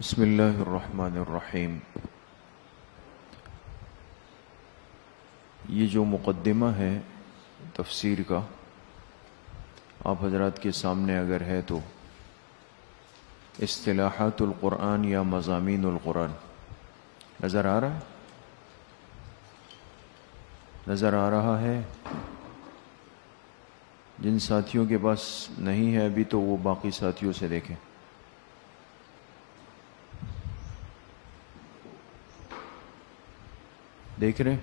بسم اللہ الرحمن الرحیم۔ یہ جو مقدمہ ہے تفسیر کا آپ حضرات کے سامنے اگر ہے تو اصطلاحات القرآن یا مضامین القرآن نظر آ رہا ہے؟ نظر آ رہا ہے؟ جن ساتھیوں کے پاس نہیں ہے ابھی تو وہ باقی ساتھیوں سے دیکھیں۔ دیکھ رہے؟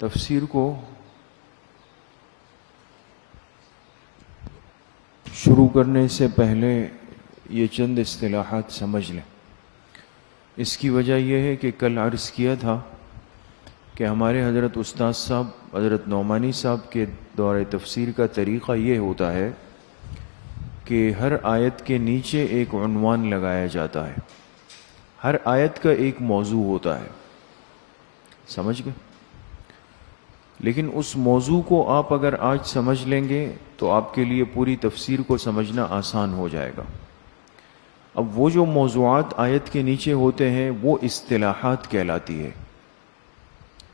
تفسیر کو شروع کرنے سے پہلے یہ چند اصطلاحات سمجھ لیں۔ اس کی وجہ یہ ہے کہ کل عرض کیا تھا کہ ہمارے حضرت استاد صاحب حضرت نعمانی صاحب کے دور تفسیر کا طریقہ یہ ہوتا ہے کہ ہر آیت کے نیچے ایک عنوان لگایا جاتا ہے، ہر آیت کا ایک موضوع ہوتا ہے، سمجھ گئے؟ لیکن اس موضوع کو آپ اگر آج سمجھ لیں گے تو آپ کے لیے پوری تفسیر کو سمجھنا آسان ہو جائے گا۔ اب وہ جو موضوعات آیت کے نیچے ہوتے ہیں وہ اصطلاحات کہلاتی ہے،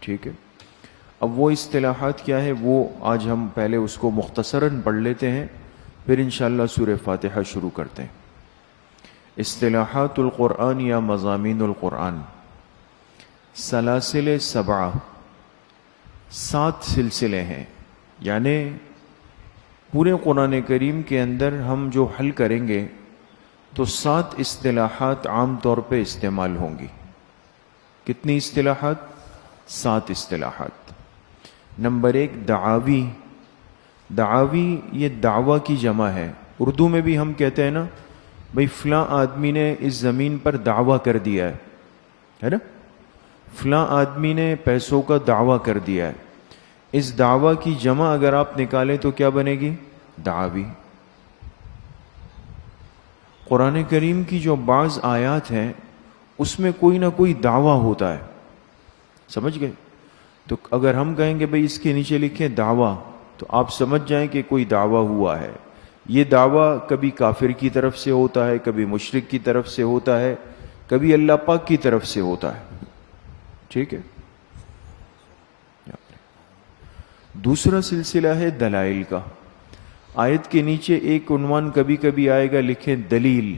ٹھیک ہے؟ اب وہ اصطلاحات کیا ہے وہ آج ہم پہلے اس کو مختصراً پڑھ لیتے ہیں، پھر انشاءاللہ سورہ فاتحہ شروع کرتے ہیں۔ اصطلاحات القرآن یا مضامین القرآن، سلاسل سبعہ، 7 سلسلے ہیں، یعنی پورے قرآن کریم کے اندر ہم جو حل کریں گے تو 7 اصطلاحات عام طور پہ استعمال ہوں گی۔ کتنی اصطلاحات؟ 7 اصطلاحات۔ نمبر 1 دعاوی۔ دعاوی یہ دعویٰ کی جمع ہے، اردو میں بھی ہم کہتے ہیں نا بھئی فلاں آدمی نے اس زمین پر دعویٰ کر دیا ہے نا، فلاں آدمی نے پیسوں کا دعویٰ کر دیا ہے۔ اس دعویٰ کی جمع اگر آپ نکالیں تو کیا بنے گی؟ دعاوی۔ قرآن کریم کی جو بعض آیات ہیں اس میں کوئی نہ کوئی دعویٰ ہوتا ہے، سمجھ گئے؟ تو اگر ہم کہیں گے بھئی اس کے نیچے لکھیں دعویٰ تو آپ سمجھ جائیں کہ کوئی دعویٰ ہوا ہے۔ یہ دعویٰ کبھی کافر کی طرف سے ہوتا ہے، کبھی مشرک کی طرف سے ہوتا ہے، کبھی اللہ پاک کی طرف سے ہوتا ہے، ٹھیک ہے؟ دوسرا سلسلہ ہے دلائل کا۔ آیت کے نیچے ایک عنوان کبھی کبھی آئے گا، لکھیں دلیل۔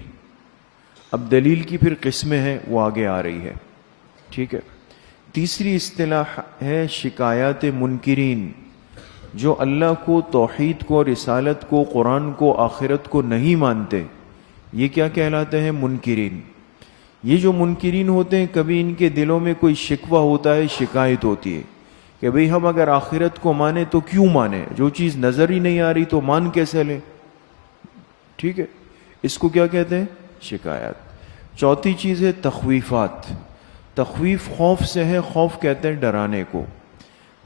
اب دلیل کی پھر قسمیں ہیں وہ آگے آ رہی ہے، ٹھیک ہے؟ تیسری اصطلاح ہے شکایات منکرین، جو اللہ کو، توحید کو، رسالت کو، قرآن کو، آخرت کو نہیں مانتے، یہ کیا کہلاتے ہیں؟ منکرین۔ یہ جو منکرین ہوتے ہیں کبھی ان کے دلوں میں کوئی شکوہ ہوتا ہے، شکایت ہوتی ہے کہ بھئی ہم اگر آخرت کو مانیں تو کیوں مانیں؟ جو چیز نظر ہی نہیں آ رہی تو مان کیسے لیں؟ ٹھیک ہے، اس کو کیا کہتے ہیں؟ شکایات۔ چوتھی چیز ہے تخویفات۔ تخویف خوف سے ہے، خوف کہتے ہیں ڈرانے کو۔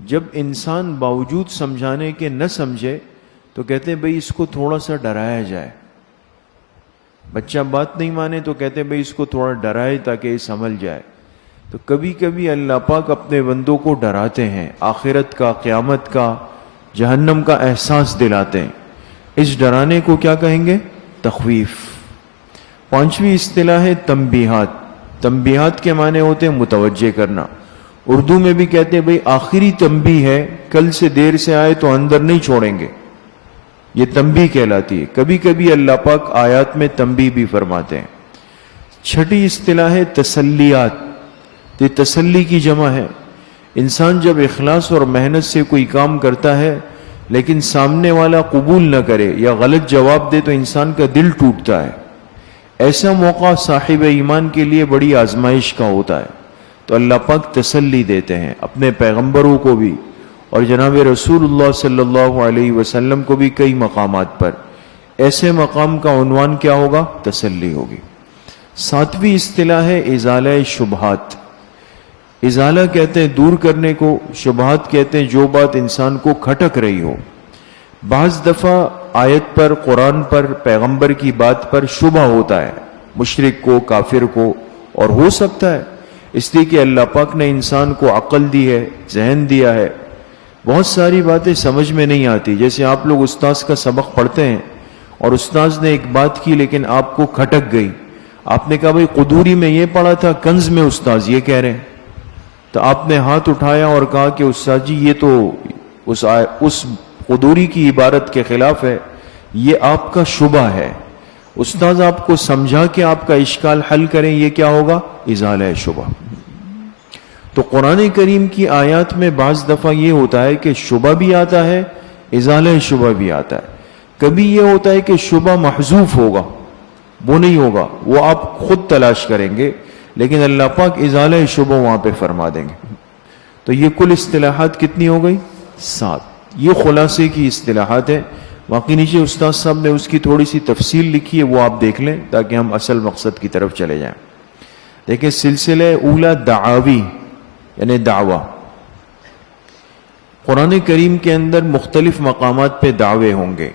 جب انسان باوجود سمجھانے کے نہ سمجھے تو کہتے ہیں بھئی اس کو تھوڑا سا ڈرایا جائے۔ بچہ بات نہیں مانے تو کہتے ہیں بھئی اس کو تھوڑا ڈرائے تاکہ یہ سمجھ جائے۔ تو کبھی کبھی اللہ پاک اپنے بندوں کو ڈراتے ہیں، آخرت کا، قیامت کا، جہنم کا احساس دلاتے ہیں۔ اس ڈرانے کو کیا کہیں گے؟ تخویف۔ پانچویں اصطلاح ہے تنبیہات۔ تنبیہات کے معنی ہوتے ہیں متوجہ کرنا۔ اردو میں بھی کہتے ہیں بھئی آخری تنبیہ ہے، کل سے دیر سے آئے تو اندر نہیں چھوڑیں گے، یہ تنبیہ کہلاتی ہے۔ کبھی کبھی اللہ پاک آیات میں تنبیہ بھی فرماتے ہیں۔ چھٹی اصطلاح ہے تسلیات۔ یہ تسلی کی جمع ہے۔ انسان جب اخلاص اور محنت سے کوئی کام کرتا ہے لیکن سامنے والا قبول نہ کرے یا غلط جواب دے تو انسان کا دل ٹوٹتا ہے۔ ایسا موقع صاحب ایمان کے لیے بڑی آزمائش کا ہوتا ہے، تو اللہ پاک تسلی دیتے ہیں اپنے پیغمبروں کو بھی اور جناب رسول اللہ صلی اللہ علیہ وسلم کو بھی کئی مقامات پر۔ ایسے مقام کا عنوان کیا ہوگا؟ تسلی ہوگی۔ ساتویں اصطلاح ہے ازالہ شبہات۔ ازالہ کہتے ہیں دور کرنے کو، شبہات کہتے ہیں جو بات انسان کو کھٹک رہی ہو۔ بعض دفعہ آیت پر، قرآن پر، پیغمبر کی بات پر شبہ ہوتا ہے مشرک کو، کافر کو، اور ہو سکتا ہے اس لیے کہ اللہ پاک نے انسان کو عقل دی ہے، ذہن دیا ہے، بہت ساری باتیں سمجھ میں نہیں آتی. جیسے آپ لوگ استاذ کا سبق پڑھتے ہیں اور استاذ نے ایک بات کی لیکن آپ کو کھٹک گئی. آپ نے کہا بھائی قدوری میں یہ پڑھا تھا, کنز میں استاذ یہ کہہ رہے ہیں. تو آپ نے ہاتھ اٹھایا اور کہا کہ استاذ جی یہ تو اس قدوری کی عبارت کے خلاف ہے, یہ آپ کا شبہ ہے. استاذ آپ کو سمجھا کہ آپ کا اشکال حل کریں, یہ کیا ہوگا؟ ازالہ شبہ. تو قرآن کریم کی آیات میں بعض دفعہ یہ ہوتا ہے کہ شبہ بھی آتا ہے, ازالہ شبہ بھی آتا ہے. کبھی یہ ہوتا ہے کہ شبہ محذوف ہوگا, وہ نہیں ہوگا, وہ آپ خود تلاش کریں گے, لیکن اللہ پاک ازالہ شبہ وہاں پہ فرما دیں گے. تو یہ کل اصطلاحات کتنی ہو گئی؟ 7. یہ خلاصے کی اصطلاحات ہیں. باقی نیچے استاد صاحب نے اس کی تھوڑی سی تفصیل لکھی ہے, وہ آپ دیکھ لیں تاکہ ہم اصل مقصد کی طرف چلے جائیں. دیکھیں سلسلہ اولا دعاوی یعنی دعویٰ. قرآن کریم کے اندر مختلف مقامات پہ دعوے ہوں گے.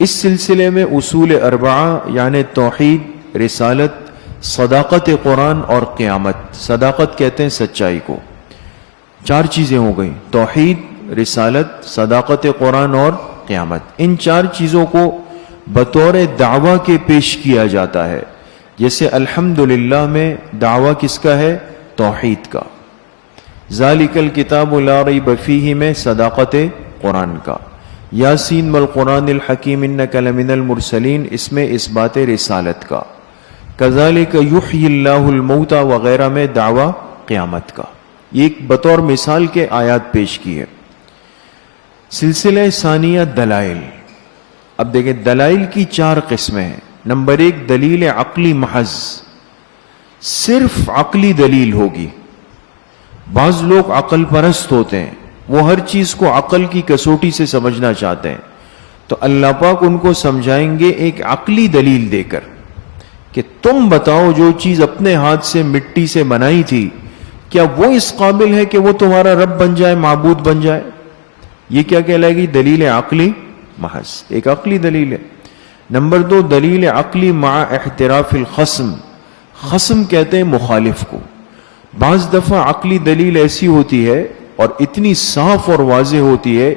اس سلسلے میں اصول اربعہ یعنی توحید, رسالت, صداقت قرآن اور قیامت. صداقت کہتے ہیں سچائی کو. 4 چیزیں ہو گئی, توحید, رسالت, صداقت قرآن اور قیامت. ان 4 چیزوں کو بطور دعویٰ کے پیش کیا جاتا ہے. جیسے الحمدللہ میں دعویٰ کس کا ہے؟ توحید کا. ذالک الکتاب لا ریب فیہ میں صداقت قرآن کا. یاسین والقرآن الحکیم انک لمن المرسلین اس میں اس بات رسالت کا. کذالک یحیی اللہ الموتى وغیرہ میں دعویٰ قیامت کا. یہ ایک بطور مثال کے آیات پیش کی ہے. سلسلہ ثانیہ دلائل. اب دیکھیں دلائل کی 4 قسمیں ہیں. نمبر 1 دلیل عقلی محض, صرف عقلی دلیل ہوگی. بعض لوگ عقل پرست ہوتے ہیں, وہ ہر چیز کو عقل کی کسوٹی سے سمجھنا چاہتے ہیں. تو اللہ پاک ان کو سمجھائیں گے ایک عقلی دلیل دے کر کہ تم بتاؤ جو چیز اپنے ہاتھ سے مٹی سے بنائی تھی, کیا وہ اس قابل ہے کہ وہ تمہارا رب بن جائے, معبود بن جائے؟ یہ کیا کہلائے گی؟ دلیل عقلی محض, ایک عقلی دلیل ہے. نمبر 2 دلیل عقلی مع احتراف الخصم. خصم کہتے ہیں مخالف کو. بعض دفعہ عقلی دلیل ایسی ہوتی ہے اور اتنی صاف اور واضح ہوتی ہے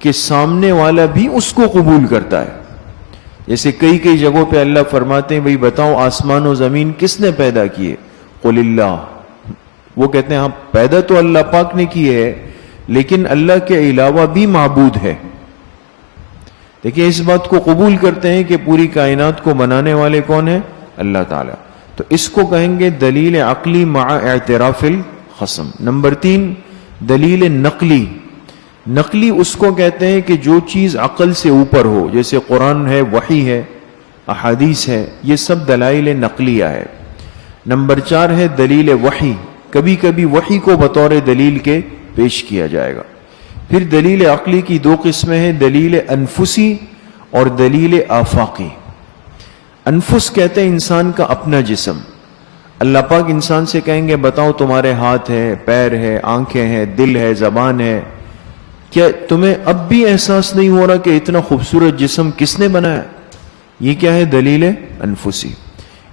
کہ سامنے والا بھی اس کو قبول کرتا ہے. جیسے کئی جگہوں پہ اللہ فرماتے ہیں بھئی بتاؤ آسمان و زمین کس نے پیدا کیے؟ قل اللہ. وہ کہتے ہیں ہاں پیدا تو اللہ پاک نے کیے ہے, لیکن اللہ کے علاوہ بھی معبود ہے. دیکھیں اس بات کو قبول کرتے ہیں کہ پوری کائنات کو بنانے والے کون ہیں؟ اللہ تعالیٰ. تو اس کو کہیں گے دلیل عقلی مع اعتراف الخصم. نمبر 3 دلیل نقلی. نقلی اس کو کہتے ہیں کہ جو چیز عقل سے اوپر ہو, جیسے قرآن ہے, وحی ہے, احادیث ہے, یہ سب دلائل نقلیہ ہے. نمبر 4 ہے دلیل وحی. کبھی کبھی وحی کو بطور دلیل کے پیش کیا جائے گا. پھر دلیل عقلی کی 2 قسمیں ہیں, دلیل انفسی اور دلیل آفاقی. انفس کہتے ہیں انسان کا اپنا جسم. اللہ پاک انسان سے کہیں گے بتاؤ تمہارے ہاتھ ہے, پیر ہے, آنکھیں ہیں, دل ہے, زبان ہے, کیا تمہیں اب بھی احساس نہیں ہو رہا کہ اتنا خوبصورت جسم کس نے بنایا؟ یہ کیا ہے؟ دلیل انفسی.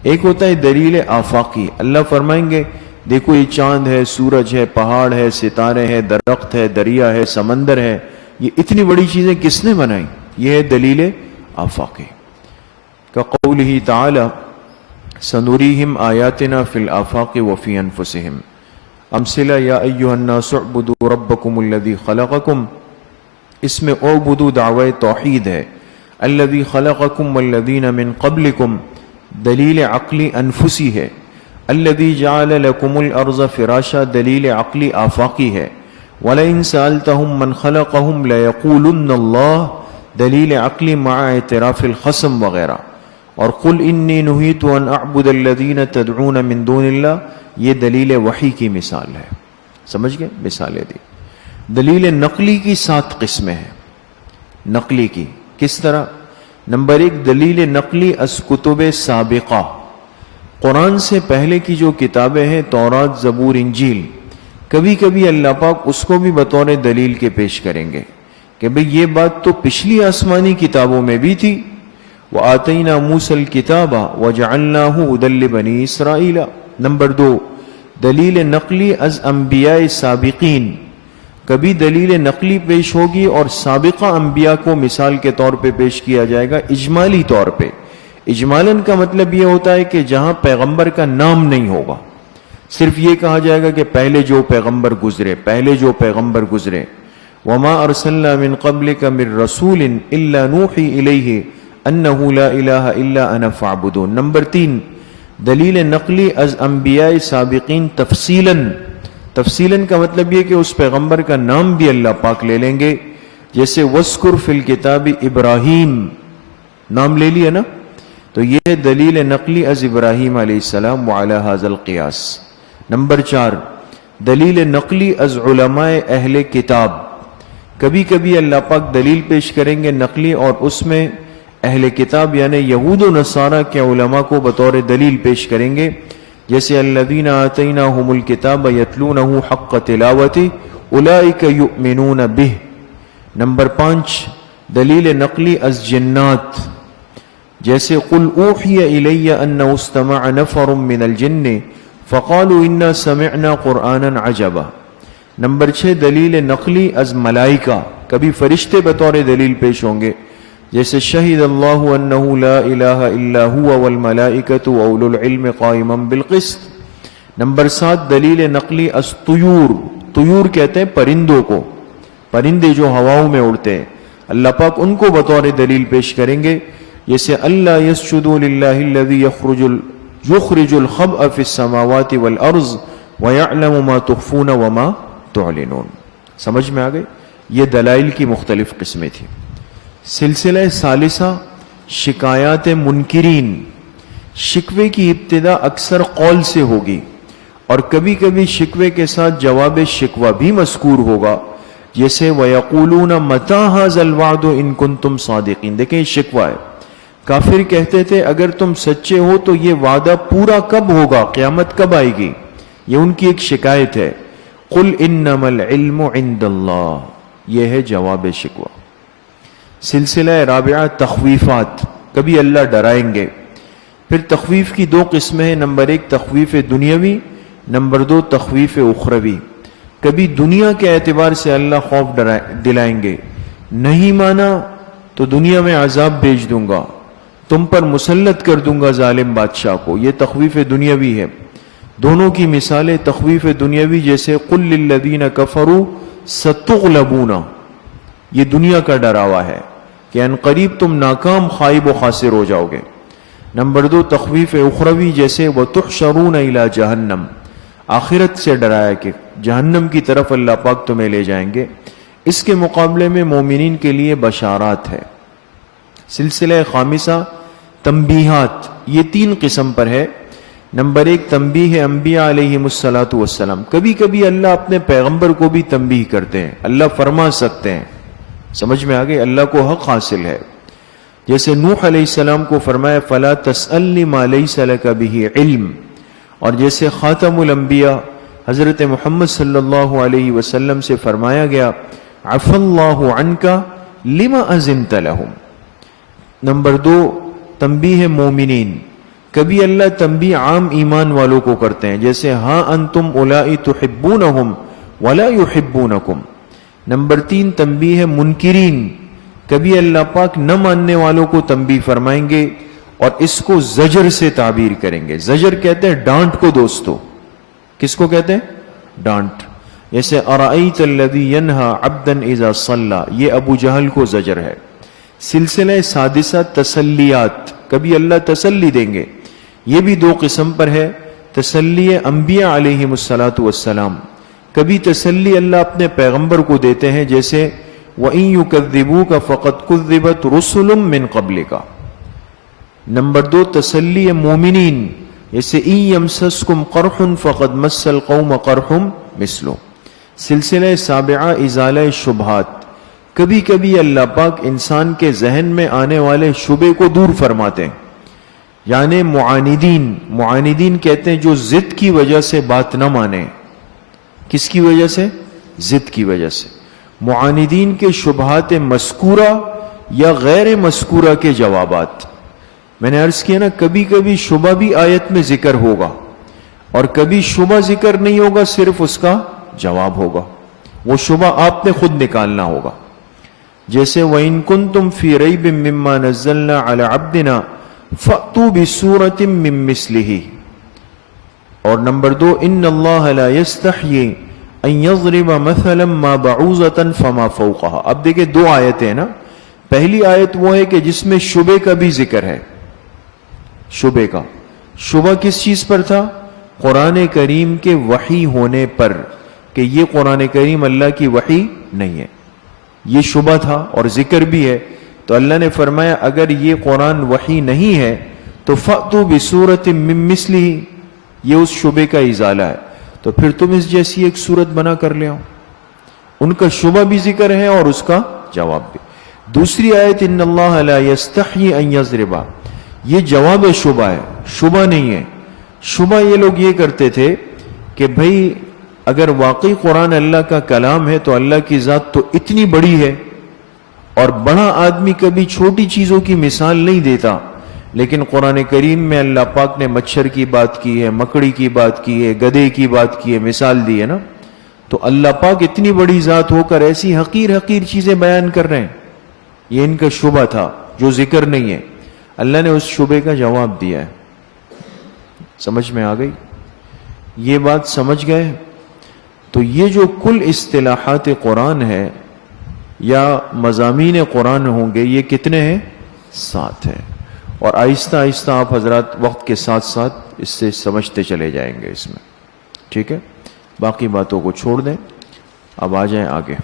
ایک ہوتا ہے دلیل آفاقی. اللہ فرمائیں گے دیکھو یہ چاند ہے, سورج ہے, پہاڑ ہے, ستارے ہیں, درخت ہے, دریا ہے, سمندر ہے, یہ اتنی بڑی چیزیں کس نے بنائی؟ یہ ہے دلیل آفاقی. كقوله تعالى سنريهم آياتنا في الآفاق وفي أنفسهم. امثلہ یا ایھا الناس اعبدوا ربکم الذی خلقکم, اس میں اعبدوا دعوی توحید ہے. الذی خلقکم والذین من قبلکم دلیل عقلی انفسی ہے. الذی جعل لکم الارض فراشا دلیل عقلی آفاقی ہے. ولئن سألتهم من خلقهم ليقولن اللہ دلیل عقلی مع اعتراف الخصم وغیرہ. اور قل انی نہیت ان اعبد الذین تدعون من دون اللہ, یہ دلیل وحی کی مثال ہے. سمجھ گئے؟ مثالیں دی. دلیل نقلی کی 7 قسمیں ہیں. نقلی کی کس طرح؟ نمبر 1 دلیل نقلی از کتب سابقہ. قرآن سے پہلے کی جو کتابیں ہیں تورات, زبور, انجیل, کبھی کبھی اللہ پاک اس کو بھی بطور دلیل کے پیش کریں گے کہ بھئی یہ بات تو پچھلی آسمانی کتابوں میں بھی تھی. وَآتَيْنَا مُوسَى الْكِتَابَ وَجَعَلْنَاهُ هُدًى لِبَنِي إِسْرَائِيلَ. نمبر 2 دلیل نقلی از انبیاء سابقین. کبھی دلیل نقلی پیش ہوگی اور سابقہ انبیاء کو مثال کے طور پہ پیش کیا جائے گا اجمالی طور پہ. اجمالاً کا مطلب یہ ہوتا ہے کہ جہاں پیغمبر کا نام نہیں ہوگا، صرف یہ کہا جائے گا کہ پہلے جو پیغمبر گزرے، پہلے جو پیغمبر گزرے. وما ارسلنا من قبلک من رسول الا نوحی الیہ انہ لا الہ الا انا فاعبدون. نمبر 3، دلیل نقلی از انبیاء سابقین تفصیلاً. تفصیلاً کا مطلب یہ کہ اس پیغمبر کا نام بھی اللہ پاک لے لیں گے، جیسے وَاذْكُرْ فِي الْكِتَابِ ابراہیم، نام لے لیا نا، تو یہ ہے دلیل نقلی از ابراہیم علیہ السلام وعلی ھذا القیاس. نمبر 4، دلیل نقلی از علماء اہل کتاب. کبھی کبھی اللہ پاک دلیل پیش کریں گے نقلی اور اس میں اہل کتاب یعنی یہود و نصارہ کے علماء کو بطور دلیل پیش کریں گے، جیسے الذین آتیناہم الکتاب یتلونہ حق تلاوتہ اولئک یؤمنون بہ. نمبر 5، دلیل نقلی از جنات، جیسے قل اوحی الی انہ استمع نفر من الجن فقالوا انا سمعنا قرآنا عجبا. نمبر 6، دلیل نقلی از ملائکہ. کبھی فرشتے بطور دلیل پیش ہوں گے، جیسے شہد اللہ انہ لا الہ الا ہوا والملائکۃ واولو العلم قائما بالقسط. نمبر 7، دلیل نقلی از طیور. طیور کہتے ہیں پرندوں کو، پرندے جو ہواؤں میں اڑتے ہیں، اللہ پاک ان کو بطور دلیل پیش کریں گے، جیسے اللہ یسجدوا للہ الذی یخرج الخبء فی السماوات والارض ویعلم ما تخفون وما تعلنون. سمجھ میں آ گئی؟ یہ دلائل کی مختلف قسمیں تھیں. سلسلہ ثالثہ، شکایات منکرین. شکوے کی ابتدا اکثر قول سے ہوگی اور کبھی کبھی شکوے کے ساتھ جواب شکوہ بھی مذکور ہوگا، جیسے وَيَقُولُونَ مَتَى هَذَا الْوَعْدُ إِن كُنتُمْ صَادِقِينَ. دیکھیں یہ شکوہ ہے. کافر کہتے تھے اگر تم سچے ہو تو یہ وعدہ پورا کب ہوگا، قیامت کب آئے گی، یہ ان کی ایک شکایت ہے. قُلْ إِنَّمَا الْعِلْمُ عِندَ اللَّهِ، یہ ہے جواب شکوہ. سلسلہ رابعہ، تخویفات. کبھی اللہ ڈرائیں گے. پھر تخویف کی 2 قسمیں ہیں. نمبر 1 تخویف دنیاوی، نمبر 2 تخویف اخروی. کبھی دنیا کے اعتبار سے اللہ خوف دلائیں گے، نہیں مانا تو دنیا میں عذاب بھیج دوں گا، تم پر مسلط کر دوں گا ظالم بادشاہ کو. یہ تخویف دنیاوی ہے. دونوں کی مثالیں تخویف دنیاوی جیسے قل للذین کفروا ستغلبون، یہ دنیا کا ڈراوا ہے کہ ان قریب تم ناکام خائب و خاسر ہو جاؤ گے. نمبر 2 تخویف اخروی جیسے وتحشرون الی جہنم، آخرت سے ڈرایا کہ جہنم کی طرف اللہ پاک تمہیں لے جائیں گے. اس کے مقابلے میں مومنین کے لیے بشارات ہے. سلسلہ خامسہ، تنبیہات. یہ 3 قسم پر ہے. نمبر 1 تنبیہ انبیاء علیہم الصلاۃ والسلام. کبھی کبھی اللہ اپنے پیغمبر کو بھی تنبیہ کرتے ہیں، اللہ فرما سکتے ہیں. سمجھ میں آگے؟ اللہ کو حق حاصل ہے. جیسے نوح علیہ السلام کو فرمایا فلا تسألنی ما لیس لک بہ علم، اور جیسے خاتم الانبیاء حضرت محمد صلی اللہ علیہ وسلم سے فرمایا گیا عفا اللہ عنک لما اذنت لہم. نمبر 2 تنبیہ مومنین. کبھی اللہ تنبیہ عام ایمان والوں کو کرتے ہیں، جیسے ہاں انتم اولائی تحبونہم ولا یحبونکم. نمبر 3 تنبیہ منکرین. کبھی اللہ پاک نہ ماننے والوں کو تنبیہ فرمائیں گے اور اس کو زجر سے تعبیر کریں گے. زجر کہتے ہیں ڈانٹ کو دوستو. کس کو کہتے ہیں؟ ڈانٹ. جیسے ارأیت الذی ینہی عبدا اذا صلی، یہ ابو جہل کو زجر ہے. سلسلہ سادسہ، تسلیات. کبھی اللہ تسلی دیں گے. یہ بھی 2 قسم پر ہے. تسلی انبیاء علیہم الصلاۃ والسلام. کبھی تسلی اللہ اپنے پیغمبر کو دیتے ہیں، جیسے وَإِن يُكَذِّبُوكَ فَقَدْ كُذِّبَتْ رُسُلٌ مِّن قَبْلِكَ. نمبر 2 تسلی مومنین، جیسے إِن يَمْسَسْكُمْ قَرْحٌ فَقَدْ مَسَّ الْقَوْمَ قَرْحٌ مِثْلُهُ. سلسلہ سابعہ، ازالہ شبہات. کبھی کبھی اللہ پاک انسان کے ذہن میں آنے والے شبہ کو دور فرماتے ہیں. یعنی معاندین کہتے ہیں جو ضد کی وجہ سے بات نہ مانے. کس کی وجہ سے؟ ضد کی وجہ سے. معاندین کے شبہات مذکورہ یا غیر مذکورہ کے جوابات. میں نے عرض کیا نا، کبھی کبھی شبہ بھی آیت میں ذکر ہوگا اور کبھی شبہ ذکر نہیں ہوگا، صرف اس کا جواب ہوگا. وہ شبہ آپ نے خود نکالنا ہوگا. جیسے وَإِن كُنتُمْ فِي رَيْبٍ مِّمَّا نَزَّلْنَا عَلَىٰ عَبْدِنَا فَأْتُوا بِسُورَةٍ مِّن مِّثْلِهِ. اور نمبر 2 إِنَّ اللَّهَ لَا يَسْتَحْيِي أَن يَضْرِبَ مَثَلًا مَّا بَعُوضَةً فَمَا فَوْقَهَا. اب دیکھیں 2 آیتیں ہیں نا. پہلی آیت وہ ہے کہ جس میں شبے کا بھی ذکر ہے. شبے کا شبہ کس چیز پر تھا؟ قرآن کریم کے وحی ہونے پر، کہ یہ قرآن کریم اللہ کی وحی نہیں ہے، یہ شبہ تھا. اور ذکر بھی ہے. تو اللہ نے فرمایا اگر یہ قرآن وحی نہیں ہے تو فَأْتُوا بِسُورَةٍ مِّن مِّثْلِهِ، یہ اس شبے کا ازالہ ہے. تو پھر تم اس جیسی ایک صورت بنا کر لے آؤ. ان کا شبہ بھی ذکر ہے اور اس کا جواب بھی. دوسری آیت ان اللہ لا یستحیی ان یضرب، یہ جواب شبہ ہے، شبہ نہیں ہے. شبہ یہ لوگ یہ کرتے تھے کہ بھئی اگر واقعی قرآن اللہ کا کلام ہے تو اللہ کی ذات تو اتنی بڑی ہے، اور بڑا آدمی کبھی چھوٹی چیزوں کی مثال نہیں دیتا. لیکن قرآن کریم میں اللہ پاک نے مچھر کی بات کی ہے، مکڑی کی بات کی ہے، گدھے کی بات کی ہے، مثال دی ہے نا. تو اللہ پاک اتنی بڑی ذات ہو کر ایسی حقیر حقیر چیزیں بیان کر رہے ہیں. یہ ان کا شبہ تھا جو ذکر نہیں ہے. اللہ نے اس شبے کا جواب دیا ہے. سمجھ میں آ گئی؟ یہ بات سمجھ گئے؟ تو یہ جو کل اصطلاحات قرآن ہے یا مضامین قرآن ہوں گے، یہ کتنے ہیں؟ 7 ہیں. اور آہستہ آہستہ آپ حضرات وقت کے ساتھ ساتھ اس سے سمجھتے چلے جائیں گے اس میں. ٹھیک ہے، باقی باتوں کو چھوڑ دیں. اب آ جائیں آگے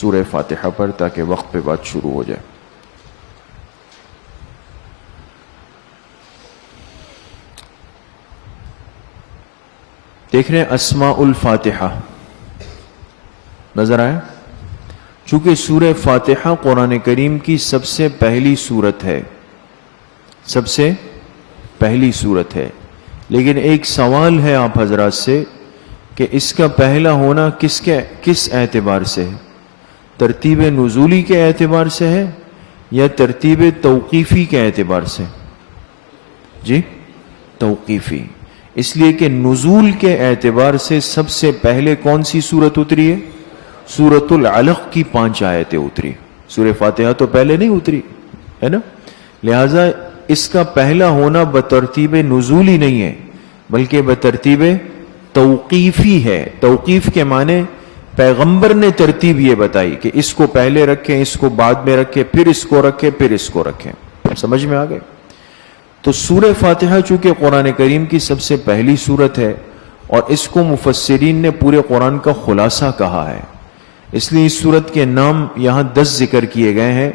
سورہ فاتحہ پر تاکہ وقت پہ بات شروع ہو جائے. دیکھ رہے ہیں اسماء الفاتحہ نظر آیا؟ چونکہ سورہ فاتحہ قرآن کریم کی سب سے پہلی سورت ہے، سب سے پہلی سورت ہے. لیکن ایک سوال ہے آپ حضرات سے کہ اس کا پہلا ہونا کس اعتبار سے ہے؟ ترتیب نزولی کے اعتبار سے ہے یا ترتیب توقیفی کے اعتبار سے؟ جی توقیفی. اس لیے کہ نزول کے اعتبار سے سب سے پہلے کون سی سورت اتری ہے؟ سورۃ العلق کی 5 آیتیں اتری. سورہ فاتحہ تو پہلے نہیں اتری ہے نا. لہذا اس کا پہلا ہونا بترتیب نزولی نہیں ہے بلکہ بترتیب توقیفی ہے. توقیف کے معنی پیغمبر نے ترتیب یہ بتائی کہ اس کو پہلے رکھیں، اس کو بعد میں رکھیں، پھر اس کو رکھیں، پھر اس کو رکھیں. سمجھ میں آ گئے؟ تو سورہ فاتحہ چونکہ قرآن کریم کی سب سے پہلی سورت ہے اور اس کو مفسرین نے پورے قرآن کا خلاصہ کہا ہے، اس لیے اس سورت کے نام یہاں 10 ذکر کیے گئے ہیں.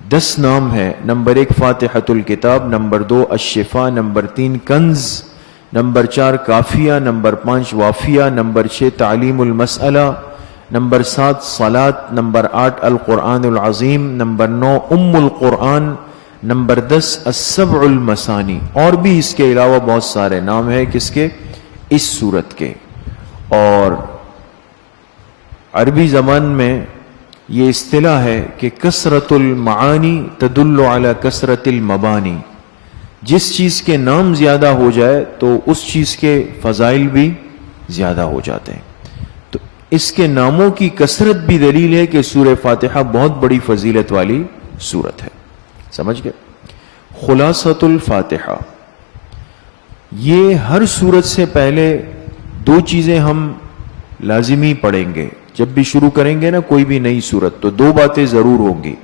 10 نام ہے. نمبر 1 فاتحۃ الکتاب، نمبر 2 الشفاء، نمبر 3 کنز، نمبر 4 کافیہ، نمبر 5 وافیہ، نمبر 6 تعلیم المسئلہ، نمبر 7 صلاۃ، نمبر 8 القرآن العظیم، نمبر 9 القرآن، نمبر 10 السبع المثانی. اور بھی اس کے علاوہ بہت سارے نام ہیں کس کے؟ اس سورت کے. اور عربی زبان میں یہ اصطلاح ہے کہ کثرت المعانی تدل علی کثرت المبانی. جس چیز کے نام زیادہ ہو جائے تو اس چیز کے فضائل بھی زیادہ ہو جاتے ہیں. تو اس کے ناموں کی کثرت بھی دلیل ہے کہ سورہ فاتحہ بہت بڑی فضیلت والی سورت ہے. سمجھ گئے؟ خلاصۃ الفاتحہ، یہ ہر سورت سے پہلے 2 چیزیں ہم لازمی پڑھیں گے. جب بھی شروع کریں گے نا کوئی بھی نئی سورت تو 2 باتیں ضرور ہوں گی.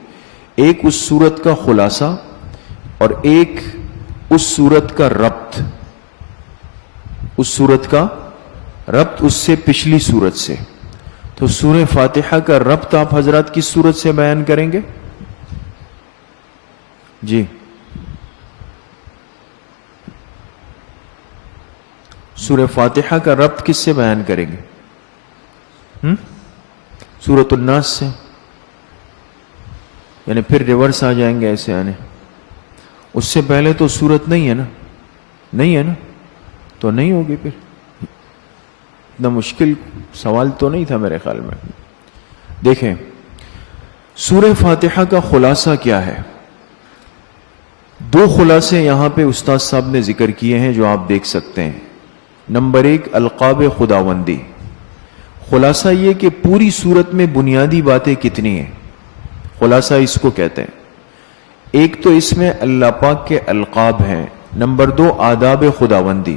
ایک اس سورت کا خلاصہ اور ایک اس سورت کا ربط. اس سورت کا ربط اس سے پچھلی سورت سے. تو سورہ فاتحہ کا ربط آپ حضرات کس سورت سے بیان کریں گے؟ جی سورہ فاتحہ کا ربط کس سے بیان کریں گے؟ سورۃ الناس سے. یعنی پھر ریورس آ جائیں گے ایسے آنے. اس سے پہلے تو سورت نہیں ہے نا، نہیں ہے نا، تو نہیں ہوگی. پھر اتنا مشکل سوال تو نہیں تھا میرے خیال میں. دیکھیں سورہ فاتحہ کا خلاصہ کیا ہے؟ 2 خلاصے یہاں پہ استاد صاحب نے ذکر کیے ہیں جو آپ دیکھ سکتے ہیں. نمبر 1 القاب خداوندی. خلاصہ یہ کہ پوری صورت میں بنیادی باتیں کتنی ہیں؟ خلاصہ اس کو کہتے ہیں. ایک تو اس میں اللہ پاک کے القاب ہیں. نمبر 2 آداب خداوندی،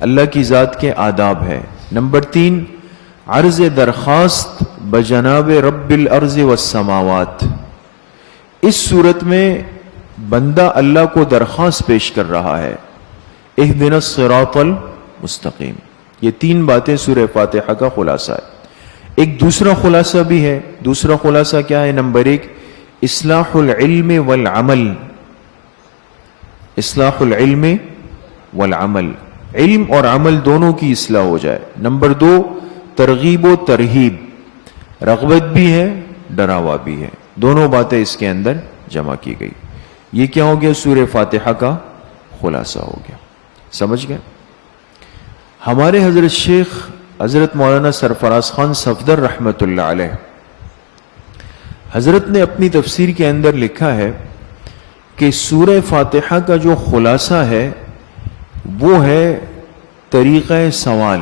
اللہ کی ذات کے آداب ہے. نمبر 3 عرض درخواست بجناب رب الارض والسماوات. اس صورت میں بندہ اللہ کو درخواست پیش کر رہا ہے، اہدنا الصراط المستقیم. یہ 3 باتیں سورہ فاتحہ کا خلاصہ ہے. ایک دوسرا خلاصہ بھی ہے. دوسرا خلاصہ کیا ہے؟ نمبر 1 اصلاح العلم والعمل. اصلاح العلم والعمل، علم اور عمل دونوں کی اصلاح ہو جائے. نمبر 2 ترغیب و ترہیب، رغبت بھی ہے ڈراوا بھی ہے، دونوں باتیں اس کے اندر جمع کی گئی. یہ کیا ہو گیا؟ سورہ فاتحہ کا خلاصہ ہو گیا. سمجھ گئے؟ ہمارے حضرت شیخ حضرت مولانا سرفراز خان صفدر رحمت اللہ علیہ، حضرت نے اپنی تفسیر کے اندر لکھا ہے کہ سورہ فاتحہ کا جو خلاصہ ہے وہ ہے طریقہ سوال.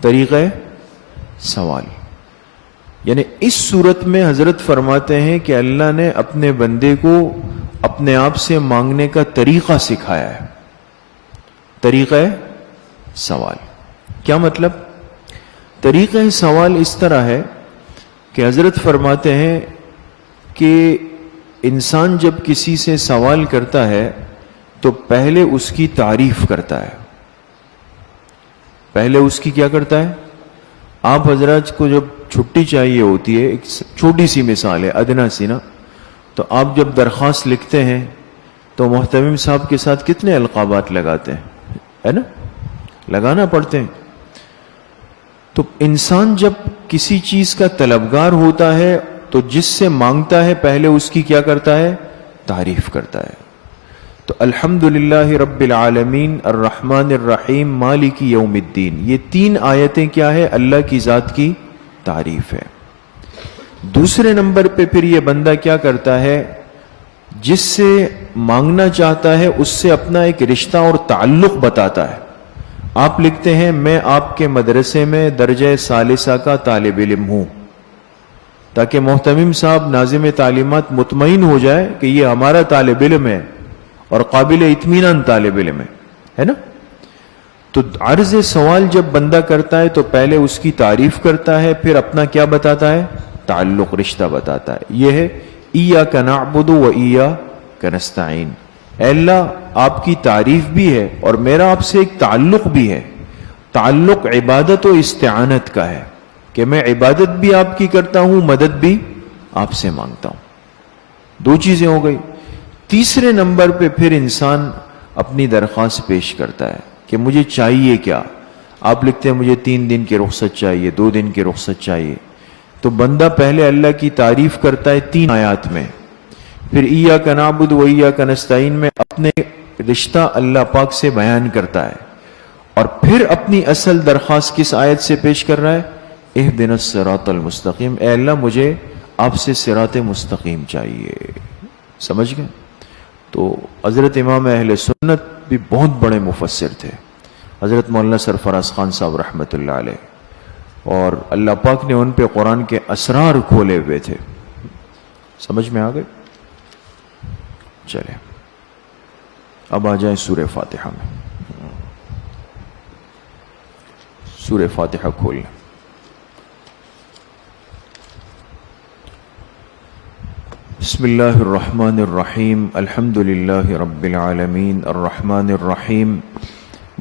طریقہ سوال یعنی اس صورت میں حضرت فرماتے ہیں کہ اللہ نے اپنے بندے کو اپنے آپ سے مانگنے کا طریقہ سکھایا ہے. طریقہ سوال کیا مطلب؟ طریقہ سوال اس طرح ہے کہ حضرت فرماتے ہیں کہ انسان جب کسی سے سوال کرتا ہے تو پہلے اس کی تعریف کرتا ہے. پہلے اس کی کیا کرتا ہے؟ آپ حضرات کو جب چھٹی چاہیے ہوتی ہے، ایک چھوٹی سی مثال ہے ادنا سی نا، تو آپ جب درخواست لکھتے ہیں تو محتمم صاحب کے ساتھ کتنے القابات لگاتے ہیں، ہے نا؟ لگانا پڑتے ہیں. تو انسان جب کسی چیز کا طلبگار ہوتا ہے تو جس سے مانگتا ہے پہلے اس کی کیا کرتا ہے؟ تعریف کرتا ہے. تو الحمدللہ رب العالمین الرحمن الرحیم مالک یوم الدین، یہ 3 آیتیں کیا ہے؟ اللہ کی ذات کی تعریف ہے. دوسرے نمبر پہ پھر یہ بندہ کیا کرتا ہے؟ جس سے مانگنا چاہتا ہے اس سے اپنا ایک رشتہ اور تعلق بتاتا ہے. آپ لکھتے ہیں میں آپ کے مدرسے میں درجہ ثالثہ کا طالب علم ہوں، تاکہ محتمم صاحب ناظم تعلیمات مطمئن ہو جائے کہ یہ ہمارا طالب علم ہے اور قابل اطمینان طالب علم ہے نا؟ تو عرض سوال جب بندہ کرتا ہے تو پہلے اس کی تعریف کرتا ہے، پھر اپنا کیا بتاتا ہے؟ تعلق، رشتہ بتاتا ہے. یہ ہے ایاک نعبد و ایاک نستعین. اے اللہ آپ کی تعریف بھی ہے اور میرا آپ سے ایک تعلق بھی ہے. تعلق عبادت و استعانت کا ہے کہ میں عبادت بھی آپ کی کرتا ہوں، مدد بھی آپ سے مانگتا ہوں. 2 چیزیں ہو گئی. تیسرے نمبر پہ پھر انسان اپنی درخواست پیش کرتا ہے کہ مجھے چاہیے کیا. آپ لکھتے ہیں مجھے 3 دن کی رخصت چاہیے، 2 دن کی رخصت چاہیے. تو بندہ پہلے اللہ کی تعریف کرتا ہے 3 آیات میں، پھر ایاک نعبد و ایاک نستعین میں اپنے رشتہ اللہ پاک سے بیان کرتا ہے، اور پھر اپنی اصل درخواست کس آیت سے پیش کر رہا ہے؟ اہدنا الصراط المستقیم. اے اللہ مجھے آپ سے صراط مستقیم چاہیے. سمجھ گئے؟ تو حضرت امام اہل سنت بھی بہت بڑے مفسر تھے، حضرت مولانا سرفراز خان صاحب رحمۃ اللہ علیہ، اور اللہ پاک نے ان پہ قرآن کے اسرار کھولے ہوئے تھے. سمجھ میں آ گئے؟ چلے اب آ جائیں سورہ فاتحہ میں. سورہ فاتحہ کھول لیں. بسم اللہ الرحمن الرحیم. الحمد للہ رب العالمین الرحمن الرحیم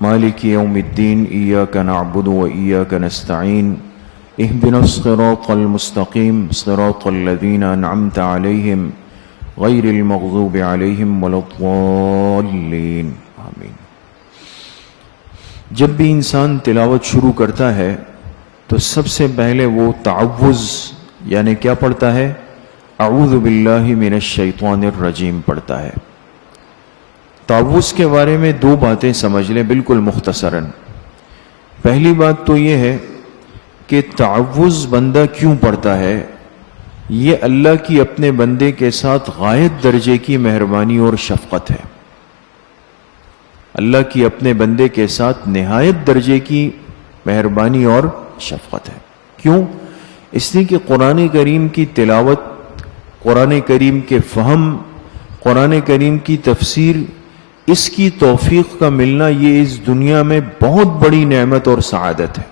مالک یوم الدین. ایاک نعبد و ایاک نستعین. اہدنا الصراط المستقیم صراط الذین انعمت علیہم غیر المغضوب علیہم ولا الضالین. آمین. جب بھی انسان تلاوت شروع کرتا ہے تو سب سے پہلے وہ تعوذ یعنی کیا پڑھتا ہے؟ اعوذ باللہ من الشیطان الرجیم پڑھتا ہے. تعوذ کے بارے میں 2 باتیں سمجھ لیں بالکل مختصراً. پہلی بات تو یہ ہے کہ تعوذ بندہ کیوں پڑھتا ہے؟ یہ اللہ کی اپنے بندے کے ساتھ غایت درجے کی مہربانی اور شفقت ہے. اللہ کی اپنے بندے کے ساتھ نہایت درجے کی مہربانی اور شفقت ہے. کیوں؟ اس لیے کہ قرآن کریم کی تلاوت، قرآن کریم کے فہم، قرآن کریم کی تفسیر، اس کی توفیق کا ملنا یہ اس دنیا میں بہت بڑی نعمت اور سعادت ہے.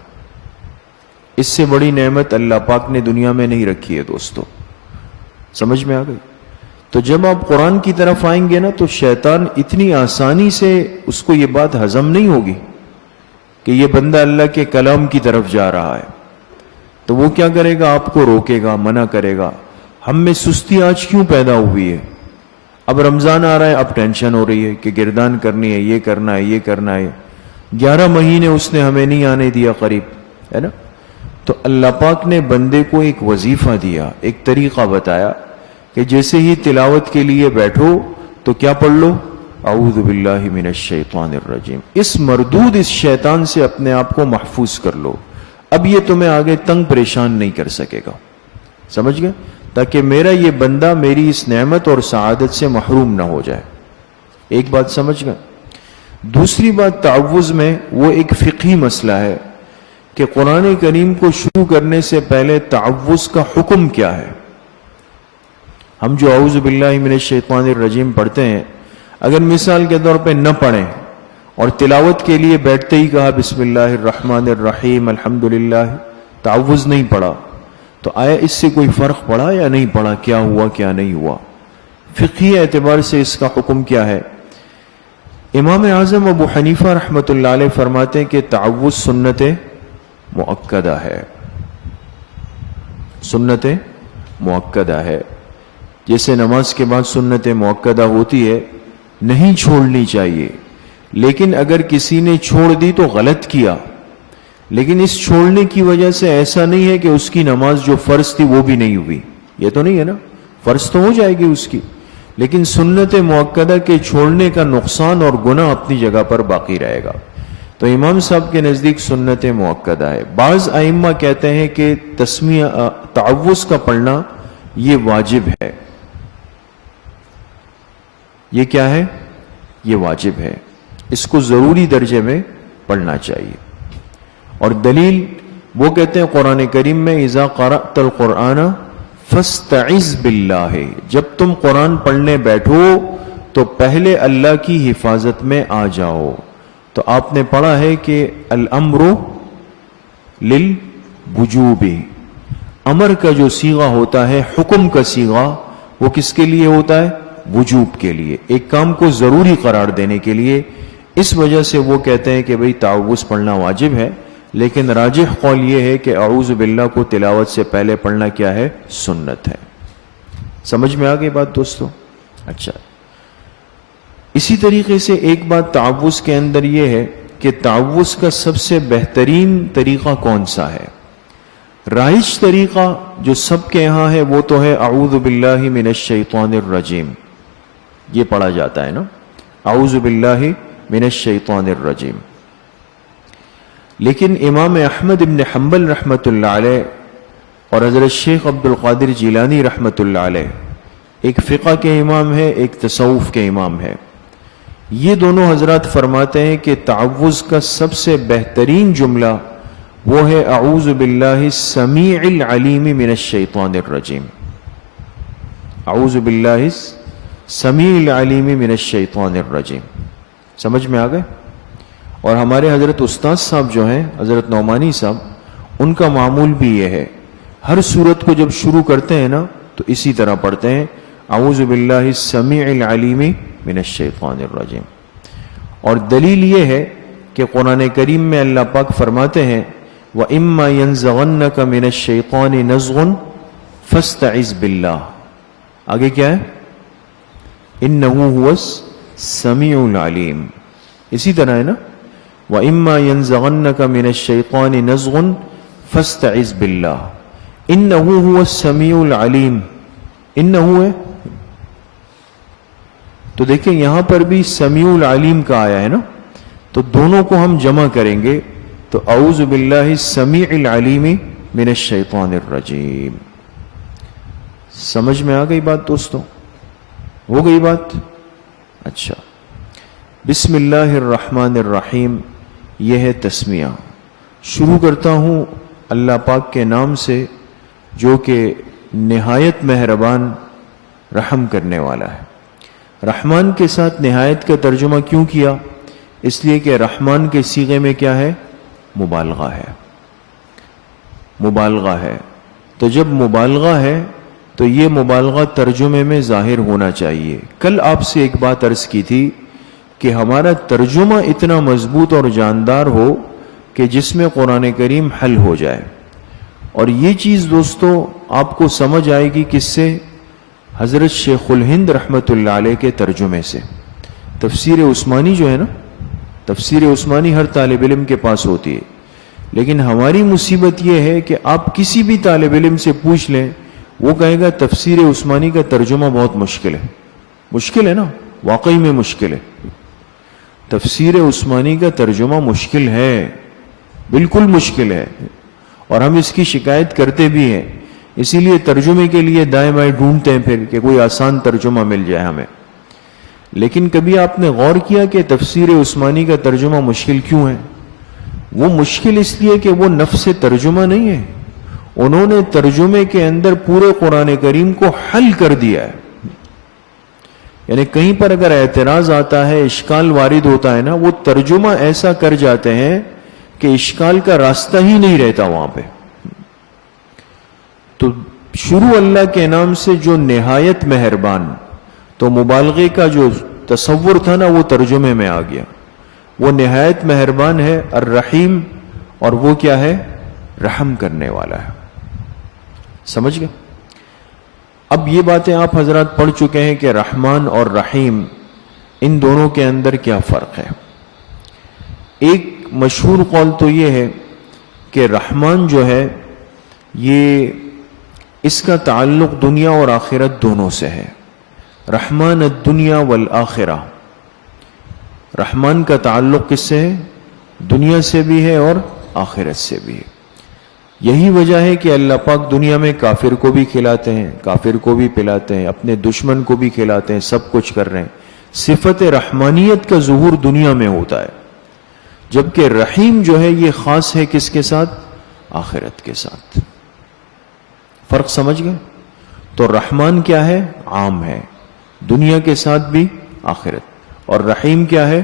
اس سے بڑی نعمت اللہ پاک نے دنیا میں نہیں رکھی ہے دوستو. سمجھ میں آ گئی؟ تو جب آپ قرآن کی طرف آئیں گے نا تو شیطان اتنی آسانی سے اس کو یہ بات ہضم نہیں ہوگی کہ یہ بندہ اللہ کے کلام کی طرف جا رہا ہے. تو وہ کیا کرے گا؟ آپ کو روکے گا، منع کرے گا. ہم میں سستی آج کیوں پیدا ہوئی ہے؟ اب رمضان آ رہا ہے، اب ٹینشن ہو رہی ہے کہ گردان کرنی ہے، یہ کرنا ہے، یہ کرنا ہے. 11 مہینے اس نے ہمیں نہیں آنے دیا قریب، ہے نا. تو اللہ پاک نے بندے کو ایک وظیفہ دیا، ایک طریقہ بتایا کہ جیسے ہی تلاوت کے لیے بیٹھو تو کیا پڑھ لو؟ اعوذ باللہ من الشیطان الرجیم. اس مردود اس شیطان سے اپنے آپ کو محفوظ کر لو. اب یہ تمہیں آگے تنگ پریشان نہیں کر سکے گا. سمجھ گئے؟ تاکہ میرا یہ بندہ میری اس نعمت اور سعادت سے محروم نہ ہو جائے. ایک بات سمجھ گئے؟ دوسری بات تعوذ میں وہ ایک فقہی مسئلہ ہے کہ قرآن کریم کو شروع کرنے سے پہلے تعوذ کا حکم کیا ہے. ہم جو اعوذ باللہ من الشیطان الرجیم پڑھتے ہیں، اگر مثال کے طور پہ نہ پڑھیں اور تلاوت کے لیے بیٹھتے ہی کہا بسم اللہ الرحمن الرحیم الحمدللہ، تعوذ نہیں پڑھا، تو آیا اس سے کوئی فرق پڑا یا نہیں پڑا؟ کیا ہوا کیا نہیں ہوا؟ فقہی اعتبار سے اس کا حکم کیا ہے؟ امام اعظم ابو حنیفہ رحمۃ اللہ علیہ فرماتے ہیں کہ تعوذ سنت مؤکدہ ہے. سنت مؤکدہ ہے. جیسے نماز کے بعد سنت مؤکدہ ہوتی ہے، نہیں چھوڑنی چاہیے. لیکن اگر کسی نے چھوڑ دی تو غلط کیا. لیکن اس چھوڑنے کی وجہ سے ایسا نہیں ہے کہ اس کی نماز جو فرض تھی وہ بھی نہیں ہوئی. یہ تو نہیں ہے نا، فرض تو ہو جائے گی اس کی، لیکن سنت مؤکدہ کے چھوڑنے کا نقصان اور گناہ اپنی جگہ پر باقی رہے گا. تو امام صاحب کے نزدیک سنت مؤکدہ ہے. بعض ائمہ کہتے ہیں کہ تعوذ کا پڑھنا یہ واجب ہے. یہ کیا ہے؟ یہ واجب ہے. اس کو ضروری درجے میں پڑھنا چاہیے. اور دلیل وہ کہتے ہیں قرآن کریم میں اذا قرأت القرآن فاستعذ باللہ، جب تم قرآن پڑھنے بیٹھو تو پہلے اللہ کی حفاظت میں آ جاؤ. تو آپ نے پڑھا ہے کہ الامر للوجوب، امر کا جو صیغہ ہوتا ہے، حکم کا صیغہ، وہ کس کے لیے ہوتا ہے؟ وجوب کے لیے، ایک کام کو ضروری قرار دینے کے لیے. اس وجہ سے وہ کہتے ہیں کہ بھئی تعوذ پڑھنا واجب ہے. لیکن راجح قول یہ ہے کہ اعوذ باللہ کو تلاوت سے پہلے پڑھنا کیا ہے؟ سنت ہے. سمجھ میں آ گئی بات دوستو؟ اچھا، اسی طریقے سے ایک بات تعوذ کے اندر یہ ہے کہ تعوذ کا سب سے بہترین طریقہ کون سا ہے؟ رائج طریقہ جو سب کے یہاں ہے وہ تو ہے اعوذ باللہ من الشیطان الرجیم. یہ پڑھا جاتا ہے نا، اعوذ باللہ من الشیطان الرجیم. لیکن امام احمد ابن حنبل رحمۃ اللہ علیہ اور حضرت شیخ عبد القادر جیلانی رحمۃ اللہ علیہ، ایک فقہ کے امام ہے، ایک تصوف کے امام ہے، یہ دونوں حضرات فرماتے ہیں کہ تعوذ کا سب سے بہترین جملہ وہ ہے اعوذ باللہ السمیع العلیم من الشیطان الرجیم. اعوذ باللہ السمیع العلیم من الشیطان الرجیم. سمجھ میں آ گئے؟ اور ہمارے حضرت استاد صاحب جو ہیں، حضرت نعمانی صاحب، ان کا معمول بھی یہ ہے، ہر سورت کو جب شروع کرتے ہیں نا تو اسی طرح پڑھتے ہیں اعوذ باللہ السمیع العلیم من الشیطان الرجیم. اور دلیل یہ ہے کہ قرآن کریم میں اللہ پاک فرماتے ہیں وَإِمَّا يَنزَغَنَّكَ مِنَ الشَّيْطَانِ نَزْغٌ فَاسْتَعِذْ بِاللَّهِ. آگے کیا ہے؟ إِنَّهُ هُوَ السَّمِيعُ الْعَلِيمُ. اسی طرح ہے نا، وَإِمَّا يَنزَغَنَّكَ مِنَ الشَّيْطَانِ نَزْغٌ فَاسْتَعِذْ بِاللَّهِ إِنَّهُ هُوَ السَّمِيعُ الْعَلِيمُ. إِنَّهُ ہے تو دیکھیں یہاں پر بھی سمیع العلیم کا آیا ہے نا، تو دونوں کو ہم جمع کریں گے تو اعوذ باللہ السمیع العلیم من الشیطان الرجیم. سمجھ میں آ گئی بات دوستو؟ ہو گئی بات؟ اچھا، بسم اللہ الرحمن الرحیم یہ ہے تسمیہ. شروع کرتا ہوں اللہ پاک کے نام سے جو کہ نہایت مہربان رحم کرنے والا ہے۔ رحمان کے ساتھ نہایت کا ترجمہ کیوں کیا؟ اس لیے کہ رحمان کے صیغے میں کیا ہے؟ مبالغہ ہے، مبالغہ ہے۔ تو جب مبالغہ ہے تو یہ مبالغہ ترجمے میں ظاہر ہونا چاہیے۔ کل آپ سے ایک بات عرض کی تھی کہ ہمارا ترجمہ اتنا مضبوط اور جاندار ہو کہ جس میں قرآن کریم حل ہو جائے، اور یہ چیز دوستو آپ کو سمجھ آئے گی کس سے؟ حضرت شیخ الہند رحمت اللہ علیہ کے ترجمے سے۔ تفسیر عثمانی جو ہے نا، تفسیر عثمانی ہر طالب علم کے پاس ہوتی ہے، لیکن ہماری مصیبت یہ ہے کہ آپ کسی بھی طالب علم سے پوچھ لیں، وہ کہے گا تفسیر عثمانی کا ترجمہ بہت مشکل ہے۔ مشکل ہے نا، واقعی میں مشکل ہے۔ تفسیر عثمانی کا ترجمہ مشکل ہے، بالکل مشکل ہے، اور ہم اس کی شکایت کرتے بھی ہیں۔ اسی لیے ترجمے کے لیے دائیں بائیں ڈھونڈتے ہیں پھر کہ کوئی آسان ترجمہ مل جائے ہمیں۔ لیکن کبھی آپ نے غور کیا کہ تفسیر عثمانی کا ترجمہ مشکل کیوں ہے؟ وہ مشکل اس لیے کہ وہ نفس ترجمہ نہیں ہے، انہوں نے ترجمے کے اندر پورے قرآن کریم کو حل کر دیا ہے۔ یعنی کہیں پر اگر اعتراض آتا ہے، اشکال وارد ہوتا ہے نا، وہ ترجمہ ایسا کر جاتے ہیں کہ اشکال کا راستہ ہی نہیں رہتا وہاں پہ۔ تو شروع اللہ کے نام سے جو نہایت مہربان، تو مبالغے کا جو تصور تھا نا وہ ترجمے میں آ گیا۔ وہ نہایت مہربان ہے الرحیم، اور وہ کیا ہے؟ رحم کرنے والا ہے۔ سمجھ گئے؟ اب یہ باتیں آپ حضرات پڑھ چکے ہیں کہ رحمان اور رحیم ان دونوں کے اندر کیا فرق ہے۔ ایک مشہور قول تو یہ ہے کہ رحمان جو ہے یہ اس کا تعلق دنیا اور آخرت دونوں سے ہے۔ رحمان الدنیا والآخرہ، رحمان کا تعلق کس سے ہے؟ دنیا سے بھی ہے اور آخرت سے بھی ہے۔ یہی وجہ ہے کہ اللہ پاک دنیا میں کافر کو بھی کھلاتے ہیں، کافر کو بھی پلاتے ہیں، اپنے دشمن کو بھی کھلاتے ہیں، سب کچھ کر رہے ہیں۔ صفت رحمانیت کا ظہور دنیا میں ہوتا ہے، جبکہ رحیم جو ہے یہ خاص ہے کس کے ساتھ؟ آخرت کے ساتھ۔ فرق سمجھ گئے؟ تو رحمان کیا ہے؟ عام ہے، دنیا کے ساتھ بھی آخرت، اور رحیم کیا ہے؟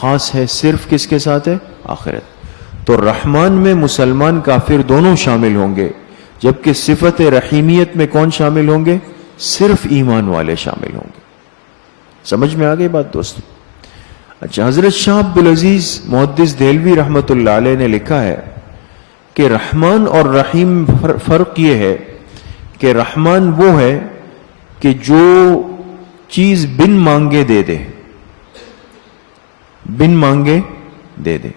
خاص ہے، صرف کس کے ساتھ ہے؟ آخرت۔ تو رحمان میں مسلمان کافر دونوں شامل ہوں گے، جبکہ صفت رحیمیت میں کون شامل ہوں گے؟ صرف ایمان والے شامل ہوں گے۔ سمجھ میں آ گئی بات دوستو؟ اچھا، حضرت شاہ عبدالعزیز محدث دہلوی رحمت اللہ علیہ نے لکھا ہے کہ رحمان اور رحیم فرق یہ ہے کہ رحمان وہ ہے کہ جو چیز بن مانگے دے دے، بن مانگے دے دے۔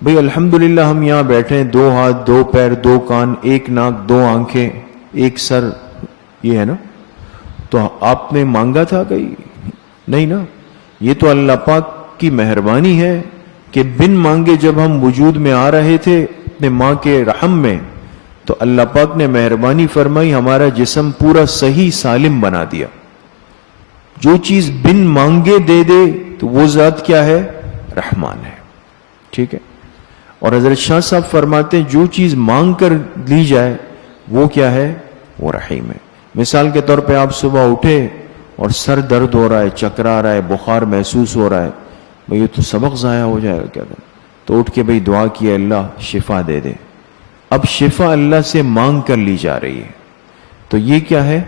بھئی الحمدللہ ہم یہاں بیٹھے ہیں، 2 ہاتھ 2 پیر 2 کان 1 ناک 2 آنکھیں 1 سر، یہ ہے نا؟ تو آپ نے مانگا تھا کہیں؟ نہیں نا، یہ تو اللہ پاک کی مہربانی ہے کہ بن مانگے جب ہم وجود میں آ رہے تھے اپنے ماں کے رحم میں، تو اللہ پاک نے مہربانی فرمائی، ہمارا جسم پورا صحیح سالم بنا دیا۔ جو چیز بن مانگے دے دے تو وہ ذات کیا ہے؟ رحمان ہے۔ ٹھیک ہے؟ اور حضرت شاہ صاحب فرماتے ہیں جو چیز مانگ کر لی جائے وہ کیا ہے؟ وہ رحیم ہے۔ مثال کے طور پہ آپ صبح اٹھے اور سر درد ہو رہا ہے، چکرا رہا ہے، بخار محسوس ہو رہا ہے، بھئی یہ تو سبق ضائع ہو جائے گا کیا کریں؟ تو اٹھ کے بھئی دعا کی، اللہ شفا دے دے۔ اب شفا اللہ سے مانگ کر لی جا رہی ہے، تو یہ کیا ہے؟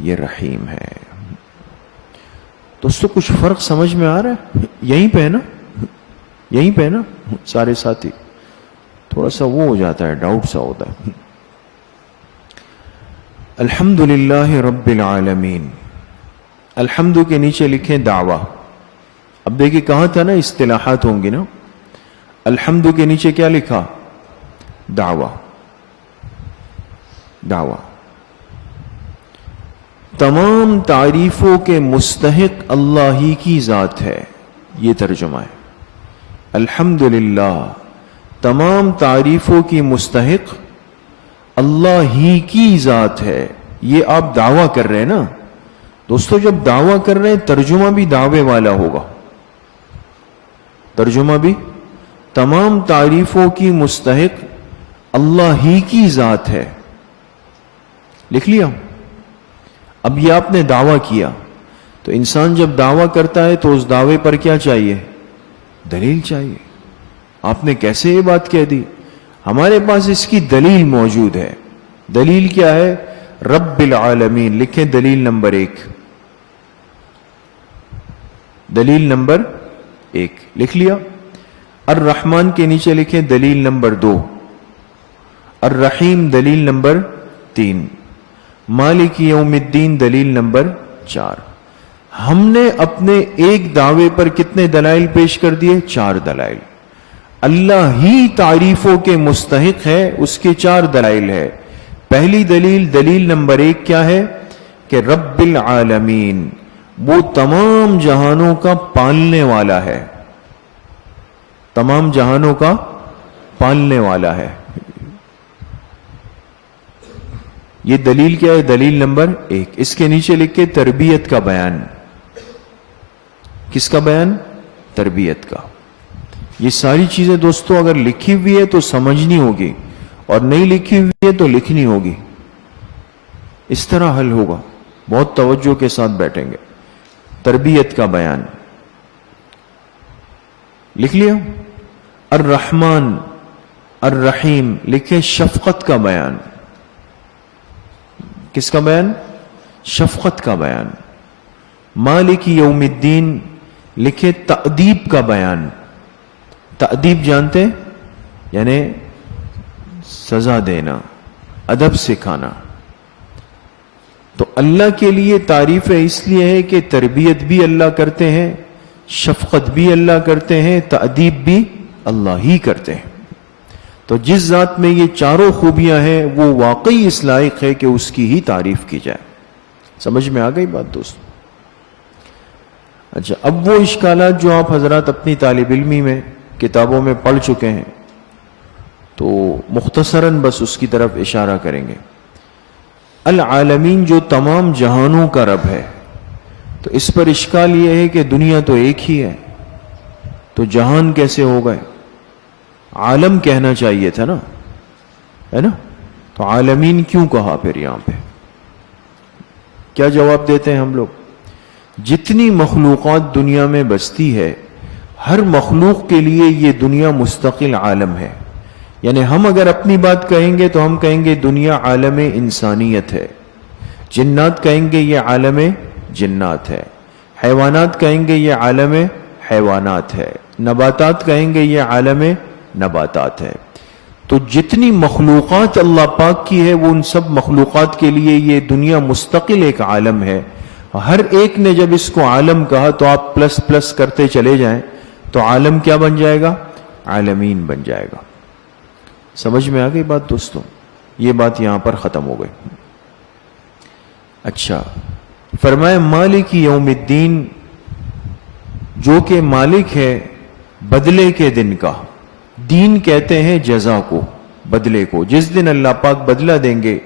یہ رحیم ہے۔ دوستو کچھ فرق سمجھ میں آ رہا ہے؟ یہیں پہ ہے نا؟ یہیں پہ ہے نا؟ سارے ساتھی تھوڑا سا وہ ہو جاتا ہے، ڈاؤٹ سا ہوتا ہے۔ الحمدللہ رب العالمین، الحمد کے نیچے لکھیں دعویٰ۔ اب دیکھیں کہاں تھا نا اصطلاحات ہوں گی نا، الحمد کے نیچے کیا لکھا؟ دعویٰ، دعویٰ۔ تمام تعریفوں کے مستحق اللہ ہی کی ذات ہے، یہ ترجمہ ہے۔ الحمدللہ، تمام تعریفوں کی مستحق اللہ ہی کی ذات ہے، یہ آپ دعویٰ کر رہے ہیں نا دوستو۔ جب دعویٰ کر رہے ہیں ترجمہ بھی دعوے والا ہوگا، ترجمہ بھی، تمام تعریفوں کی مستحق اللہ ہی کی ذات ہے. لکھ لیا؟ اب یہ آپ نے دعویٰ کیا تو انسان جب دعویٰ کرتا ہے تو اس دعوے پر کیا چاہیے؟ دلیل چاہیے. آپ نے کیسے یہ بات کہہ دی؟ ہمارے پاس اس کی دلیل موجود ہے. دلیل کیا ہے؟ رب العالمین. لکھیں دلیل نمبر 1. دلیل نمبر 1 لکھ لیا؟ الرحمن کے نیچے لکھیں دلیل نمبر 2. الرحیم دلیل نمبر 3. مالک یوم الدین دلیل نمبر 4. ہم نے اپنے ایک دعوے پر کتنے دلائل پیش کر دیے؟ 4 دلائل. اللہ ہی تعریفوں کے مستحق ہے، اس کے 4 دلائل ہے. پہلی دلیل، دلیل نمبر 1 کیا ہے؟ کہ رب العالمین، وہ تمام جہانوں کا پالنے والا ہے. تمام جہانوں کا پالنے والا ہے. یہ دلیل کیا ہے؟ دلیل نمبر 1. اس کے نیچے لکھ کے تربیت کا بیان. کس کا بیان؟ تربیت کا. یہ ساری چیزیں دوستو اگر لکھی ہوئی ہے تو سمجھنی ہوگی، اور نہیں لکھی ہوئی ہے تو لکھنی ہوگی. اس طرح حل ہوگا. بہت توجہ کے ساتھ بیٹھیں گے. تربیت کا بیان لکھ لیا؟ الرحمن الرحیم لکھے شفقت کا بیان. کس کا بیان؟ شفقت کا بیان. مالک یوم الدین لکھے تأدیب کا بیان. تأدیب جانتے؟ یعنی سزا دینا، ادب سکھانا. تو اللہ کے لیے تعریف اس لیے ہے کہ تربیت بھی اللہ کرتے ہیں، شفقت بھی اللہ کرتے ہیں، تأدیب بھی اللہ ہی کرتے ہیں. تو جس ذات میں یہ چاروں خوبیاں ہیں وہ واقعی اس لائق ہے کہ اس کی ہی تعریف کی جائے. سمجھ میں آ گئی بات دوست؟ اچھا، اب وہ اشکالات جو آپ حضرات اپنی طالب علمی میں کتابوں میں پڑھ چکے ہیں تو مختصراً بس اس کی طرف اشارہ کریں گے. العالمین جو تمام جہانوں کا رب ہے، تو اس پر اشکال یہ ہے کہ دنیا تو ایک ہی ہے، تو جہان کیسے ہو گئے؟ عالم کہنا چاہیے تھا نا، ہے نا؟ تو عالمین کیوں کہا پھر یہاں پہ؟ کیا جواب دیتے ہیں ہم لوگ؟ جتنی مخلوقات دنیا میں بستی ہے، ہر مخلوق کے لیے یہ دنیا مستقل عالم ہے. یعنی ہم اگر اپنی بات کہیں گے تو ہم کہیں گے دنیا عالم انسانیت ہے. جنات کہیں گے یہ عالم جنات ہے. حیوانات کہیں گے یہ عالم حیوانات ہے. نباتات کہیں گے یہ عالم نباتات ہے. تو جتنی مخلوقات اللہ پاک کی ہے وہ ان سب مخلوقات کے لیے یہ دنیا مستقل ایک عالم ہے. ہر ایک نے جب اس کو عالم کہا تو آپ پلس پلس کرتے چلے جائیں تو عالم کیا بن جائے گا؟ عالمین بن جائے گا. سمجھ میں آ گئی بات دوستوں؟ یہ بات یہاں پر ختم ہو گئی. اچھا، فرمائے مالک یوم الدین، جو کہ مالک ہے بدلے کے دن کا. دین کہتے ہیں جزا کو، بدلے کو. جس دن اللہ پاک بدلہ دیں گے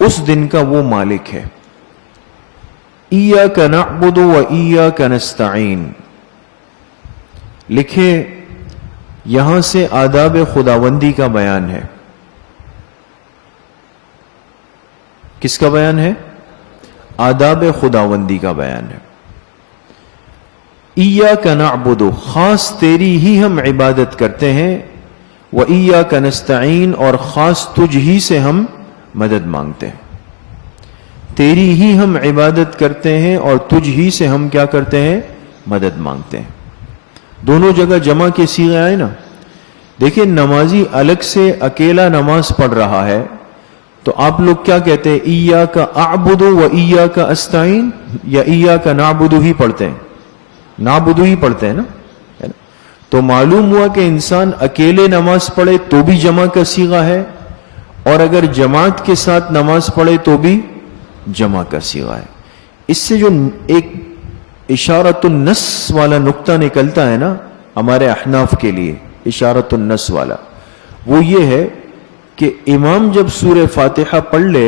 اس دن کا وہ مالک ہے. ایاک نعبد و ایاک نستعین لکھے، یہاں سے آداب خداوندی کا بیان ہے. کس کا بیان ہے؟ آداب خداوندی کا بیان ہے. ایاک نعبد، خاص تیری ہی ہم عبادت کرتے ہیں. و ایاک نستعین، اور خاص تجھ ہی سے ہم مدد مانگتے ہیں. تیری ہی ہم عبادت کرتے ہیں اور تجھ ہی سے ہم کیا کرتے ہیں؟ مدد مانگتے ہیں. دونوں جگہ جمع کے صیغے آئے نا. دیکھیں، نمازی الگ سے اکیلا نماز پڑھ رہا ہے تو آپ لوگ کیا کہتے ہیں؟ ایاک اعبد و ایاک استعین، یا ایاک نعبد ہی پڑھتے ہیں؟ نعبد ہی پڑھتے ہیں نا. تو معلوم ہوا کہ انسان اکیلے نماز پڑھے تو بھی جمع کا صیغہ ہے، اور اگر جماعت کے ساتھ نماز پڑھے تو بھی جمع کا صیغہ ہے. اس سے جو ایک اشارت النص والا نقطہ نکلتا ہے نا ہمارے احناف کے لیے، اشارت النص والا، وہ یہ ہے کہ امام جب سورہ فاتحہ پڑھ لے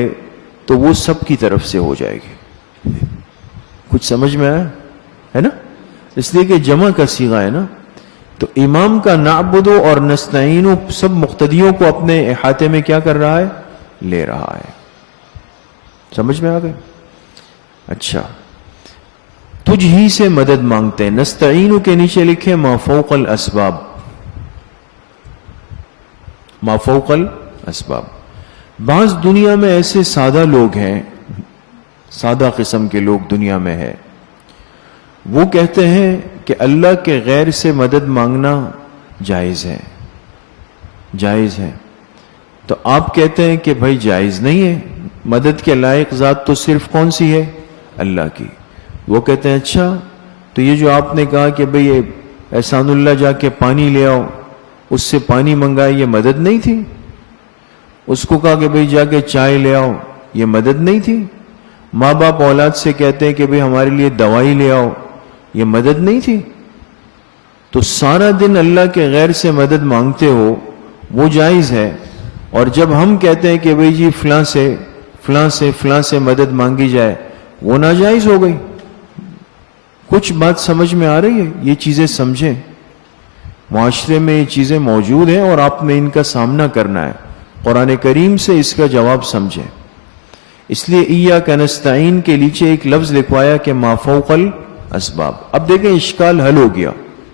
تو وہ سب کی طرف سے ہو جائے گی. کچھ سمجھ میں آیا ہے نا؟ اس لیے کہ جمع کا صیغہ ہے نا. تو امام کا نعبد اور نستعین سب مقتدیوں کو اپنے احاطے میں کیا کر رہا ہے؟ لے رہا ہے. سمجھ میں آ گئے؟ اچھا، تجھ ہی سے مدد مانگتے ہیں. نستعین کے نیچے لکھے ما فوق الاسباب، ما فوق الاسباب. بعض دنیا میں ایسے سادہ لوگ ہیں، سادہ قسم کے لوگ دنیا میں ہے، وہ کہتے ہیں کہ اللہ کے غیر سے مدد مانگنا جائز ہے، جائز ہے. تو آپ کہتے ہیں کہ بھائی جائز نہیں ہے، مدد کے لائق ذات تو صرف کون سی ہے؟ اللہ کی. وہ کہتے ہیں اچھا، تو یہ جو آپ نے کہا کہ بھئی احسان اللہ جا کے پانی لے آؤ، اس سے پانی منگائے، یہ مدد نہیں تھی؟ اس کو کہا کہ بھئی جا کے چائے لے آؤ، یہ مدد نہیں تھی؟ ماں باپ اولاد سے کہتے ہیں کہ بھئی ہمارے لیے دوائی لے آؤ، یہ مدد نہیں تھی؟ تو سارا دن اللہ کے غیر سے مدد مانگتے ہو، وہ جائز ہے. اور جب ہم کہتے ہیں کہ بھئی جی فلاں سے مدد مانگی جائے، وہ ناجائز ہو گئی. کچھ بات سمجھ میں آ رہی ہے؟ یہ چیزیں سمجھیں، معاشرے میں یہ چیزیں موجود ہیں اور آپ نے ان کا سامنا کرنا ہے. قرآن کریم سے اس کا جواب سمجھیں. اس لیے ایاک نستعین کے نیچے ایک لفظ لکھوایا کہ ما فوق الاسباب. اب دیکھیں اشکال حل ہو گیا،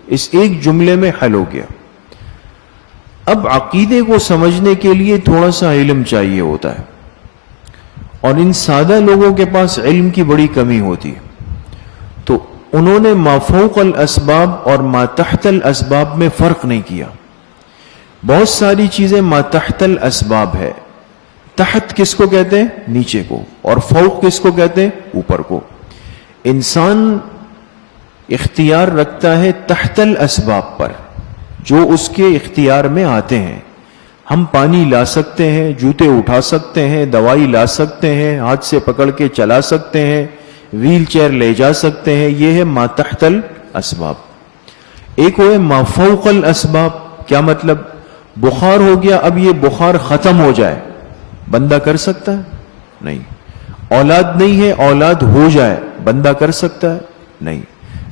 اس ایک جملے میں حل ہو گیا. اب عقیدے کو سمجھنے کے لیے تھوڑا سا علم چاہیے ہوتا ہے، اور ان سادہ لوگوں کے پاس علم کی بڑی کمی ہوتی ہے. تو انہوں نے ما فوق الاسباب اور ما تحت الاسباب میں فرق نہیں کیا. بہت ساری چیزیں ما تحت الاسباب ہے. تحت کس کو کہتے ہیں؟ نیچے کو. اور فوق کس کو کہتے ہیں؟ اوپر کو. انسان اختیار رکھتا ہے تحت الاسباب پر، جو اس کے اختیار میں آتے ہیں. ہم پانی لا سکتے ہیں، جوتے اٹھا سکتے ہیں، دوائی لا سکتے ہیں، ہاتھ سے پکڑ کے چلا سکتے ہیں، ویل چیئر لے جا سکتے ہیں. یہ ہے ما تحت الاسباب. ایک وہ ہے ما فوق الاسباب. کیا مطلب؟ بخار ہو گیا، اب یہ بخار ختم ہو جائے، بندہ کر سکتا ہے؟ نہیں. اولاد نہیں ہے، اولاد ہو جائے، بندہ کر سکتا ہے؟ نہیں.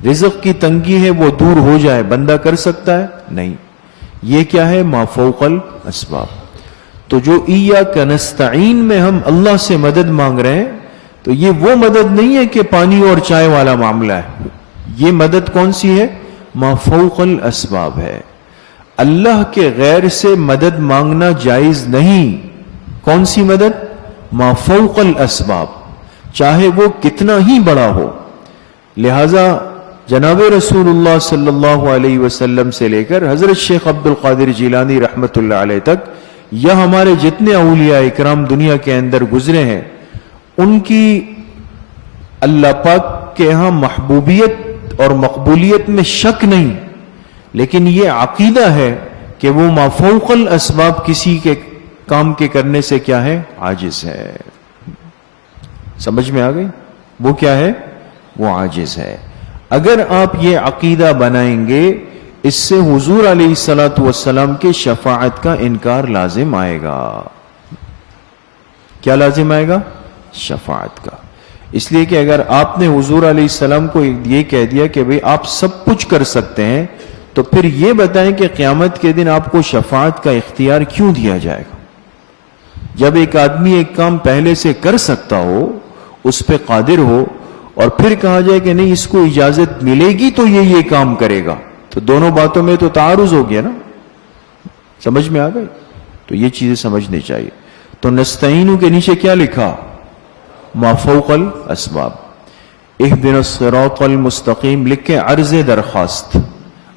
رزق کی تنگی ہے، وہ دور ہو جائے، بندہ کر سکتا ہے؟ نہیں. یہ کیا ہے؟ ما فوق الاسباب. تو جو ایاک نستعین میں ہم اللہ سے مدد مانگ رہے ہیں، تو یہ وہ مدد نہیں ہے کہ پانی اور چائے والا معاملہ ہے. یہ مدد کون سی ہے؟ ما فوق الاسباب ہے. اللہ کے غیر سے مدد مانگنا جائز نہیں. کون سی مدد؟ ما فوق الاسباب، چاہے وہ کتنا ہی بڑا ہو. لہذا جناب رسول اللہ صلی اللہ علیہ وسلم سے لے کر حضرت شیخ عبد القادر جیلانی رحمت اللہ علیہ تک، یا ہمارے جتنے اولیاء اکرام دنیا کے اندر گزرے ہیں، ان کی اللہ پاک کے ہاں محبوبیت اور مقبولیت میں شک نہیں، لیکن یہ عقیدہ ہے کہ وہ ما فوق الاسباب کسی کے کام کے کرنے سے کیا ہے؟ عاجز ہے. سمجھ میں آ گئی؟ وہ کیا ہے؟ وہ عاجز ہے. اگر آپ یہ عقیدہ بنائیں گے، اس سے حضور علیہ الصلوۃ والسلام کے شفاعت کا انکار لازم آئے گا. کیا لازم آئے گا؟ شفاعت کا. اس لیے کہ اگر آپ نے حضور علیہ السلام کو یہ کہہ دیا کہ بھئی آپ سب کچھ کر سکتے ہیں، تو پھر یہ بتائیں کہ قیامت کے دن آپ کو شفاعت کا اختیار کیوں دیا جائے گا؟ جب ایک آدمی ایک کام پہلے سے کر سکتا ہو، اس پہ قادر ہو، اور پھر کہا جائے کہ نہیں اس کو اجازت ملے گی تو یہ کام کرے گا، تو دونوں باتوں میں تو تعارض ہو گیا نا. سمجھ میں آ گئی؟ تو یہ چیزیں سمجھنی چاہیے. تو نستعین کے نیچے کیا لکھا؟ ما فوق الاسباب. اہدنا الصراط المستقیم لکھ کے عرض درخواست.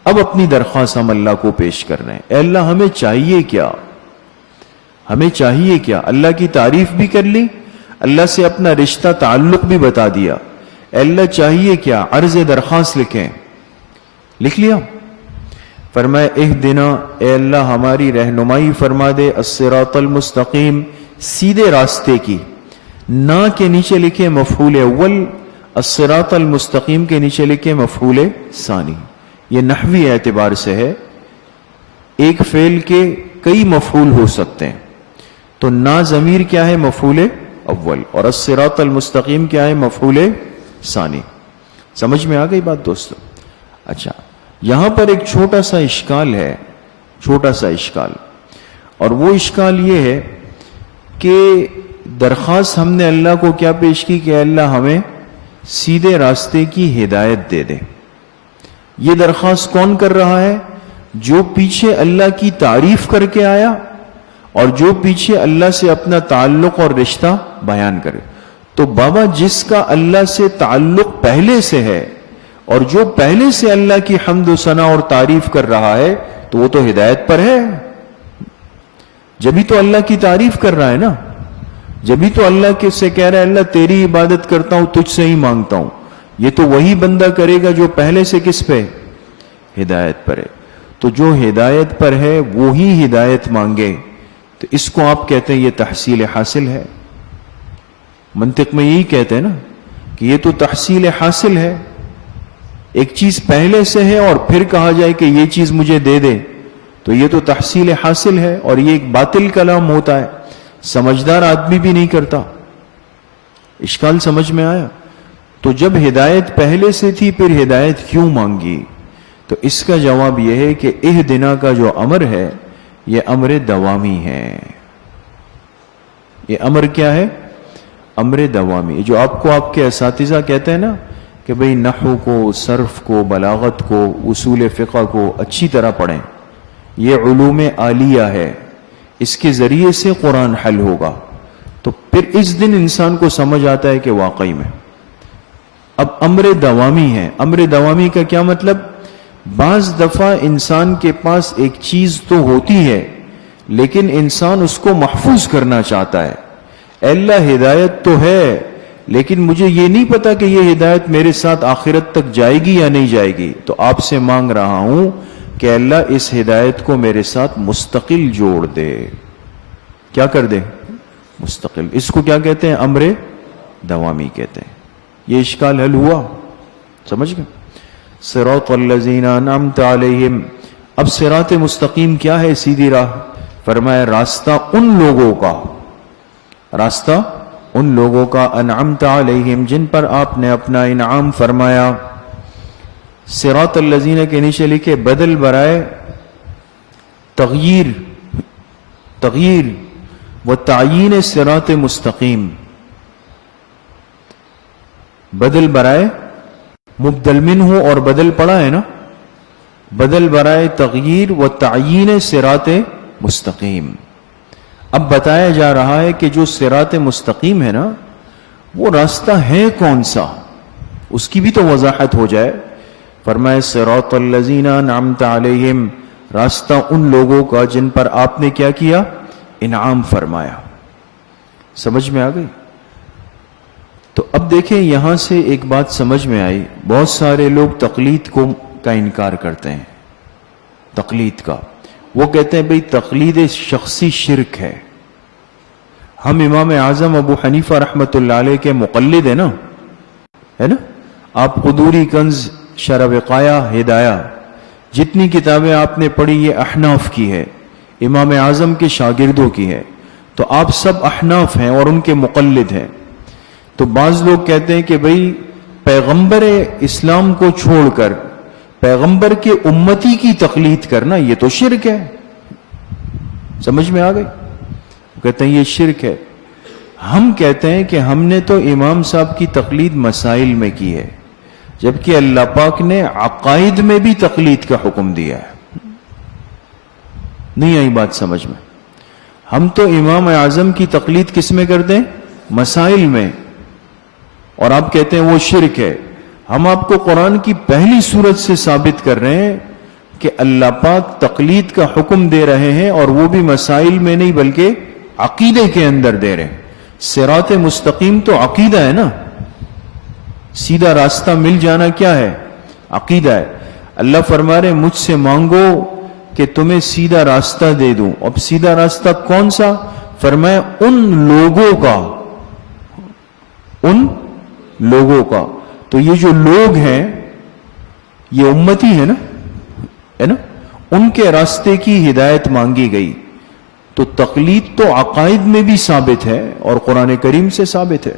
اب اپنی درخواست ہم اللہ کو پیش کر رہے ہیں. اے اللہ ہمیں چاہیے کیا؟ ہمیں چاہیے کیا؟ اللہ کی تعریف بھی کر لی، اللہ سے اپنا رشتہ تعلق بھی بتا دیا. اے اللہ چاہیے کیا؟ عرض درخواست لکھیں. لکھ لیا؟ فرمایا اہدنا، اے اللہ ہماری رہنمائی فرما دے، الصراط المستقیم، سیدھے راستے کی. نا کے نیچے لکھے مفعول اول، الصراط المستقیم کے نیچے لکھے مفعول ثانی. یہ نحوی اعتبار سے ہے، ایک فعل کے کئی مفعول ہو سکتے ہیں. تو نا ضمیر کیا ہے؟ مفعول اول. اور الصراط المستقیم کیا ہے؟ مفعول ثانی. سمجھ میں آ گئی بات دوستو؟ اچھا، یہاں پر ایک چھوٹا سا اشکال ہے، چھوٹا سا اشکال، اور وہ اشکال یہ ہے کہ درخواست ہم نے اللہ کو کیا پیش کی کہ اللہ ہمیں سیدھے راستے کی ہدایت دے دے۔ یہ درخواست کون کر رہا ہے؟ جو پیچھے اللہ کی تعریف کر کے آیا اور جو پیچھے اللہ سے اپنا تعلق اور رشتہ بیان کرے۔ تو بابا جس کا اللہ سے تعلق پہلے سے ہے اور جو پہلے سے اللہ کی حمد و ثنا اور تعریف کر رہا ہے تو وہ تو ہدایت پر ہے، جبھی تو اللہ کی تعریف کر رہا ہے نا، جبھی تو اللہ کے سے کہہ رہا ہے اللہ تیری عبادت کرتا ہوں، تجھ سے ہی مانگتا ہوں۔ یہ تو وہی بندہ کرے گا جو پہلے سے کس پہ؟ ہدایت پر ہے۔ تو جو ہدایت پر ہے وہی ہدایت مانگے، تو اس کو آپ کہتے ہیں یہ تحصیل حاصل ہے۔ منطق میں یہی کہتے ہیں نا کہ یہ تو تحصیل حاصل ہے، ایک چیز پہلے سے ہے اور پھر کہا جائے کہ یہ چیز مجھے دے دے، تو یہ تو تحصیل حاصل ہے، اور یہ ایک باطل کلام ہوتا ہے، سمجھدار آدمی بھی نہیں کرتا۔ اشکال سمجھ میں آیا؟ تو جب ہدایت پہلے سے تھی پھر ہدایت کیوں مانگی؟ تو اس کا جواب یہ ہے کہ اہدنا کا جو امر ہے یہ امر دوامی ہے۔ یہ امر کیا ہے؟ امر دوامی، جو آپ کو آپ کے اساتذہ کہتے ہیں نا کہ بھئی نحو کو، صرف کو، بلاغت کو، اصول فقہ کو اچھی طرح پڑھیں، یہ علوم عالیہ ہے، اس کے ذریعے سے قرآن حل ہوگا، تو پھر اس دن انسان کو سمجھ آتا ہے کہ واقعی میں اب امر دوامی ہے۔ امر دوامی کا کیا مطلب؟ بعض دفعہ انسان کے پاس ایک چیز تو ہوتی ہے لیکن انسان اس کو محفوظ کرنا چاہتا ہے۔ اے اللہ ہدایت تو ہے لیکن مجھے یہ نہیں پتا کہ یہ ہدایت میرے ساتھ آخرت تک جائے گی یا نہیں جائے گی، تو آپ سے مانگ رہا ہوں کہ اللہ اس ہدایت کو میرے ساتھ مستقل جوڑ دے۔ کیا کر دے؟ مستقل۔ اس کو کیا کہتے ہیں؟ امر دوامی کہتے ہیں۔ یہ اشکال حل ہوا؟ سمجھ گئے؟ صراط الذین انعمت علیہم، اب صراط مستقیم کیا ہے؟ سیدھی راہ۔ فرمایا راستہ ان لوگوں کا، راستہ ان لوگوں کا انعمت علیہم جن پر آپ نے اپنا انعام فرمایا۔ صراط الذین کے نیچے لکھے بدل برائے تغییر، تغییر و تعیین صراط مستقیم، بدل برائے مبدل من ہو اور بدل پڑا ہے نا، بدل برائے تغییر و تعیین صراط مستقیم۔ اب بتایا جا رہا ہے کہ جو صراط مستقیم ہے نا وہ راستہ ہے کون سا، اس کی بھی تو وضاحت ہو جائے۔ فرمائے صراط الذین انعمت علیہم، راستہ ان لوگوں کا جن پر آپ نے کیا کیا؟ انعام فرمایا۔ سمجھ میں آ گئی؟ تو اب دیکھیں یہاں سے ایک بات سمجھ میں آئی، بہت سارے لوگ تقلید کا انکار کرتے ہیں، تقلید کا۔ وہ کہتے ہیں بھئی تقلید شخصی شرک ہے۔ ہم امام اعظم ابو حنیفہ رحمۃ اللہ علیہ کے مقلد ہیں نا، ہے نا؟ آپ قدوری کنز، شرح وقایہ، ہدایہ، جتنی کتابیں آپ نے پڑھی یہ احناف کی ہے، امام اعظم کے شاگردوں کی ہے، تو آپ سب احناف ہیں اور ان کے مقلد ہیں۔ تو بعض لوگ کہتے ہیں کہ بھئی پیغمبر اسلام کو چھوڑ کر پیغمبر کے امتی کی تقلید کرنا یہ تو شرک ہے۔ سمجھ میں آ گئی؟ کہتے ہیں یہ شرک ہے۔ ہم کہتے ہیں کہ ہم نے تو امام صاحب کی تقلید مسائل میں کی ہے، جبکہ اللہ پاک نے عقائد میں بھی تقلید کا حکم دیا ہے۔ نہیں آئی بات سمجھ میں؟ ہم تو امام اعظم کی تقلید کس میں کرتے ہیں؟ مسائل میں، اور آپ کہتے ہیں وہ شرک ہے۔ ہم آپ کو قرآن کی پہلی سورت سے ثابت کر رہے ہیں کہ اللہ پاک تقلید کا حکم دے رہے ہیں، اور وہ بھی مسائل میں نہیں بلکہ عقیدے کے اندر دے رہے ہیں۔ صراط مستقیم تو عقیدہ ہے نا، سیدھا راستہ مل جانا کیا ہے؟ عقیدہ ہے۔ اللہ فرما رہے مجھ سے مانگو کہ تمہیں سیدھا راستہ دے دوں۔ اب سیدھا راستہ کون سا؟ فرمایا ان لوگوں کا، ان لوگوں کا۔ تو یہ جو لوگ ہیں یہ امتی ہے نا، ان کے راستے کی ہدایت مانگی گئی۔ تو تقلید تو عقائد میں بھی ثابت ہے اور قرآن کریم سے ثابت ہے۔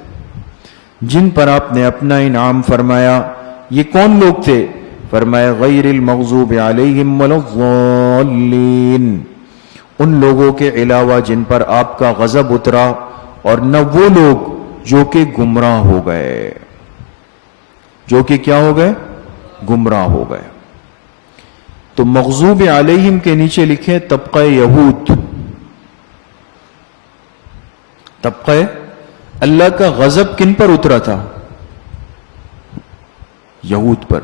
جن پر آپ نے اپنا انعام فرمایا، یہ کون لوگ تھے؟ فرمایا غیر المغضوب علیہم ولا الضالین، ان لوگوں کے علاوہ جن پر آپ کا غضب اترا، اور نہ وہ لوگ جو کہ گمراہ ہو گئے، جو کہ کیا ہو گئے؟ گمراہ ہو گئے۔ تو مغضوب علیہم کے نیچے لکھے طبقہ یہود، طبقہ اللہ کا غضب کن پر اترا تھا؟ یہود پر۔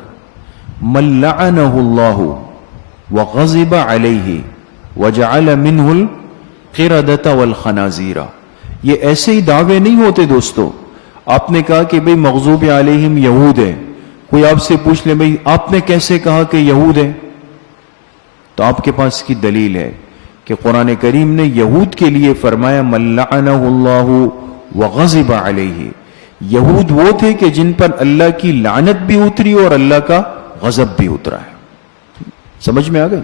من لعنہ اللہ وغضب علیہ وجعل منہ القردۃ والخنازیر، یہ ایسے ہی دعوے نہیں ہوتے دوستو۔ آپ نے کہا کہ بھئی مغضوب علیہم یہود ہے، کوئی آپ سے پوچھ لے بھئی آپ نے کیسے کہا کہ یہود ہے؟ تو آپ کے پاس کی دلیل ہے کہ قرآن کریم نے یہود کے لیے فرمایا من لعنہ اللہ وغضب علیہ، یہود وہ تھے کہ جن پر اللہ کی لعنت بھی اتری اور اللہ کا غضب بھی اترا ہے۔ سمجھ میں آ گئی؟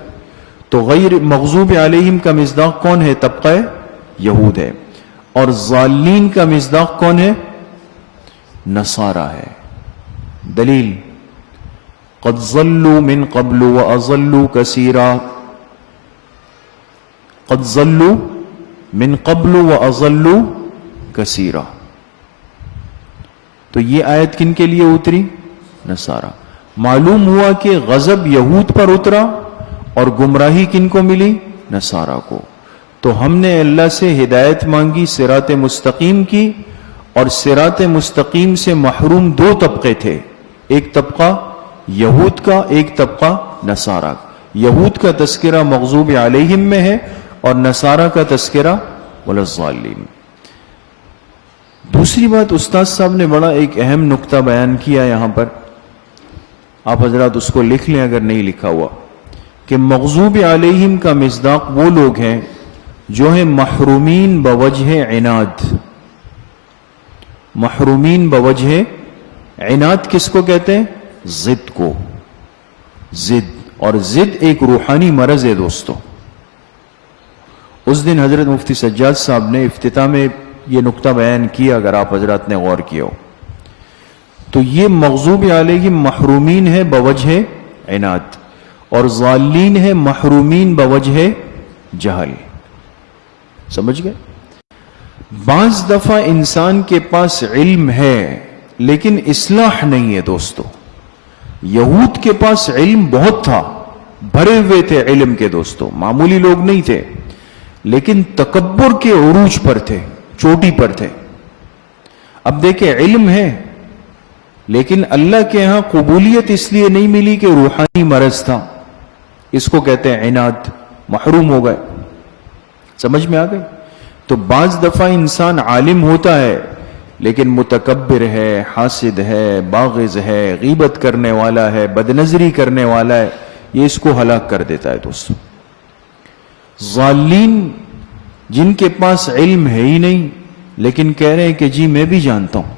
تو غیر مغضوب علیہم کا مصداق کون ہے؟ طبقہ یہود ہے، اور ضالین کا مصداق کون ہے؟ نصارہ ہے۔ دلیل قد ضلوا من قبل واضلوا كثيرا، قد ضلوا من قبل واضلوا كثيرا، تو یہ آیت کن کے لیے اتری؟ نصارہ۔ معلوم ہوا کہ غضب یہود پر اترا اور گمراہی کن کو ملی؟ نصارہ کو۔ تو ہم نے اللہ سے ہدایت مانگی صراط مستقیم کی، اور صراط مستقیم سے محروم دو طبقے تھے، ایک طبقہ یہود کا، ایک طبقہ نصارہ۔ یہود کا تذکرہ مغضوب علیہم میں ہے اور نصارہ کا تذکرہ ولا الضالین۔ دوسری بات، استاد صاحب نے بڑا ایک اہم نقطہ بیان کیا یہاں پر، آپ حضرات اس کو لکھ لیں اگر نہیں لکھا ہوا، کہ مغضوب علیہم کا مصداق وہ لوگ ہیں جو ہیں محرومین بوجہ عناد۔ محرومین بوجہ عناد کس کو کہتے ہیں؟ ضد کو۔ ضد، اور ضد ایک روحانی مرض ہے دوستو۔ اس دن حضرت مفتی سجاد صاحب نے افتتاح میں یہ نقطہ بیان کیا، اگر آپ حضرات نے غور کیا ہو تو یہ مغضوب علیہم محرومین ہے بوجہ عناد، اور ضالین ہے محرومین بوجہ جہل۔ سمجھ گئے؟ بعض دفعہ انسان کے پاس علم ہے لیکن اصلاح نہیں ہے دوستو۔ یہود کے پاس علم بہت تھا، بھرے ہوئے تھے علم کے دوستو، معمولی لوگ نہیں تھے، لیکن تکبر کے عروج پر تھے، چوٹی پر تھے۔ اب دیکھیں علم ہے لیکن اللہ کے ہاں قبولیت اس لیے نہیں ملی کہ روحانی مرض تھا، اس کو کہتے ہیں عناد، محروم ہو گئے۔ سمجھ میں آ گئی؟ تو بعض دفعہ انسان عالم ہوتا ہے لیکن متکبر ہے، حاسد ہے، باغض ہے، غیبت کرنے والا ہے، بدنظری کرنے والا ہے، یہ اس کو ہلاک کر دیتا ہے دوستو۔ ضالین جن کے پاس علم ہے ہی نہیں لیکن کہہ رہے ہیں کہ جی میں بھی جانتا ہوں،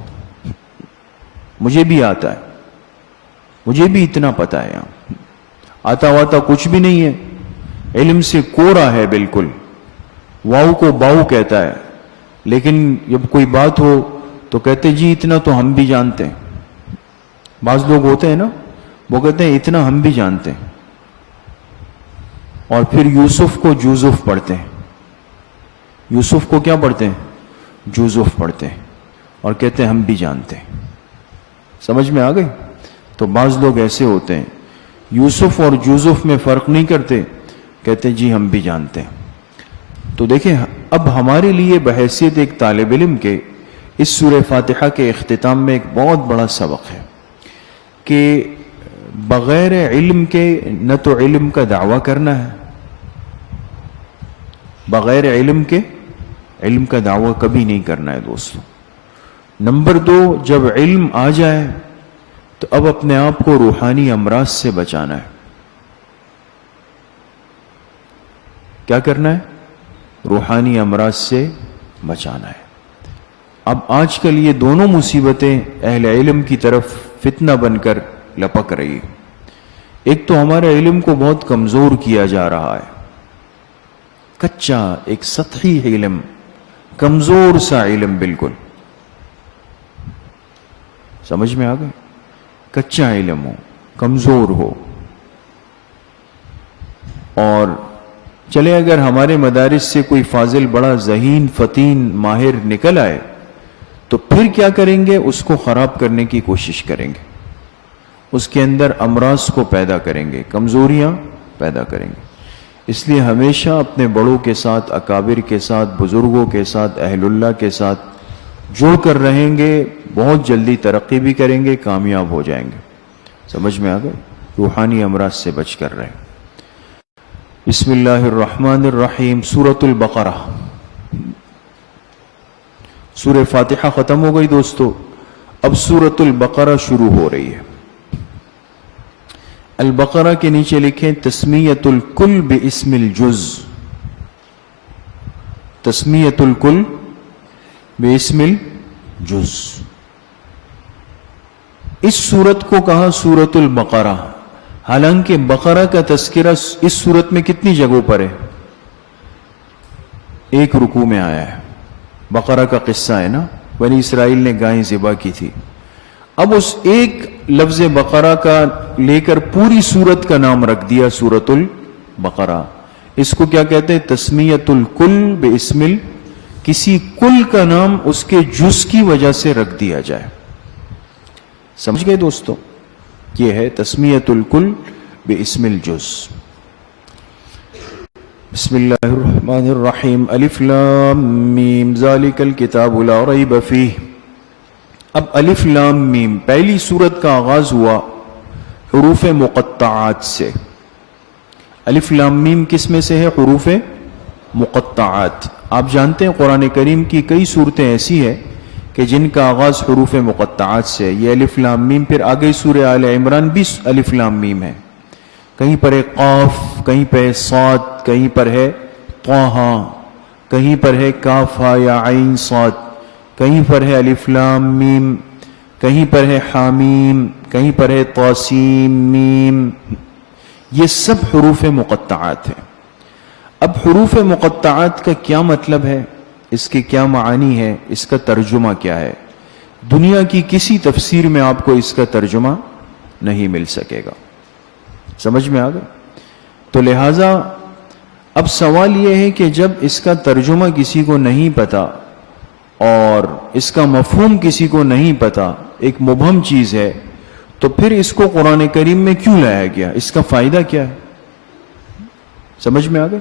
مجھے بھی آتا ہے، مجھے بھی اتنا پتا ہے، آتا واتا کچھ بھی نہیں ہے، علم سے کورا ہے بالکل، واؤ کو باؤ کہتا ہے، لیکن جب کوئی بات ہو تو کہتے جی اتنا تو ہم بھی جانتے ہیں۔ بعض لوگ ہوتے ہیں نا، وہ کہتے ہیں اتنا ہم بھی جانتے ہیں، اور پھر یوسف کو جوزف پڑھتے ہیں۔ یوسف کو کیا پڑھتے ہیں؟ جوزف پڑھتے ہیں، اور کہتے ہیں ہم بھی جانتے ہیں۔ سمجھ میں آ گئی؟ تو بعض لوگ ایسے ہوتے ہیں، یوسف اور جوزف میں فرق نہیں کرتے، کہتے ہیں جی ہم بھی جانتے ہیں۔ تو دیکھیں اب ہمارے لیے بحیثیت ایک طالب علم کے اس سورہ فاتحہ کے اختتام میں ایک بہت بڑا سبق ہے کہ بغیر علم کے نہ تو علم کا دعویٰ کرنا ہے، بغیر علم کے علم کا دعویٰ کبھی نہیں کرنا ہے دوستو۔ نمبر 2، جب علم آ جائے تو اب اپنے آپ کو روحانی امراض سے بچانا ہے۔ کیا کرنا ہے؟ روحانی امراض سے بچانا ہے۔ اب آج کل یہ دونوں مصیبتیں اہل علم کی طرف فتنہ بن کر لپک رہی ہے۔ ایک تو ہمارے علم کو بہت کمزور کیا جا رہا ہے، کچا، ایک سطحی علم، کمزور سا علم، بالکل سمجھ میں آ گئے؟ کچا علم ہو، کمزور ہو. اور چلے اگر ہمارے مدارس سے کوئی فاضل بڑا ذہین فتین ماہر نکل آئے تو پھر کیا کریں گے؟ اس کو خراب کرنے کی کوشش کریں گے، اس کے اندر امراض کو پیدا کریں گے، کمزوریاں پیدا کریں گے. اس لیے ہمیشہ اپنے بڑوں کے ساتھ، اکابر کے ساتھ، بزرگوں کے ساتھ، اہل اللہ کے ساتھ جڑ کر رہیں گے، بہت جلدی ترقی بھی کریں گے، کامیاب ہو جائیں گے. سمجھ میں آ گئے؟ روحانی امراض سے بچ کر رہیں. بسم اللہ الرحمن الرحیم. سورۃ البقرہ. سورہ فاتحہ ختم ہو گئی دوستو، اب سورۃ البقرہ شروع ہو رہی ہے. البقرہ کے نیچے لکھیں تسمیۃ الکل باسم الجز. تسمیۃ الکل باسم الجز. اس سورت کو کہا سورۃ البقرہ، حالانکہ بقرہ کا تذکرہ اس سورت میں کتنی جگہوں پر ہے؟ ایک رکوع میں آیا ہے. بقرہ کا قصہ ہے نا، بنی اسرائیل نے گائیں ذبح کی تھی. اب اس ایک لفظ بقرہ کا لے کر پوری سورت کا نام رکھ دیا سورۃ البقرہ. اس کو کیا کہتے ہیں؟ تسمیۃ الکل باسم کسی کل کا نام اس کے جز کی وجہ سے رکھ دیا جائے. سمجھ گئے دوستو؟ یہ ہے تسمیۃ الکل باسم الجز. بسم اللہ الرحمن الرحیم. الف لام میم ذالک الکتاب لا ریب فیہ. اب الف لام میم، پہلی سورت کا آغاز ہوا حروف مقطعات سے. الف لام میم کس میں سے ہے؟ حروف مقطعات. آپ جانتے ہیں قرآن کریم کی کئی صورتیں ایسی ہیں کہ جن کا آغاز حروف مقطعات سے. یہ الف لام میم. پھر آگے سورہ آل عمران بھی الف لام میم ہے. کہیں پر ہے قاف، کہیں پر ہے صاد، کہیں پر ہے طٰہٰ، کہیں پر ہے کاف ہا یا عین صاد، کہیں پر ہے الف لام میم، کہیں پر ہے حامیم، کہیں پر ہے طاسیم میم. یہ سب حروف مقطعات ہیں. اب حروف مقطعات کا کیا مطلب ہے؟ اس کے کیا معانی ہے؟ اس کا ترجمہ کیا ہے؟ دنیا کی کسی تفسیر میں آپ کو اس کا ترجمہ نہیں مل سکے گا. سمجھ میں آ گیا؟ تو لہٰذا اب سوال یہ ہے کہ جب اس کا ترجمہ کسی کو نہیں پتا اور اس کا مفہوم کسی کو نہیں پتا، ایک مبہم چیز ہے، تو پھر اس کو قرآن کریم میں کیوں لایا گیا؟ اس کا فائدہ کیا ہے؟ سمجھ میں آ گیا؟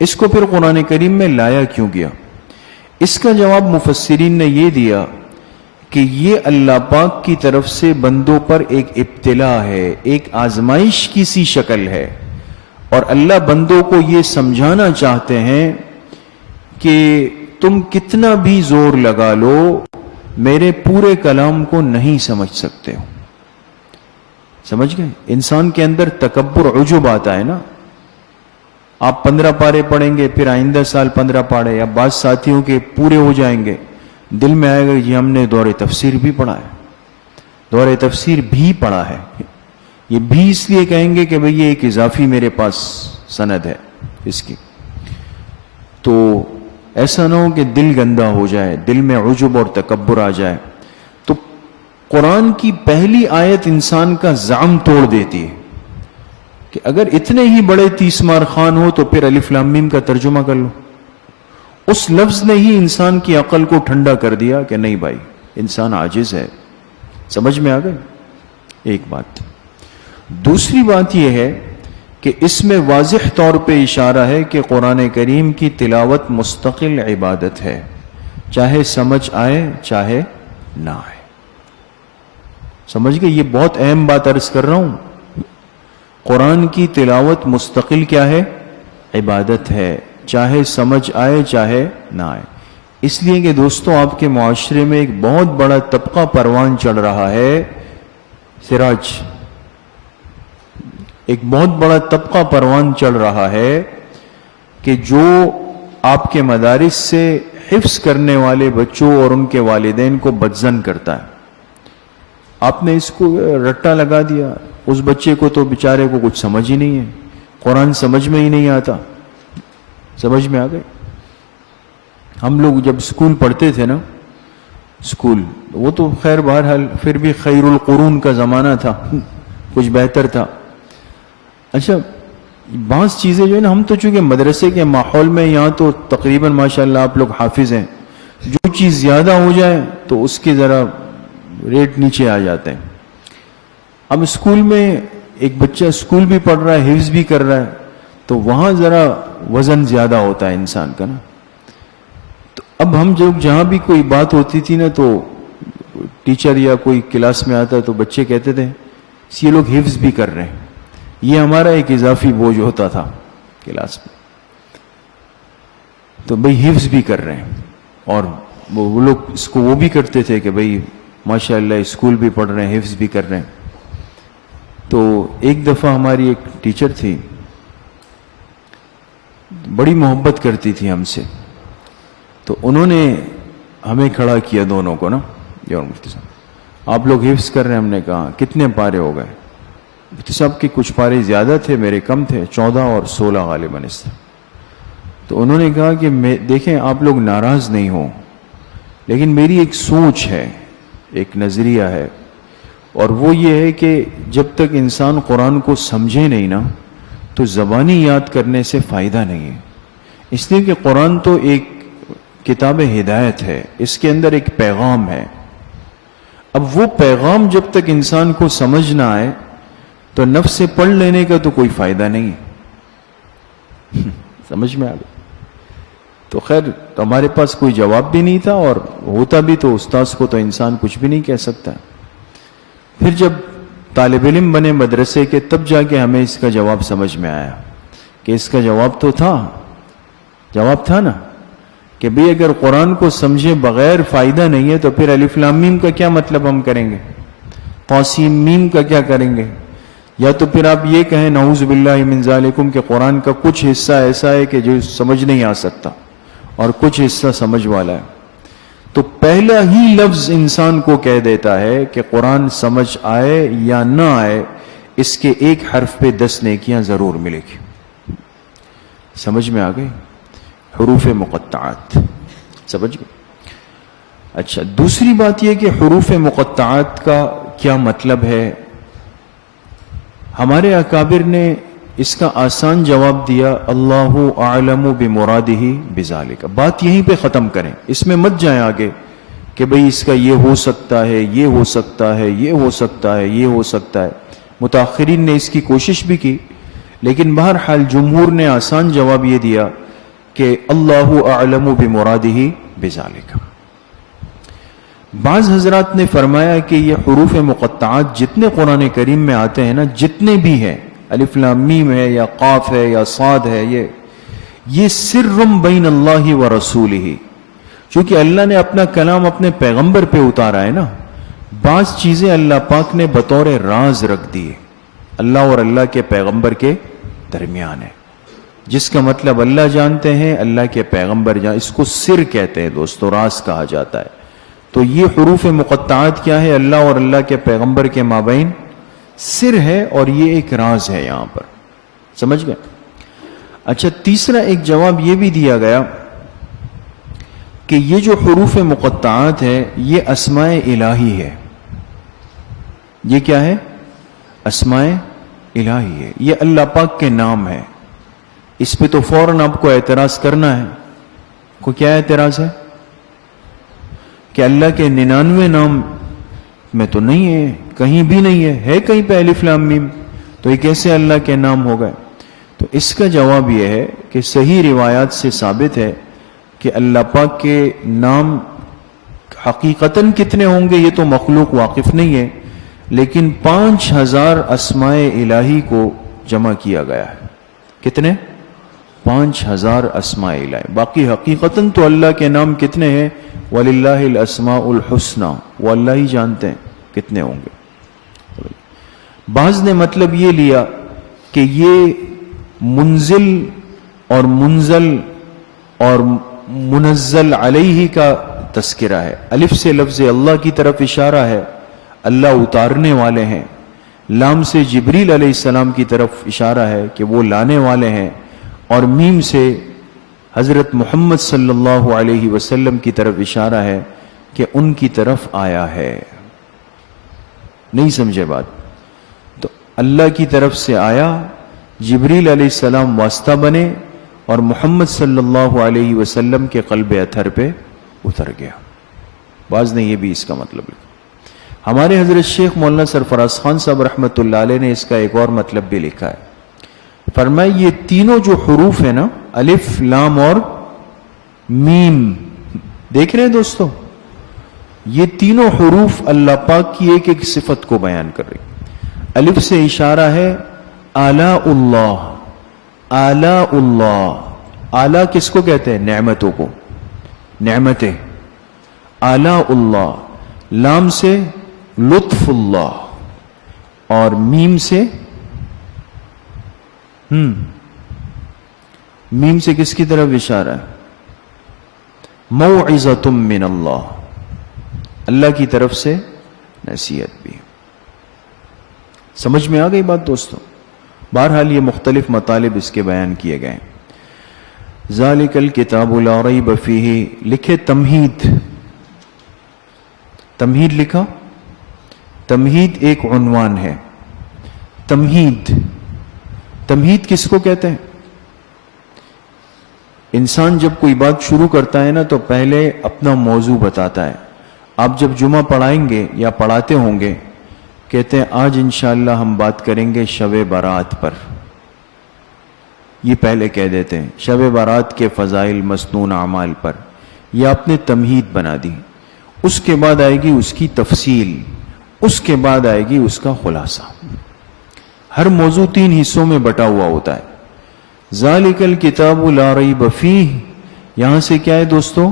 اس کو پھر قرآن کریم میں لایا کیوں گیا؟ اس کا جواب مفسرین نے یہ دیا کہ یہ اللہ پاک کی طرف سے بندوں پر ایک ابتلا ہے، ایک آزمائش کی سی شکل ہے، اور اللہ بندوں کو یہ سمجھانا چاہتے ہیں کہ تم کتنا بھی زور لگا لو میرے پورے کلام کو نہیں سمجھ سکتے ہو. سمجھ گئے؟ انسان کے اندر تکبر، عجب آتا ہے نا. آپ 15 پارے پڑھیں گے، پھر آئندہ سال 15 پارے، یا بعض ساتھیوں کے پورے ہو جائیں گے، دل میں آئے گا جی ہم نے دور تفسیر بھی پڑھا ہے، دور تفسیر بھی پڑھا ہے. یہ بھی اس لیے کہیں گے کہ بھئی یہ ایک اضافی میرے پاس سند ہے اس کی. تو ایسا نہ ہو کہ دل گندا ہو جائے، دل میں عجب اور تکبر آ جائے. تو قرآن کی پہلی آیت انسان کا زعم توڑ دیتی ہے کہ اگر اتنے ہی بڑے تیسمار خان ہو تو پھر الف لام میم کا ترجمہ کر لو. اس لفظ نے ہی انسان کی عقل کو ٹھنڈا کر دیا کہ نہیں بھائی، انسان عاجز ہے. سمجھ میں آ گئی ایک بات. دوسری بات یہ ہے کہ اس میں واضح طور پہ اشارہ ہے کہ قرآن کریم کی تلاوت مستقل عبادت ہے، چاہے سمجھ آئے چاہے نہ آئے. سمجھ گئے؟ یہ بہت اہم بات عرض کر رہا ہوں. قرآن کی تلاوت مستقل کیا ہے؟ عبادت ہے، چاہے سمجھ آئے چاہے نہ آئے. اس لیے کہ دوستوں آپ کے معاشرے میں ایک بہت بڑا طبقہ پروان چڑھ رہا ہے. سراج، ایک بہت بڑا طبقہ پروان چڑھ رہا ہے کہ جو آپ کے مدارس سے حفظ کرنے والے بچوں اور ان کے والدین کو بدظن کرتا ہے. آپ نے اس کو رٹا لگا دیا، اس بچے کو تو بیچارے کو کچھ سمجھ ہی نہیں ہے، قرآن سمجھ میں ہی نہیں آتا. سمجھ میں آ گئے؟ ہم لوگ جب اسکول پڑھتے تھے نا، اسکول وہ تو خیر بہرحال پھر بھی خیر القرون کا زمانہ تھا، کچھ بہتر تھا. اچھا بعض چیزیں جو ہے نا، ہم تو چونکہ مدرسے کے ماحول میں یہاں تو تقریباً ماشاءاللہ آپ لوگ حافظ ہیں، جو چیز زیادہ ہو جائے تو اس کے ذرا ریٹ نیچے آ جاتے ہیں. اب اسکول میں ایک بچہ اسکول بھی پڑھ رہا ہے، حفظ بھی کر رہا ہے، تو وہاں ذرا وزن زیادہ ہوتا ہے انسان کا نا. تو اب ہم جہاں بھی کوئی بات ہوتی تھی نا، تو ٹیچر یا کوئی کلاس میں آتا تو بچے کہتے تھے یہ لوگ حفظ بھی کر رہے ہیں. یہ ہمارا ایک اضافی بوجھ ہوتا تھا کلاس میں. تو بھئی حفظ بھی کر رہے ہیں، اور وہ لوگ اس کو وہ بھی کرتے تھے کہ بھئی ماشاءاللہ اسکول بھی پڑھ رہے ہیں، حفظ بھی کر رہے ہیں. تو ایک دفعہ ہماری ایک ٹیچر تھی، بڑی محبت کرتی تھی ہم سے. تو انہوں نے ہمیں کھڑا کیا دونوں کو نا، جوہر مفتی صاحب آپ لوگ حفظ کر رہے ہیں. ہم نے کہا کتنے پارے ہو گئے؟ مفتی صاحب کے کچھ پارے زیادہ تھے، میرے کم تھے، 14 اور 16 غالباً اس طرح. تو انہوں نے کہا کہ دیکھیں آپ لوگ ناراض نہیں ہوں، لیکن میری ایک سوچ ہے، ایک نظریہ ہے، اور وہ یہ ہے کہ جب تک انسان قرآن کو سمجھے نہیں نا، تو زبانی یاد کرنے سے فائدہ نہیں ہے. اس لیے کہ قرآن تو ایک کتاب ہدایت ہے، اس کے اندر ایک پیغام ہے. اب وہ پیغام جب تک انسان کو سمجھ نہ آئے تو نفس سے پڑھ لینے کا تو کوئی فائدہ نہیں. سمجھ میں آ گیا؟ تو خیر ہمارے پاس کوئی جواب بھی نہیں تھا، اور ہوتا بھی تو استاذ کو تو انسان کچھ بھی نہیں کہہ سکتا. پھر جب طالب علم بنے مدرسے کے، تب جا کے ہمیں اس کا جواب سمجھ میں آیا کہ اس کا جواب تھا نا کہ بھئی اگر قرآن کو سمجھے بغیر فائدہ نہیں ہے تو پھر الف لام میم کا کیا مطلب ہم کریں گے، طاسیم میم کا کیا کریں گے؟ یا تو پھر آپ یہ کہیں نعوذ باللہ من ذالکم کہ قرآن کا کچھ حصہ ایسا ہے کہ جو سمجھ نہیں آ سکتا اور کچھ حصہ سمجھ والا ہے. تو پہلا ہی لفظ انسان کو کہہ دیتا ہے کہ قرآن سمجھ آئے یا نہ آئے، اس کے ایک حرف پہ 10 نیکیاں ضرور ملے گی. سمجھ میں آ گئی؟ حروف مقطعات سمجھ گئے؟ اچھا دوسری بات یہ کہ حروف مقطعات کا کیا مطلب ہے. ہمارے اکابر نے اس کا آسان جواب دیا، اللہ اعلم بمرادہ بذالک. بات یہیں پہ ختم کریں، اس میں مت جائیں آگے کہ بھئی اس کا یہ ہو سکتا ہے، یہ ہو سکتا ہے، یہ ہو سکتا ہے، یہ ہو سکتا ہے. متاخرین نے اس کی کوشش بھی کی، لیکن بہرحال جمہور نے آسان جواب یہ دیا کہ اللہ اعلم بمرادہ بذالک. بعض حضرات نے فرمایا کہ یہ حروف مقطعات جتنے قرآن کریم میں آتے ہیں نا، جتنے بھی ہیں، الف لام میم ہے یا قاف ہے یا صاد ہے، یہ سر بین اللہ و رسولہ. چونکہ اللہ نے اپنا کلام اپنے پیغمبر پہ اتارا ہے نا، بعض چیزیں اللہ پاک نے بطور راز رکھ دی، اللہ اور اللہ کے پیغمبر کے درمیان ہے، جس کا مطلب اللہ جانتے ہیں، اللہ کے پیغمبر جانتے. اس کو سر کہتے ہیں دوستو، راز کہا جاتا ہے. تو یہ حروف مقطعات کیا ہے؟ اللہ اور اللہ کے پیغمبر کے مابین سر ہے، اور یہ ایک راز ہے یہاں پر. سمجھ گئے؟ اچھا تیسرا ایک جواب یہ بھی دیا گیا کہ یہ جو حروف مقطعات ہے یہ اسماء الہی ہے. یہ کیا ہے؟ اسماء الہی ہے، یہ اللہ پاک کے نام ہے. اس پہ تو فوراً آپ کو اعتراض کرنا ہے. کو کیا اعتراض ہے؟ کہ اللہ کے 99 نام میں تو نہیں ہے، کہیں بھی نہیں ہے کہیں پہ الف لام میم، تو یہ کیسے اللہ کے نام ہو گئے؟ تو اس کا جواب یہ ہے کہ صحیح روایات سے ثابت ہے کہ اللہ پاک کے نام حقیقتاً کتنے ہوں گے یہ تو مخلوق واقف نہیں ہے، لیکن 5000 اسماء الہی کو جمع کیا گیا ہے. کتنے؟ 5000 اسماء الہی. باقی حقیقتاً تو اللہ کے نام کتنے ہیں؟ وَلِلَّهِ الْأَسْمَاءُ الْحُسْنَى، وہ اللہ ہی جانتے ہیں کتنے ہوں گے. بعض نے مطلب یہ لیا کہ یہ منزل اور منزل اور منزل علیہ کا تذکرہ ہے. الف سے لفظ اللہ کی طرف اشارہ ہے، اللہ اتارنے والے ہیں. لام سے جبریل علیہ السلام کی طرف اشارہ ہے کہ وہ لانے والے ہیں، اور میم سے حضرت محمد صلی اللہ علیہ وسلم کی طرف اشارہ ہے کہ ان کی طرف آیا ہے. نہیں سمجھے بات؟ تو اللہ کی طرف سے آیا, جبریل علیہ السلام واسطہ بنے اور محمد صلی اللہ علیہ وسلم کے قلب اطہر پہ اتر گیا. بعض نے یہ بھی اس کا مطلب لکھا. ہمارے حضرت شیخ مولانا سرفراز خان صاحب رحمۃ اللہ علیہ نے اس کا ایک اور مطلب بھی لکھا ہے. فرمایا یہ تینوں جو حروف ہیں نا, الف لام اور میم, دیکھ رہے ہیں دوستو, یہ تینوں حروف اللہ پاک کی ایک ایک صفت کو بیان کر رہے. الف سے اشارہ ہے آلاء اللہ, آلاء اللہ, آلہ کس کو کہتے ہیں؟ نعمتوں کو, نعمتیں, آلاء اللہ. لام سے لطف اللہ اور میم سے میم سے کس کی طرف اشارہ ہے؟ موعظۃ من اللہ, اللہ کی طرف سے نصیحت بھی. سمجھ میں آ گئی بات دوستو؟ بہرحال یہ مختلف مطالب اس کے بیان کیے گئے. ذالک الکتاب لا ریب فیہ, لکھے تمہید, تمہید لکھا. تمہید ایک عنوان ہے. تمہید, تمہید کس کو کہتے ہیں؟ انسان جب کوئی بات شروع کرتا ہے نا تو پہلے اپنا موضوع بتاتا ہے. آپ جب جمعہ پڑھائیں گے یا پڑھاتے ہوں گے, کہتے ہیں آج انشاءاللہ ہم بات کریں گے شب برات پر. یہ پہلے کہہ دیتے ہیں شب برات کے فضائل, مسنون اعمال پر. یہ آپ نے تمہید بنا دی. اس کے بعد آئے گی اس کی تفصیل, اس کے بعد آئے گی اس کا خلاصہ. ہر موضوع 3 حصوں میں بٹا ہوا ہوتا ہے. ذالک الکتاب لا ریب فیہ, یہاں سے کیا ہے دوستو؟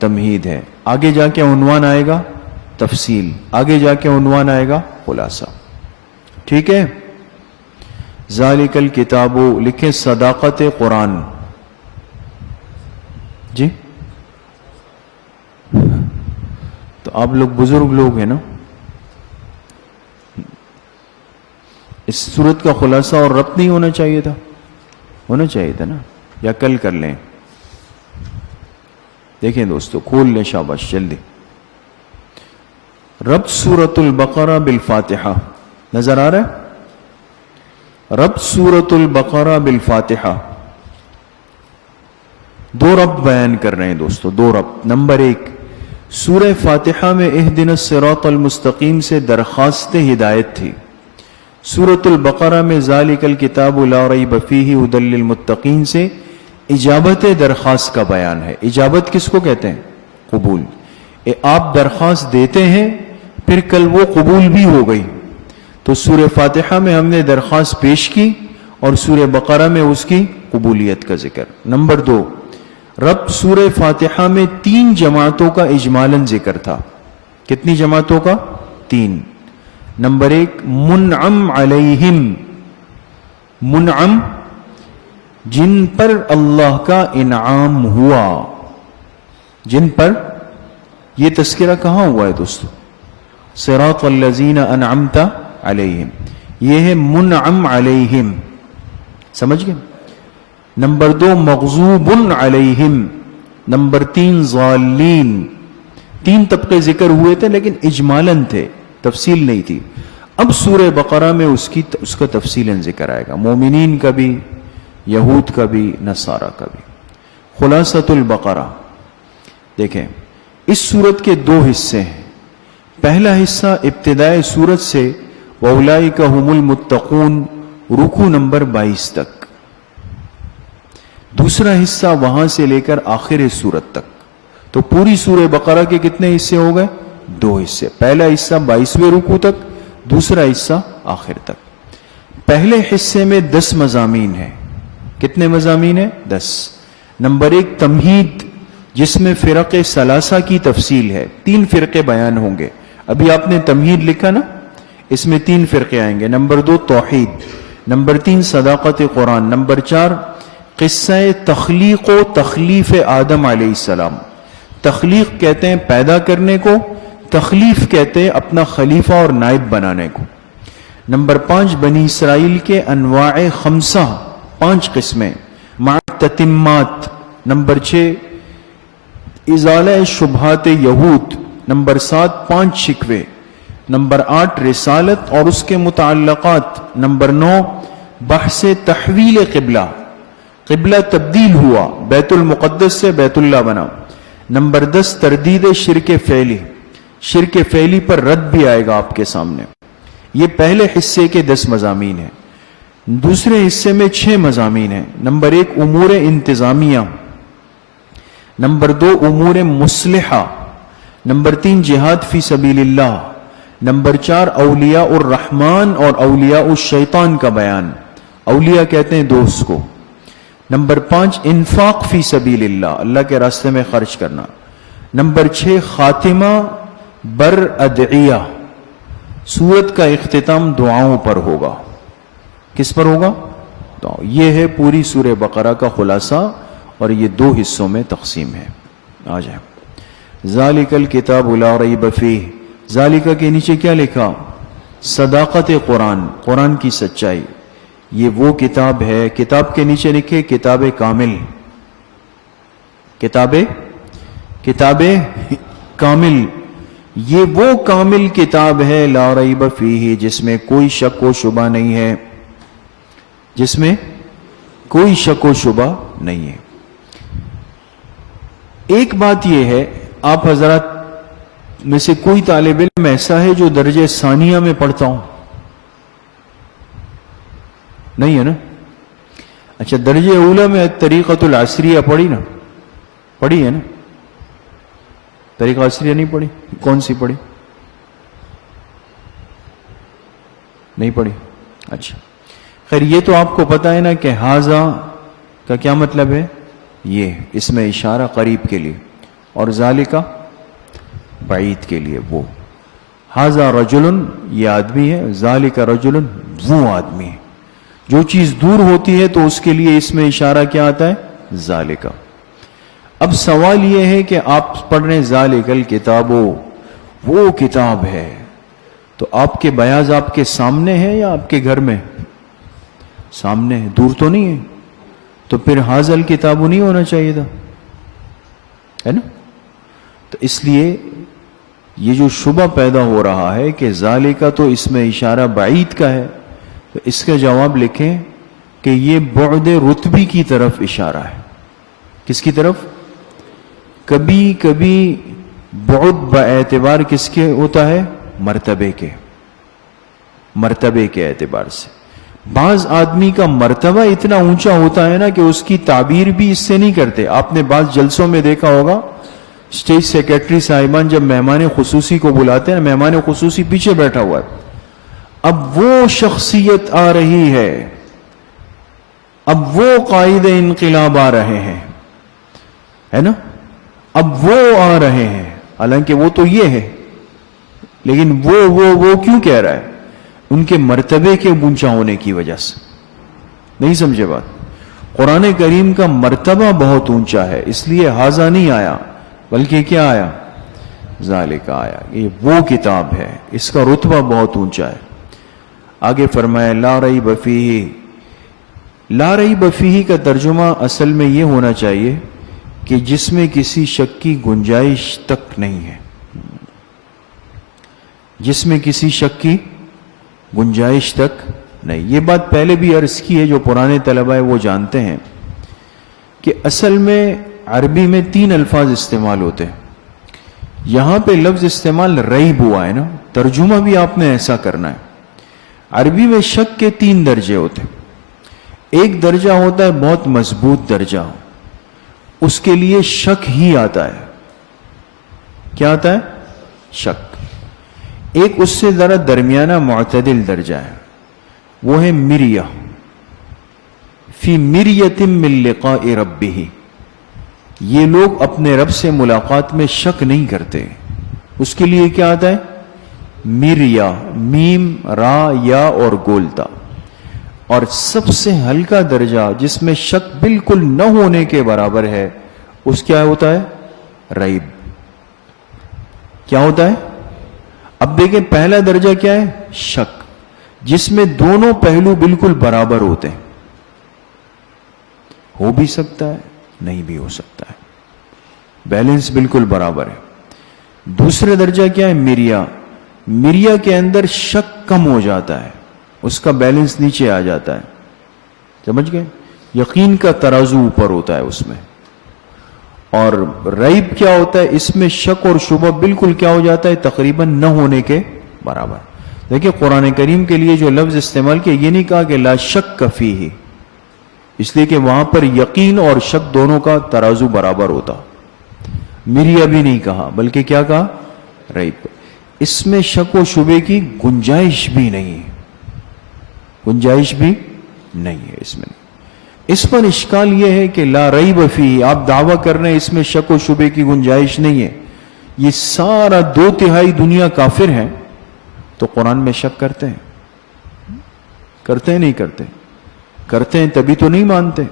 تمہید ہے. آگے جا کے عنوان آئے گا تفصیل, آگے جا کے عنوان آئے گا خلاصہ. ٹھیک ہے. ذالک الکتاب, لکھے صداقت قرآن. جی تو آپ لوگ بزرگ لوگ ہیں نا, اس صورت کا خلاصہ اور ربط نہیں ہونا چاہیے تھا؟ ہونا چاہیے تھا نا, یا کل کر لیں؟ دیکھیں دوستو, کھول لیں, شاباش, جلدی. ربط سورۃ البقرہ بالفاتحہ نظر آ رہا ہے؟ ربط سورۃ البقرہ بالفاتحہ. 2 ربط بیان کر رہے ہیں دوستو, 2 ربط. نمبر 1, سورہ فاتحہ میں اہدنا الصراط المستقیم سے درخواست ہدایت تھی. سورۃ البقرہ میں ذالک الکتاب لا ریب فیہ ھدی للمتقین سے اجابت درخواست کا بیان ہے. اجابت کس کو کہتے ہیں؟ قبول. آپ درخواست دیتے ہیں, پھر کل وہ قبول بھی ہو گئی. تو سورہ فاتحہ میں ہم نے درخواست پیش کی اور سورہ بقرہ میں اس کی قبولیت کا ذکر. نمبر 2, رب سورہ فاتحہ میں 3 جماعتوں کا اجمالاً ذکر تھا. کتنی جماعتوں کا؟ 3. نمبر 1, منعم علیہم. منعم, جن پر اللہ کا انعام ہوا, جن پر. یہ تذکرہ کہاں ہوا ہے دوستو؟ صراط الذین انعمت علیہم, یہ ہے منعم علیہم. سمجھ گئے؟ نمبر 2, مغضوب علیہم. نمبر 3, ضالین. 3 طبقے ذکر ہوئے تھے لیکن اجمالاً تھے, تفصیل نہیں تھی. اب سورہ بقرہ میں اس کا تفصیلاً ذکر آئے گا, مومنین کا بھی, یہود کا بھی, نصارہ کا بھی. خلاصۃ البقرہ. دیکھیں, اس سورت کے 2 حصے ہیں. پہلا حصہ ابتدائے سورت سے وَأُولَئِكَ هُمُ الْمُتَّقُونَ رکوع نمبر 22 تک. دوسرا حصہ وہاں سے لے کر آخر سورت تک. تو پوری سورہ بقرہ کے کتنے حصے ہو گئے؟ 2 حصے. پہلا حصہ 22ویں رکوع تک, دوسرا حصہ آخر تک. پہلے حصے میں 10 مضامین ہیں. کتنے مضامین ہیں؟ 10. نمبر 1, تمہید, جس میں فرق ثلاثہ کی تفصیل ہے. 3 فرقے بیان ہوں گے. ابھی آپ نے تمہید لکھا نا, اس میں 3 فرقے آئیں گے. نمبر 2, توحید. نمبر 3, صداقت قرآن. نمبر 4, قصہ تخلیق و تخلیف آدم علیہ السلام. تخلیق کہتے ہیں پیدا کرنے کو, تخلیف کہتے ہیں اپنا خلیفہ اور نائب بنانے کو. نمبر 5, بنی اسرائیل کے انواع 5 5 قسمیں مع تتمات. نمبر 6, ازالہ شبہات یہود. نمبر 7, 5 شکوے. نمبر 8 رسالت اور اس کے متعلقات، نمبر 9 بحث تحویل قبلہ، قبلہ تبدیل ہوا، بیت المقدس سے بیت اللہ بنا، نمبر 10 تردید شرک فعلی، شرک فعلی پر رد بھی آئے گا آپ کے سامنے۔ یہ پہلے حصے کے 10 مضامین ہیں۔ دوسرے حصے میں 6 مضامین ہیں۔ نمبر 1 امور انتظامیہ، نمبر 2 امور مصلحہ، نمبر 3 جہاد فی سبیل اللہ، نمبر 4 اولیاء الرحمن اور اولیاء الشیطان کا بیان، اولیاء کہتے ہیں دوست کو، نمبر 5 انفاق فی سبیل اللہ، اللہ کے راستے میں خرچ کرنا، نمبر 6 خاتمہ بر ادعیہ، سورت کا اختتام دعاؤں پر ہوگا۔ کس پر ہوگا؟ تو یہ ہے پوری سورہ بقرہ کا خلاصہ، اور یہ 2 حصوں میں تقسیم ہے۔ آ جائیں، ذالک الکتاب لا ریب فیہ، ذالکہ کے نیچے کیا لکھا؟ صداقت قرآن، قرآن کی سچائی، یہ وہ کتاب ہے۔ کتاب کے نیچے لکھے کتاب کامل، کتاب کامل، یہ وہ کامل کتاب ہے لا ریب فیہ، جس میں کوئی شک و شبہ نہیں ہے، جس میں کوئی شک و شبہ نہیں ہے۔ ایک بات یہ ہے، آپ حضرات میں سے کوئی طالب علم ایسا ہے جو درجہ ثانیہ میں پڑھتا ہوں؟ نہیں ہے نا؟ اچھا، درجہ اولا میں طریقۃ العصریہ پڑھی نا؟ پڑھی ہے نا؟ طریقہ عصریہ نہیں پڑھی؟ کون سی پڑھی؟ نہیں پڑھی؟ اچھا خیر، یہ تو آپ کو پتا ہے نا کہ ہاذا کا کیا مطلب ہے؟ یہ اس میں اشارہ قریب کے لیے، اور ذالکہ بعید کے لیے۔ وہ ہاذا رجل، یہ آدمی ہے، ذالکہ رجل، وہ آدمی ہے۔ جو چیز دور ہوتی ہے تو اس کے لیے اس میں اشارہ کیا آتا ہے؟ ذالکہ۔ اب سوال یہ ہے کہ آپ پڑھ رہے ہیں ذالک الکتاب، وہ کتاب ہے، تو آپ کے بیاض آپ کے سامنے ہے یا آپ کے گھر میں؟ سامنے ہے، دور تو نہیں ہے، تو پھر ھذا الکتاب نہیں ہونا چاہیے تھا، ہے نا؟ تو اس لیے یہ جو شبہ پیدا ہو رہا ہے کہ ذالکہ تو اس میں اشارہ بعید کا ہے، تو اس کا جواب لکھیں کہ یہ بعد رتبی کی طرف اشارہ ہے۔ کس کی طرف؟ کبھی کبھی بعد باعتبار کس کے ہوتا ہے؟ مرتبے کے، مرتبے کے اعتبار سے۔ بعض آدمی کا مرتبہ اتنا اونچا ہوتا ہے نا کہ اس کی تعبیر بھی اس سے نہیں کرتے۔ آپ نے بعض جلسوں میں دیکھا ہوگا، اسٹیج سیکرٹری صاحبان جب مہمان خصوصی کو بلاتے ہیں، مہمان خصوصی پیچھے بیٹھا ہوا ہے، اب وہ شخصیت آ رہی ہے، اب وہ قائد انقلاب آ رہے ہیں، ہے نا؟ اب وہ آ رہے ہیں، حالانکہ وہ تو یہ ہے، لیکن وہ کیوں کہہ رہا ہے؟ ان کے مرتبے کے اونچا ہونے کی وجہ سے۔ نہیں سمجھے بات؟ قرآن کریم کا مرتبہ بہت اونچا ہے، اس لیے ھذا نہیں آیا، بلکہ کیا آیا؟ ذالک آیا۔ یہ وہ کتاب ہے، اس کا رتبہ بہت اونچا ہے۔ آگے فرمایا لا ریب فیہ، لا ریب فیہ کا ترجمہ اصل میں یہ ہونا چاہیے کہ جس میں کسی شک کی گنجائش تک نہیں ہے، جس میں کسی شک کی گنجائش تک نہیں۔ یہ بات پہلے بھی عرض کی ہے، جو پرانے طلبہ ہیں وہ جانتے ہیں کہ اصل میں عربی میں 3 الفاظ استعمال ہوتے ہیں۔ یہاں پہ لفظ استعمال ریب ہوا ہے نا، ترجمہ بھی آپ نے ایسا کرنا ہے۔ عربی میں شک کے 3 درجے ہوتے ہیں۔ ایک درجہ ہوتا ہے بہت مضبوط درجہ، اس کے لیے شک ہی آتا ہے۔ کیا آتا ہے؟ شک۔ ایک اس سے ذرا درمیانہ معتدل درجہ ہے، وہ ہے مریہ، فی مریۃ من لقاء ربہ، یہ لوگ اپنے رب سے ملاقات میں شک نہیں کرتے، اس کے لیے کیا آتا ہے؟ مریہ، میم را یا اور گولتا۔ اور سب سے ہلکا درجہ جس میں شک بالکل نہ ہونے کے برابر ہے، اس کیا ہوتا ہے؟ ریب۔ کیا ہوتا ہے؟ اب دیکھیں پہلا درجہ کیا ہے؟ شک، جس میں دونوں پہلو بالکل برابر ہوتے ہیں، ہو بھی سکتا ہے نہیں بھی ہو سکتا ہے، بیلنس بالکل برابر ہے۔ دوسرا درجہ کیا ہے؟ مریہ، مریا کے اندر شک کم ہو جاتا ہے، اس کا بیلنس نیچے آ جاتا ہے، سمجھ گئے؟ یقین کا ترازو اوپر ہوتا ہے اس میں. اور ریب کیا ہوتا ہے؟ اس میں شک اور شبہ بالکل کیا ہو جاتا ہے؟ تقریباً نہ ہونے کے برابر. دیکھیں قرآن کریم کے لیے جو لفظ استعمال کیا، یہ نہیں کہا کہ لا شک فیہ، اس لیے کہ وہاں پر یقین اور شک دونوں کا ترازو برابر ہوتا. مریا بھی نہیں کہا، بلکہ کیا کہا؟ ریب. اس میں شک و شبے کی گنجائش بھی نہیں ہے، گنجائش بھی نہیں ہے اس میں. اس پر اشکال یہ ہے کہ لا ریب فیہ، آپ دعویٰ کر رہے ہیں اس میں شک و شبے کی گنجائش نہیں ہے. یہ سارا 2/3 دنیا کافر ہے، تو قرآن میں شک کرتے ہیں؟ کرتے ہیں نہیں کرتے؟ کرتے ہیں تبھی تو نہیں مانتے.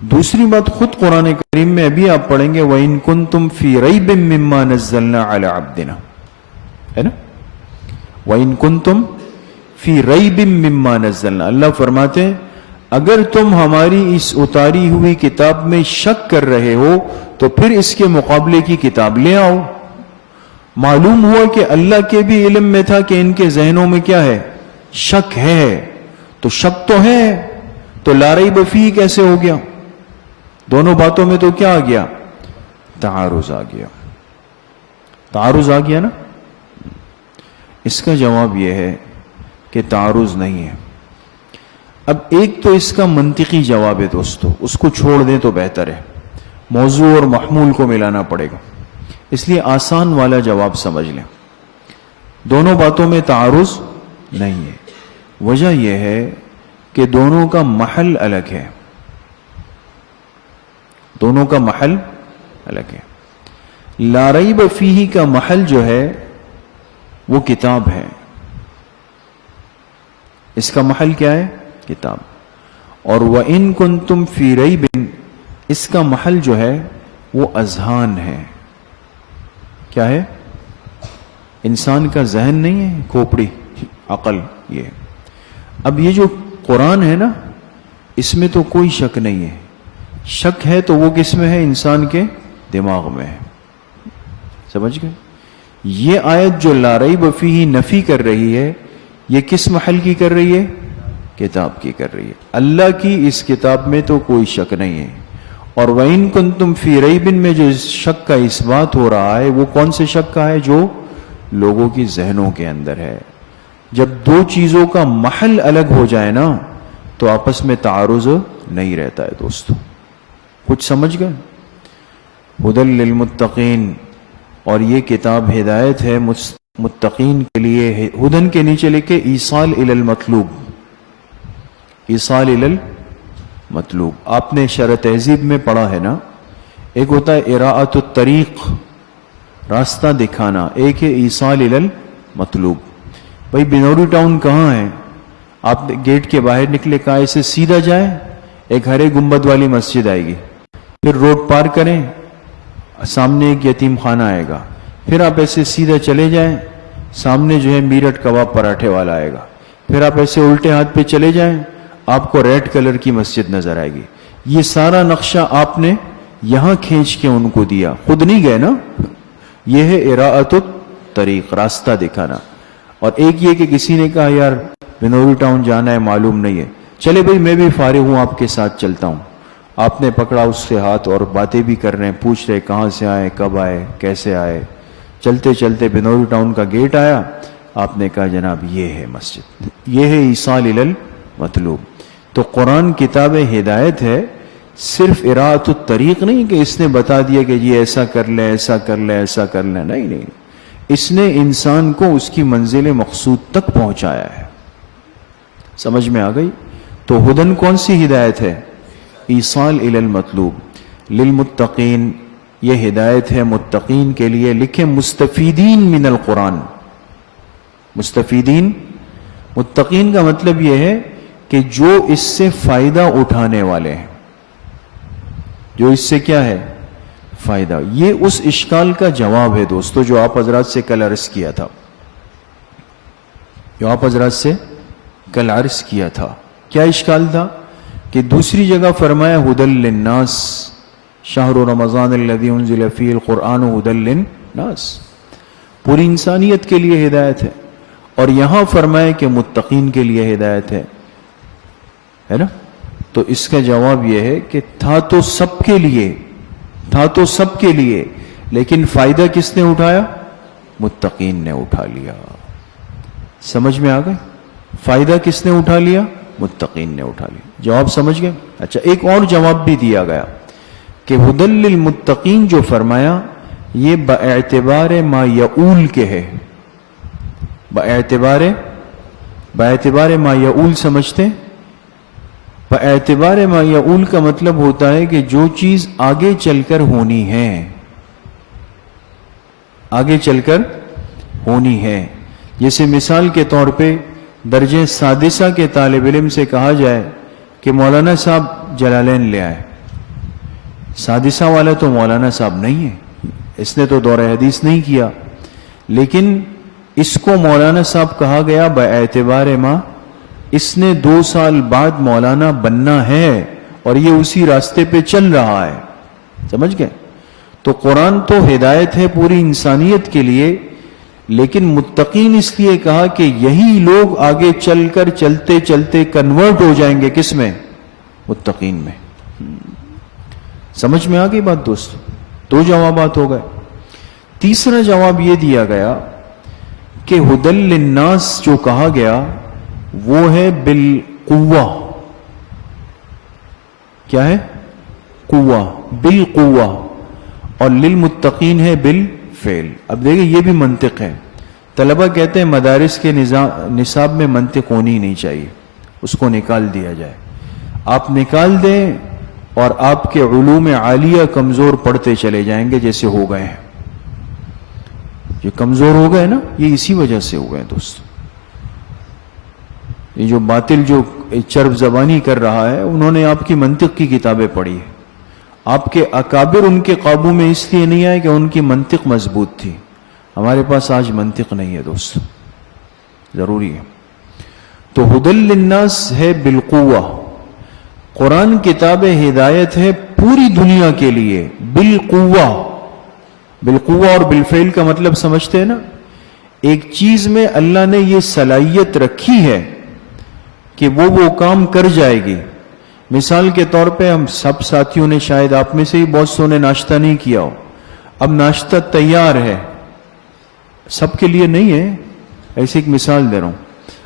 دوسری بات، خود قرآن کریم میں ابھی آپ پڑھیں گے وَإِن كُنتُمْ فِي رَيْبٍ مِّمَّا نَزَّلْنَا عَلَىٰ عَبْدِنَا، ہے نا؟ وَإِن كُنتُمْ فِي رَيْبٍ مِّمَّا نَزَّلْنَا، اللہ فرماتے ہیں اگر تم ہماری اس اتاری ہوئی کتاب میں شک کر رہے ہو تو پھر اس کے مقابلے کی کتاب لے آؤ. معلوم ہوا کہ اللہ کے بھی علم میں تھا کہ ان کے ذہنوں میں کیا ہے؟ شک ہے. تو شک تو ہے، تو لا ریب فیہ کیسے ہو گیا؟ دونوں باتوں میں تو کیا آ گیا؟ تعارض آ گیا. تعارض آ گیا نا. اس کا جواب یہ ہے کہ تعارض نہیں ہے. اب ایک تو اس کا منطقی جواب ہے دوستو، اس کو چھوڑ دیں تو بہتر ہے، موضوع اور محمول کو ملانا پڑے گا، اس لیے آسان والا جواب سمجھ لیں. دونوں باتوں میں تعارض نہیں ہے. وجہ یہ ہے کہ دونوں کا محل الگ ہے، دونوں کا محل الگ ہے. لا ریب فیہ کا محل جو ہے وہ کتاب ہے، اس کا محل کیا ہے؟ کتاب. اور وَإِن كُنتُمْ فِي رَيْبٍ، اس کا محل جو ہے وہ اذہان ہے. کیا ہے؟ انسان کا ذہن نہیں ہے، کھوپڑی، عقل. یہ اب یہ جو قرآن ہے نا، اس میں تو کوئی شک نہیں ہے. شک ہے تو وہ کس میں ہے؟ انسان کے دماغ میں ہے. سمجھ گئے؟ یہ آیت جو لا ریب فیہ نفی کر رہی ہے، یہ کس محل کی کر رہی ہے؟ کتاب کی کر رہی ہے. اللہ کی اس کتاب میں تو کوئی شک نہیں ہے. اور وَإِن كُنتُمْ فِي رَيْبٍ میں جو شک کا اس بات ہو رہا ہے وہ کون سے شک کا ہے؟ جو لوگوں کی ذہنوں کے اندر ہے. جب دو چیزوں کا محل الگ ہو جائے نا تو آپس میں تعارض نہیں رہتا ہے دوستو. کچھ سمجھ گئے؟ ہدی للمتقین، اور یہ کتاب ہدایت ہے متقین کے لیے. ہدن کے نیچے لکھے ایصال الی المطلوب، ایصال الی المطلوب. آپ نے شرح تہذیب میں پڑھا ہے نا، ایک ہوتا ہے اراءۃ الطریق، راستہ دکھانا، ایک ہے ایصال الی المطلوب. بھائی بنوری ٹاؤن کہاں ہے؟ آپ گیٹ کے باہر نکلے، کہاں ایسے سیدھا جائیں، ایک ہرے گنبد والی مسجد آئے گی، پھر روڈ پار کریں، سامنے ایک یتیم خانہ آئے گا، پھر آپ ایسے سیدھا چلے جائیں، سامنے جو ہے میرٹھ کباب پراٹھے والا آئے گا، پھر آپ ایسے الٹے ہاتھ پہ چلے جائیں، آپ کو ریڈ کلر کی مسجد نظر آئے گی. یہ سارا نقشہ آپ نے یہاں کھینچ کے ان کو دیا، خود نہیں گئے نا. یہ ہے اراءۃ الطریق، راستہ دکھانا. اور ایک یہ کہ کسی نے کہا یار بنوری ٹاؤن جانا ہے، معلوم نہیں ہے، چلے بھائی میں بھی فارغ ہوں، آپ کے ساتھ چلتا ہوں. آپ نے پکڑا اس سے ہاتھ اور باتیں بھی کر رہے ہیں، پوچھ رہے کہاں سے آئے، کب آئے، کیسے آئے. چلتے چلتے بنوری ٹاؤن کا گیٹ آیا، آپ نے کہا جناب یہ ہے مسجد، یہ ہے ایصال الی المطلوب. تو قرآن کتاب ہدایت ہے، صرف اراءۃ الطریق نہیں کہ اس نے بتا دیا کہ یہ ایسا کر لے، ایسا کر لے، ایسا کر لے. نہیں نہیں، اس نے انسان کو اس کی منزل مقصود تک پہنچایا ہے. سمجھ میں آ گئی؟ تو ہدن کون سی ہدایت ہے؟ ایصال الی المطلوب. للمتقین، یہ ہدایت ہے متقین کے لیے. لکھیں مستفیدین من القرآن. مستفیدین، متقین کا مطلب یہ ہے کہ جو اس سے فائدہ اٹھانے والے ہیں، جو اس سے کیا ہے؟ فائدہ. یہ اس اشکال کا جواب ہے دوستو جو آپ حضرات سے کل عرض کیا تھا، جو آپ حضرات سے کل عرض کیا تھا. کیا اشکال تھا؟ کہ دوسری جگہ فرمایا ہدی للناس، شہر رمضان الذی انزل فیہ القرآن ہدی للناس. پوری انسانیت کے لیے ہدایت ہے، اور یہاں فرمائے کہ متقین کے لیے ہدایت ہے نا؟ تو اس کا جواب یہ ہے کہ تھا تو سب کے لیے، لیکن فائدہ کس نے اٹھایا؟ متقین نے اٹھا لیا۔ سمجھ میں آ گئے؟ فائدہ کس نے اٹھا لیا؟ متقین نے اٹھا لیا۔ جواب سمجھ گئے؟ اچھا، ایک اور جواب بھی دیا گیا کہ ہدی للمتقین جو فرمایا یہ باعتبار ما یعول کے ہے۔ باعتبار ما یعول سمجھتے ہیں؟ باعتبار ما یعول کا مطلب ہوتا ہے کہ جو چیز آگے چل کر ہونی ہے، آگے چل کر ہونی ہے۔ جیسے مثال کے طور پہ درجہ سادسہ کے طالب علم سے کہا جائے کہ مولانا صاحب جلالین لے آئے، سادسہ والا تو مولانا صاحب نہیں ہے، اس نے تو دورہ حدیث نہیں کیا، لیکن اس کو مولانا صاحب کہا گیا باعتبار ما، اس نے 2 سال بعد مولانا بننا ہے اور یہ اسی راستے پہ چل رہا ہے۔ سمجھ گئے؟ تو قرآن تو ہدایت ہے پوری انسانیت کے لیے، لیکن متقین اس لیے کہا کہ یہی لوگ آگے چل کر چلتے چلتے کنورٹ ہو جائیں گے کس میں؟ متقین میں۔ سمجھ میں آ گئی بات دوستو؟ 2 جوابات ہو گئے۔ تیسرا جواب یہ دیا گیا کہ ہدی للناس جو کہا گیا وہ ہے بالقوہ۔ کیا ہے؟ قوہ، بالقوہ، اور للمتقین ہے بالفعل۔ اب دیکھیں یہ بھی منطق ہے۔ طلبہ کہتے ہیں مدارس کے نصاب میں منطق ہونی نہیں چاہیے، اس کو نکال دیا جائے۔ آپ نکال دیں اور آپ کے علوم عالیہ کمزور پڑتے چلے جائیں گے جیسے ہو گئے ہیں۔ یہ کمزور ہو گئے نا، یہ اسی وجہ سے ہو گئے دوست۔ یہ جو باطل جو چرب زبانی کر رہا ہے، انہوں نے آپ کی منطق کی کتابیں پڑھی ہے۔ آپ کے اکابر ان کے قابو میں اس لیے نہیں آئے کہ ان کی منطق مضبوط تھی۔ ہمارے پاس آج منطق نہیں ہے دوست، ضروری ہے۔ تو ہدی للناس ہے بالقوہ، قرآن کتاب ہدایت ہے پوری دنیا کے لیے بالقوہ۔ بالقوہ اور بالفعل کا مطلب سمجھتے ہیں نا؟ ایک چیز میں اللہ نے یہ صلاحیت رکھی ہے کہ وہ کام کر جائے گی۔ مثال کے طور پہ ہم سب ساتھیوں نے، شاید آپ میں سے ہی بہت سو نے ناشتہ نہیں کیا ہو، اب ناشتہ تیار ہے، سب کے لیے نہیں ہے، ایسی ایک مثال دے رہا ہوں۔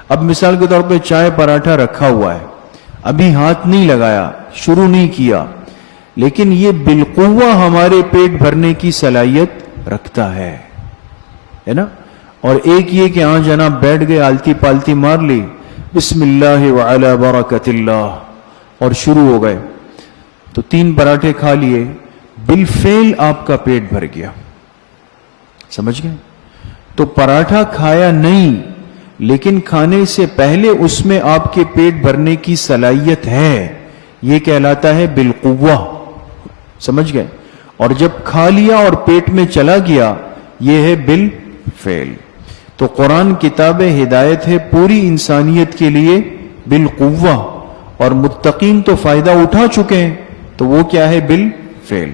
اب مثال کے طور پہ چائے پراٹھا رکھا ہوا ہے، ابھی ہاتھ نہیں لگایا، شروع نہیں کیا، لیکن یہ بالقوہ ہمارے پیٹ بھرنے کی صلاحیت رکھتا ہے نا؟ اور ایک یہ کہ ہاں جناب بیٹھ گئے، آلتی پالتی مار لی، بسم اللہ وعلی برکت اللہ، اور شروع ہو گئے، تو 3 پراٹھے کھا لیے، بالفعل آپ کا پیٹ بھر گیا۔ سمجھ گئے؟ تو پراٹھا کھایا نہیں، لیکن کھانے سے پہلے اس میں آپ کے پیٹ بھرنے کی صلاحیت ہے، یہ کہلاتا ہے بالقوہ۔ سمجھ گئے؟ اور جب کھا لیا اور پیٹ میں چلا گیا، یہ ہے بالفعل۔ تو قرآن کتاب ہدایت ہے پوری انسانیت کے لیے بالقوہ، اور متقین تو فائدہ اٹھا چکے ہیں، تو وہ کیا ہے؟ بالفعل۔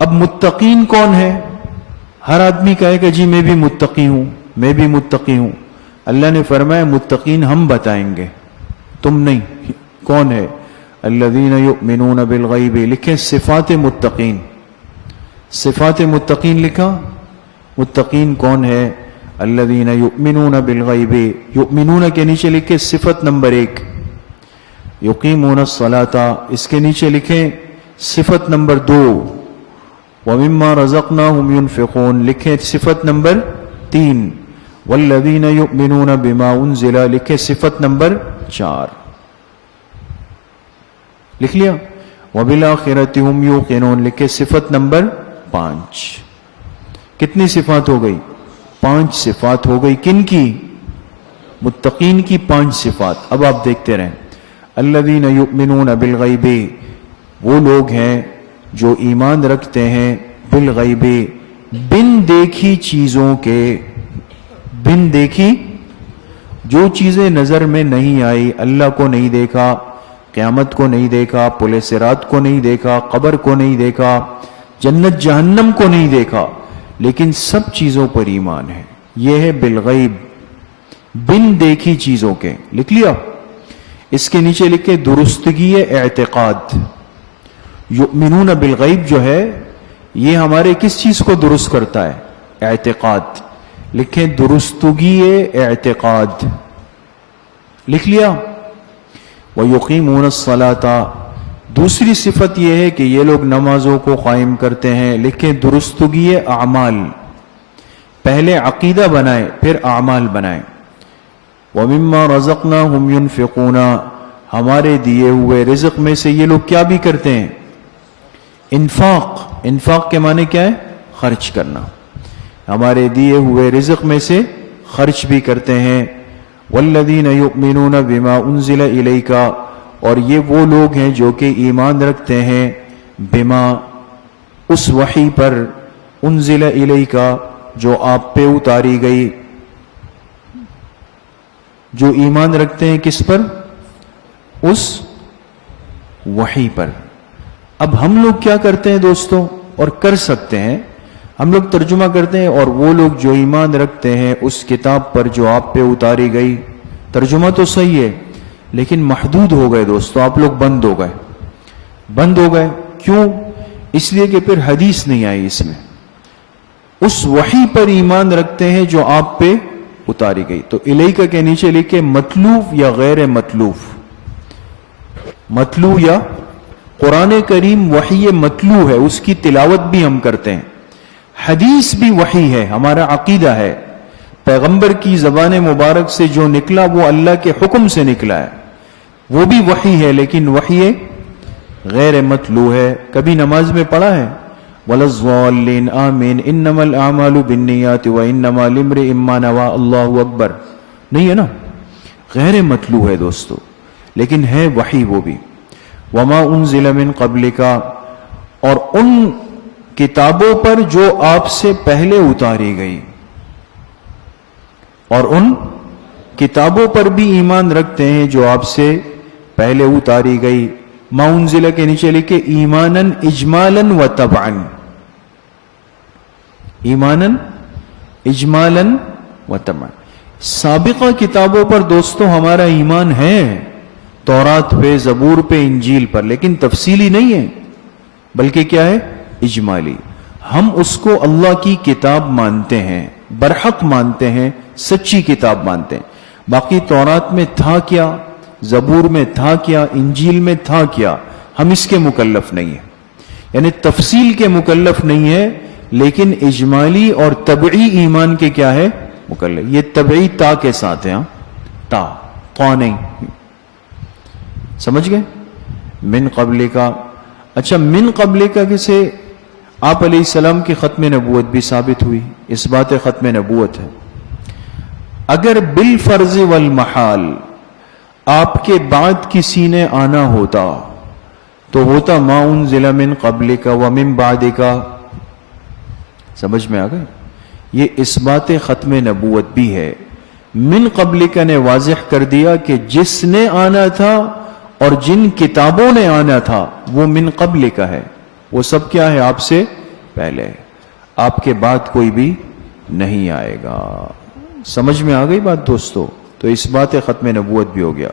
اب متقین کون ہے؟ ہر آدمی کہے کہ جی میں بھی متقی ہوں، میں بھی متقی ہوں۔ اللہ نے فرمایا متقین ہم بتائیں گے، تم نہیں۔ کون ہے؟ الذین یؤمنون بالغیب، لکھیں صفات متقین، صفات متقین لکھا۔ متقین کون ہے؟ الذین یؤمنون بالغیب، یؤمنون کے نیچے لکھیں صفت نمبر 1، یقیمون الصلاۃ، اس کے نیچے لکھیں صفت نمبر 2، وَمِمَّا رَزَقْنَاهُمْ يُنْفِقُونَ، لکھیں صفت نمبر 3، وَالَّذِينَ يُؤْمِنُونَ بِمَا أُنزِلَ، لکھیں صفت نمبر 4۔ لکھ لیا؟ وَبِالْآخِرَةِ هُمْ يُوقِنُونَ، لکھیں صفت نمبر 5۔ کتنی صفات ہو گئی؟ 5 صفات ہو گئی۔ کن کی؟ متقین کی 5 صفات۔ اب آپ دیکھتے رہیں۔ الذین یؤمنون بالغیب، وہ لوگ ہیں جو ایمان رکھتے ہیں بالغیب، بن دیکھی چیزوں کے، بن دیکھی جو چیزیں نظر میں نہیں آئی، اللہ کو نہیں دیکھا، قیامت کو نہیں دیکھا، پل صراط کو نہیں دیکھا، قبر کو نہیں دیکھا، جنت جہنم کو نہیں دیکھا، لیکن سب چیزوں پر ایمان ہے. یہ ہے بالغیب، بن دیکھی چیزوں کے. لکھ لیا؟ اس کے نیچے لکھے درستگی اعتقاد. یؤمنون بالغیب جو ہے یہ ہمارے کس چیز کو درست کرتا ہے؟ اعتقاد. لکھیں درستگی اعتقاد. لکھ لیا؟ وَيُقِيمُونَ الصَّلَاةَ. دوسری صفت یہ ہے کہ یہ لوگ نمازوں کو قائم کرتے ہیں. لکھیں درستگی اعمال. پہلے عقیدہ بنائیں پھر اعمال بنائیں. وَمِمَّا رَزَقْنَاهُمْ يُنْفِقُونَ. ہمارے دیے ہوئے رزق میں سے یہ لوگ کیا بھی کرتے ہیں؟ انفاق. انفاق کے معنی کیا ہے؟ خرچ کرنا. ہمارے دیے ہوئے رزق میں سے خرچ بھی کرتے ہیں. والذین یؤمنون بما انزل الیک. اور یہ وہ لوگ ہیں جو کہ ایمان رکھتے ہیں بما اس وحی پر انزل الیک جو آپ پہ اتاری گئی. جو ایمان رکھتے ہیں کس پر؟ اس وحی پر. اب ہم لوگ کیا کرتے ہیں دوستوں، اور کر سکتے ہیں، ہم لوگ ترجمہ کرتے ہیں اور وہ لوگ جو ایمان رکھتے ہیں اس کتاب پر جو آپ پہ اتاری گئی. ترجمہ تو صحیح ہے لیکن محدود ہو گئے دوستو. آپ لوگ بند ہو گئے. کیوں؟ اس لیے کہ پھر حدیث نہیں آئی اس میں. اس وحی پر ایمان رکھتے ہیں جو آپ پہ اتاری گئی. تو الیکا کے نیچے لکھے مطلوب یا غیر مطلوب. مطلوب یا قرآن کریم وحی مطلوب ہے، اس کی تلاوت بھی ہم کرتے ہیں. حدیث بھی وحی ہے، ہمارا عقیدہ ہے. پیغمبر کی زبان مبارک سے جو نکلا وہ اللہ کے حکم سے نکلا ہے، وہ بھی وحی ہے، لیکن وحی غیر مطلوب ہے. کبھی نماز میں پڑھا ہے وَلَا الضَّالِّينَ آمین انما الاعمال بالنیات وانما لامرئ ما نوى اللہ اکبر؟ نہیں ہے نا، غیر مطلوب ہے دوستو، لیکن ہے وحی وہ بھی. وما انزل من قبلک. اور ان کتابوں پر جو آپ سے پہلے اتاری گئی، اور ان کتابوں پر بھی ایمان رکھتے ہیں جو آپ سے پہلے اتاری گئی. ما انزل کے نیچے لکھے ایمانا اجمالا و تبعا. ایمانا اجمالا و تبعا. سابقہ کتابوں پر دوستو ہمارا ایمان ہے، تورات پہ، زبور پہ، انجیل پر، لیکن تفصیلی نہیں ہے بلکہ کیا ہے؟ اجمالی. ہم اس کو اللہ کی کتاب مانتے ہیں، برحق مانتے ہیں، سچی کتاب مانتے ہیں. باقی تورات میں تھا کیا، زبور میں تھا کیا، انجیل میں تھا کیا، ہم اس کے مکلف نہیں ہیں. یعنی تفصیل کے مکلف نہیں ہے، لیکن اجمالی اور طبعی ایمان کے کیا ہے؟ مکلف. یہ طبعی تا کے ساتھ ہے، تا نہیں. سمجھ گئے؟ من قبل کا. اچھا، من قبل کا کسے؟ آپ علیہ السلام کی ختم نبوت بھی ثابت ہوئی، اس بات ختم نبوت ہے. اگر بالفرض والمحال آپ کے بعد کسی نے آنا ہوتا تو ہوتا ما انزل من قبلک ومن بعدک. سمجھ میں آ گئے؟ یہ اس بات ختم نبوت بھی ہے. من قبلک نے واضح کر دیا کہ جس نے آنا تھا اور جن کتابوں نے آنا تھا وہ من قبلک ہے، وہ سب کیا ہے؟ آپ سے پہلے. آپ کے بعد کوئی بھی نہیں آئے گا. سمجھ میں آ گئی بات دوستو؟ تو اس بات ختم نبوت بھی ہو گیا.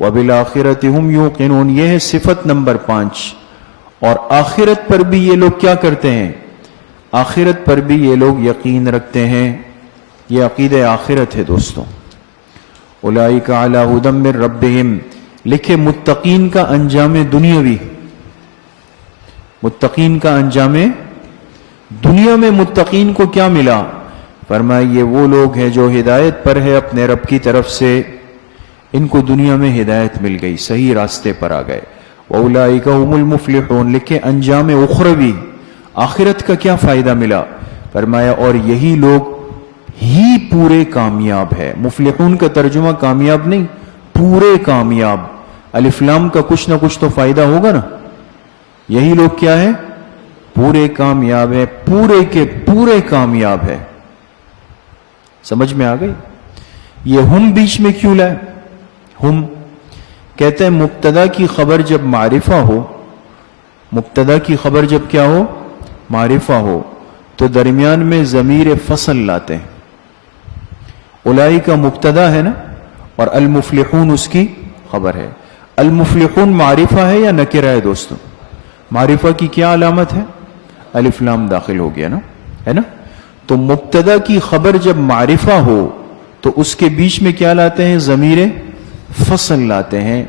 وَبِالْآخِرَةِ هُمْ يُوقِنُونَ. یہ ہے صفت نمبر 5. اور آخرت پر بھی یہ لوگ کیا کرتے ہیں؟ آخرت پر بھی یہ لوگ یقین رکھتے ہیں. یہ عقیدہ آخرت ہے دوستو. اولئک علی ھدی من ربہم. لکھے متقین کا انجام دنیاوی. متقین کا انجام دنیا میں متقین کو کیا ملا؟ فرمایا یہ وہ لوگ ہیں جو ہدایت پر ہے اپنے رب کی طرف سے، ان کو دنیا میں ہدایت مل گئی، صحیح راستے پر آ گئے. وَأُولَئِكَ هُمُ الْمُفْلِحُونَ. لکھے انجام اخروی، آخرت کا کیا فائدہ ملا؟ فرمایا اور یہی لوگ ہی پورے کامیاب ہے. مفلحون کا ترجمہ کامیاب نہیں، پورے کامیاب. الف لام کا کچھ نہ کچھ تو فائدہ ہوگا نا. یہی لوگ کیا ہے؟ پورے کامیاب ہے، پورے کے پورے کامیاب ہے. سمجھ میں آ گئی؟ یہ ہم بیچ میں کیوں لائے؟ ہم کہتے ہیں مبتدا کی خبر جب معرفہ ہو، مبتدا کی خبر جب کیا ہو؟ معرفہ ہو، تو درمیان میں ضمیر فصل لاتے ہیں. اولائی کا مبتدا ہے نا, اور المفلحون اس کی خبر ہے. المفلحون معرفہ ہے یا نکرہ ہے دوستو؟ معرفہ کی کیا علامت ہے؟ الف لام داخل ہو گیا نا, ہے نا. تو مبتدا کی خبر جب معرفہ ہو تو اس کے بیچ میں کیا لاتے ہیں؟ ضمیر فصل لاتے ہیں.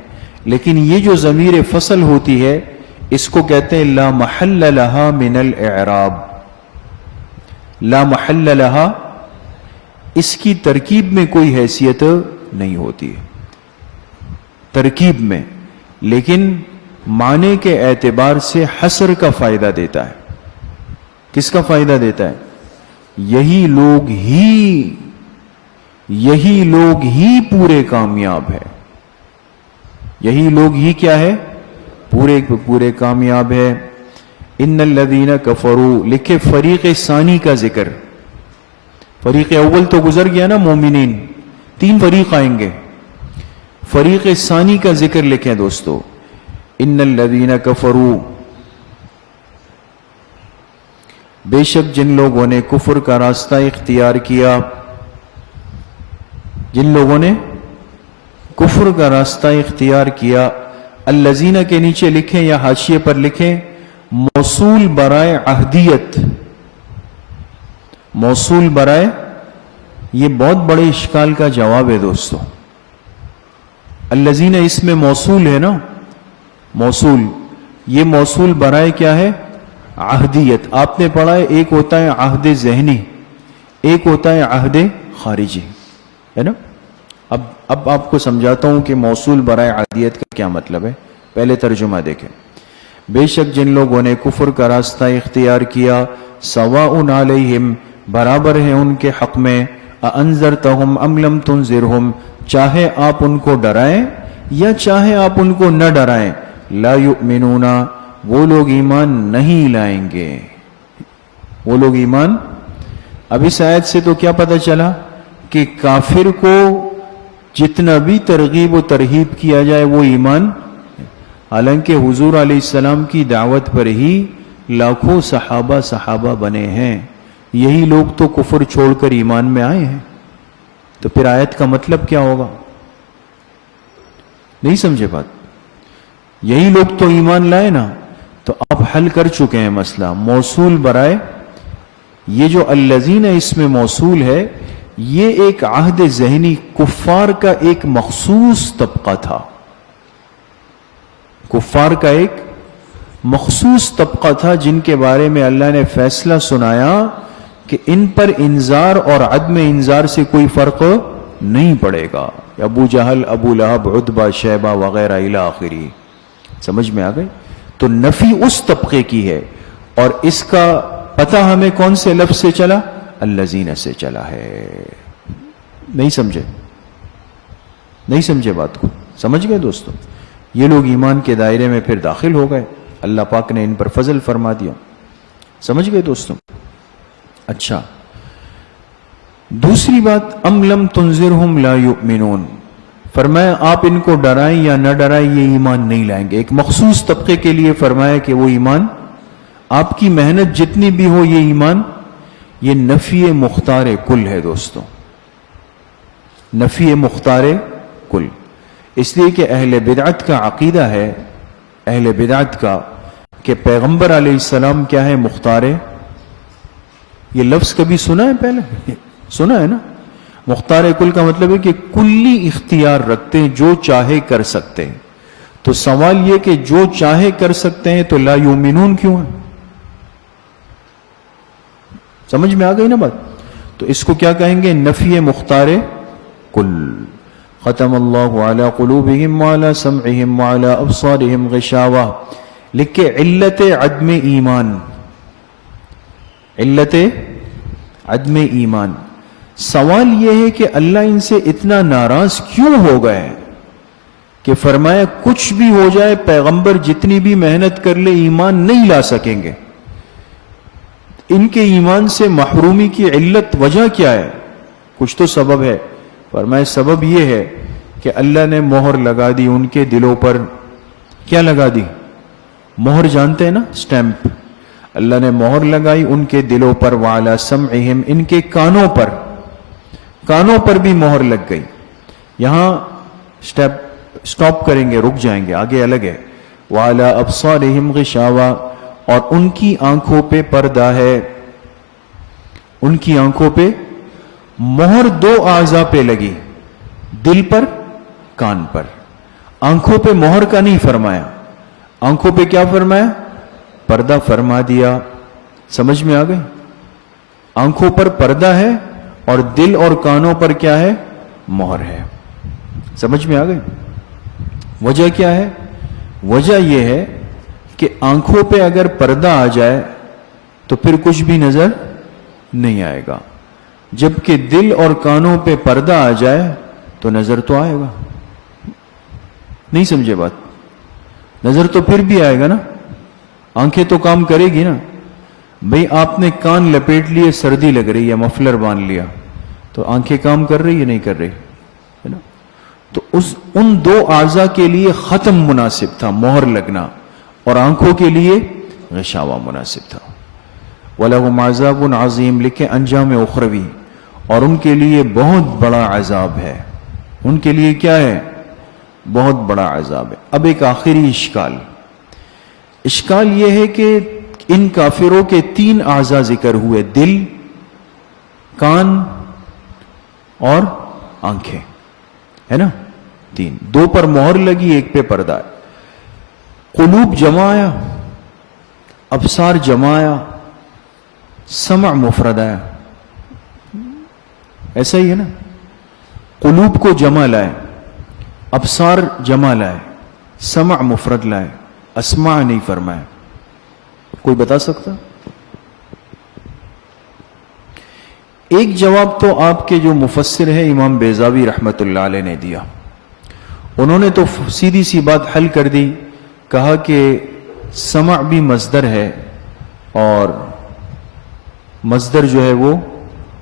لیکن یہ جو ضمیر فصل ہوتی ہے اس کو کہتے ہیں لا محل لها من الاعراب. لا محل لها, اس کی ترکیب میں کوئی حیثیت نہیں ہوتی ہے ترکیب میں, لیکن معنی کے اعتبار سے حصر کا فائدہ دیتا ہے. کس کا فائدہ دیتا ہے؟ یہی لوگ ہی پورے کامیاب ہے. یہی لوگ ہی کیا ہے؟ پورے کامیاب ہے. ان الذین کفروا, لکھے فریق ثانی کا ذکر. فریق اول تو گزر گیا نا, مومنین. 3 فریق آئیں گے. فریق ثانی کا ذکر لکھیں دوستو. ان الذین کفروا, بے شک جن لوگوں نے کفر کا راستہ اختیار کیا. جن لوگوں نے کفر کا راستہ اختیار کیا. الذین کے نیچے لکھیں یا حاشیے پر لکھیں موصول برائے عہدیت. موصول برائے, یہ بہت بڑے اشکال کا جواب ہے دوستو. الذین اس میں موصول ہے نا, موصول. یہ موصول برائے کیا ہے؟ عہدیت. آپ نے پڑھا ہے ایک ہوتا ہے عہد ذہنی, ایک ہوتا ہے عہد خارجی, ہے نا. اب آپ کو سمجھاتا ہوں کہ موصول برائے عہدیت کا کیا مطلب ہے. پہلے ترجمہ دیکھیں. بے شک جن لوگوں نے کفر کا راستہ اختیار کیا, سواء علیہم, برابر ہے ان کے حق میں, انذرتہم ام لم تنذرہم, چاہے آپ ان کو ڈرائیں یا چاہے آپ ان کو نہ ڈرائیں. لا یؤمنون, وہ لوگ ایمان نہیں لائیں گے. وہ لوگ ایمان. اب اس آیت سے تو کیا پتہ چلا کہ کافر کو جتنا بھی ترغیب و ترہیب کیا جائے وہ ایمان. حالانکہ حضور علیہ السلام کی دعوت پر ہی لاکھوں صحابہ بنے ہیں. یہی لوگ تو کفر چھوڑ کر ایمان میں آئے ہیں. تو پھر آیت کا مطلب کیا ہوگا؟ نہیں سمجھے بات؟ یہی لوگ تو ایمان لائے نا. تو آپ حل کر چکے ہیں مسئلہ. موصول برائے, یہ جو الذین اس میں موصول ہے یہ ایک عہد ذہنی کفار کا ایک مخصوص طبقہ تھا. کفار کا ایک مخصوص طبقہ تھا جن کے بارے میں اللہ نے فیصلہ سنایا کہ ان پر انذار اور عدم انذار سے کوئی فرق نہیں پڑے گا. ابو جہل, ابو لہب, عتبہ, شیبہ وغیرہ الی آخری. سمجھ میں آ گئی؟ تو نفی اس طبقے کی ہے, اور اس کا پتہ ہمیں کون سے لفظ سے چلا؟ الذین سے چلا ہے. نہیں سمجھے؟ نہیں سمجھے بات کو؟ سمجھ گئے دوستو؟ یہ لوگ ایمان کے دائرے میں پھر داخل ہو گئے. اللہ پاک نے ان پر فضل فرما دیا. سمجھ گئے دوستو؟ اچھا, دوسری بات, ام لم تنذرہم لا یؤمنون. فرمایا آپ ان کو ڈرائیں یا نہ ڈرائیں یہ ایمان نہیں لائیں گے. ایک مخصوص طبقے کے لیے فرمایا کہ وہ ایمان, آپ کی محنت جتنی بھی ہو یہ ایمان. یہ نفی مختار کل ہے دوستو, نفی مختار کل. اس لیے کہ اہل بدعت کا عقیدہ ہے, اہل بدعت کا, کہ پیغمبر علیہ السلام کیا ہے؟ مختار. یہ لفظ کبھی سنا ہے؟ پہلے سنا ہے نا. مختار کل کا مطلب ہے کہ کلی اختیار رکھتے ہیں, جو چاہے کر سکتے ہیں. تو سوال یہ کہ جو چاہے کر سکتے ہیں تو لا یؤمنون کیوں ہے؟ سمجھ میں آ گئی نا بات؟ تو اس کو کیا کہیں گے؟ نفی مختار کل. ختم اللہ علی قلوبہم وعلی سمعہم وعلی ابصارہم غشاوہ. لکھے علت عدم ایمان, علت عدم ایمان. سوال یہ ہے کہ اللہ ان سے اتنا ناراض کیوں ہو گئے کہ فرمایا کچھ بھی ہو جائے پیغمبر جتنی بھی محنت کر لے ایمان نہیں لا سکیں گے. ان کے ایمان سے محرومی کی علت, وجہ کیا ہے؟ کچھ تو سبب ہے. فرمایا سبب یہ ہے کہ اللہ نے مہر لگا دی ان کے دلوں پر. کیا لگا دی؟ مہر جانتے ہیں نا, سٹیمپ. اللہ نے مہر لگائی ان کے دلوں پر، وعلی سمعہم، ان کے کانوں پر بھی مہر لگ گئی. یہاں سٹاپ کریں گے، رک جائیں گے، آگے الگ ہے. وعلی ابصارہم غشاوہ، اور ان کی آنکھوں پہ پردہ ہے. ان کی آنکھوں پہ مہر دو اعضاء پہ لگی، دل پر، کان پر. آنکھوں پہ مہر کا نہیں فرمایا، آنکھوں پہ کیا فرمایا؟ پردہ فرما دیا. سمجھ میں آ گئی؟ آنکھوں پر پردہ ہے اور دل اور کانوں پر کیا ہے؟ مہر ہے. سمجھ میں آ گئی؟ وجہ کیا ہے؟ وجہ یہ ہے کہ آنکھوں پہ اگر پردہ آ جائے تو پھر کچھ بھی نظر نہیں آئے گا، جبکہ دل اور کانوں پہ پردہ آ جائے تو نظر تو آئے گا. نہیں سمجھے بات؟ نظر تو پھر بھی آئے گا نا، آنکھیں تو کام کرے گی نا. بھئی آپ نے کان لپیٹ لیے، سردی لگ رہی ہے، مفلر باندھ لیا، تو آنکھیں کام کر رہی ہے نہیں کر رہی ہے نا؟ تو ان دو اعضاء کے لیے ختم مناسب تھا مہر لگنا، اور آنکھوں کے لیے غشاوہ مناسب تھا. وَلَهُمْ عَذَابٌ عَظِيمٌ، لکھے انجام اخروی، اور ان کے لیے بہت بڑا عذاب ہے. ان کے لیے کیا ہے؟ بہت بڑا عذاب ہے. اب ایک آخری اشکال یہ ہے کہ ان کافروں کے 3 اعضاء ذکر ہوئے، دل، کان اور آنکھیں، ہے نا؟ 3، 2 پر مہر لگی، 1 پہ پردہ ہے. قلوب جمع آیا، ابصار جمع آیا، سمع مفرد آیا. ایسا ہی ہے نا؟ قلوب کو جمع لائے، ابصار جمع لائے، سمع مفرد لائے، اسماع نہیں فرمائے. کوئی بتا سکتا؟ ایک جواب تو آپ کے جو مفسر ہے امام بیضاوی رحمت اللہ علیہ نے دیا. انہوں نے تو سیدھی سی بات حل کر دی، کہا کہ سمع بھی مصدر ہے، اور مصدر جو ہے وہ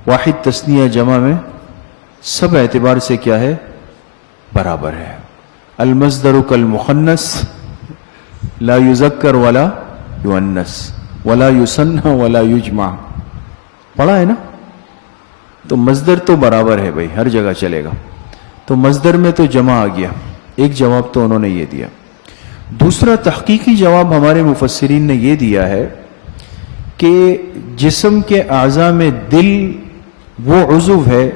واحد تثنیہ جمع میں سب اعتبار سے کیا ہے؟ برابر ہے. المصدر کالمخنث لا یذکر ولا یؤنث ولا یثنى ولا یجمع. پڑھا ہے نا؟ تو مصدر تو برابر ہے بھائی، ہر جگہ چلے گا. تو مصدر میں تو جمع آ گیا. ایک جواب تو انہوں نے یہ دیا. دوسرا تحقیقی جواب ہمارے مفسرین نے یہ دیا ہے کہ جسم کے اعضاء میں دل وہ عضو ہے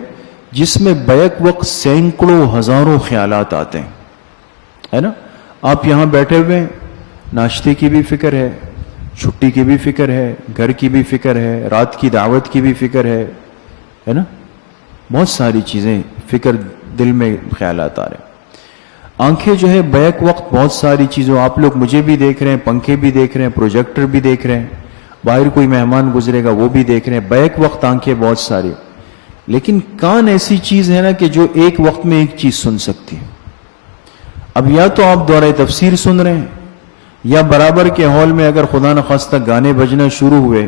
جس میں بیک وقت سینکڑوں ہزاروں خیالات آتے ہیں، ہے نا؟ آپ یہاں بیٹھے ہوئے، ناشتے کی بھی فکر ہے، چھٹی کی بھی فکر ہے، گھر کی بھی فکر ہے، رات کی دعوت کی بھی فکر ہے نا؟ بہت ساری چیزیں، فکر، دل میں خیالات آ رہے ہیں. آنکھیں جو ہے بیک وقت بہت ساری چیزوں، آپ لوگ مجھے بھی دیکھ رہے ہیں، پنکھے بھی دیکھ رہے ہیں، پروجیکٹر بھی دیکھ رہے ہیں، باہر کوئی مہمان گزرے گا وہ بھی دیکھ رہے ہیں. بیک وقت آنکھیں بہت ساری. لیکن کان ایسی چیز ہے نا کہ جو ایک وقت میں ایک چیز سن سکتی ہے. اب یا تو آپ دورہ تفسیر سن رہے ہیں، یا برابر کے ہال میں اگر خدا نخواستہ گانے بجنا شروع ہوئے،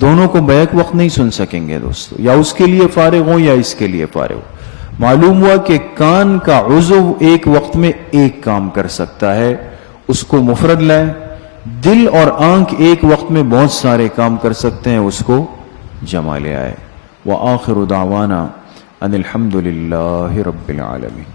دونوں کو بیک وقت نہیں سن سکیں گے دوستو. یا اس کے لیے فارغ ہوں یا اس کے لیے فارغ ہوں. معلوم ہوا کہ کان کا عضو ایک وقت میں ایک کام کر سکتا ہے، اس کو مفرد لائے. دل اور آنکھ ایک وقت میں بہت سارے کام کر سکتے ہیں، اس کو جمع لے آئے. وآخر دعوانا ان الحمد للہ رب العالمین.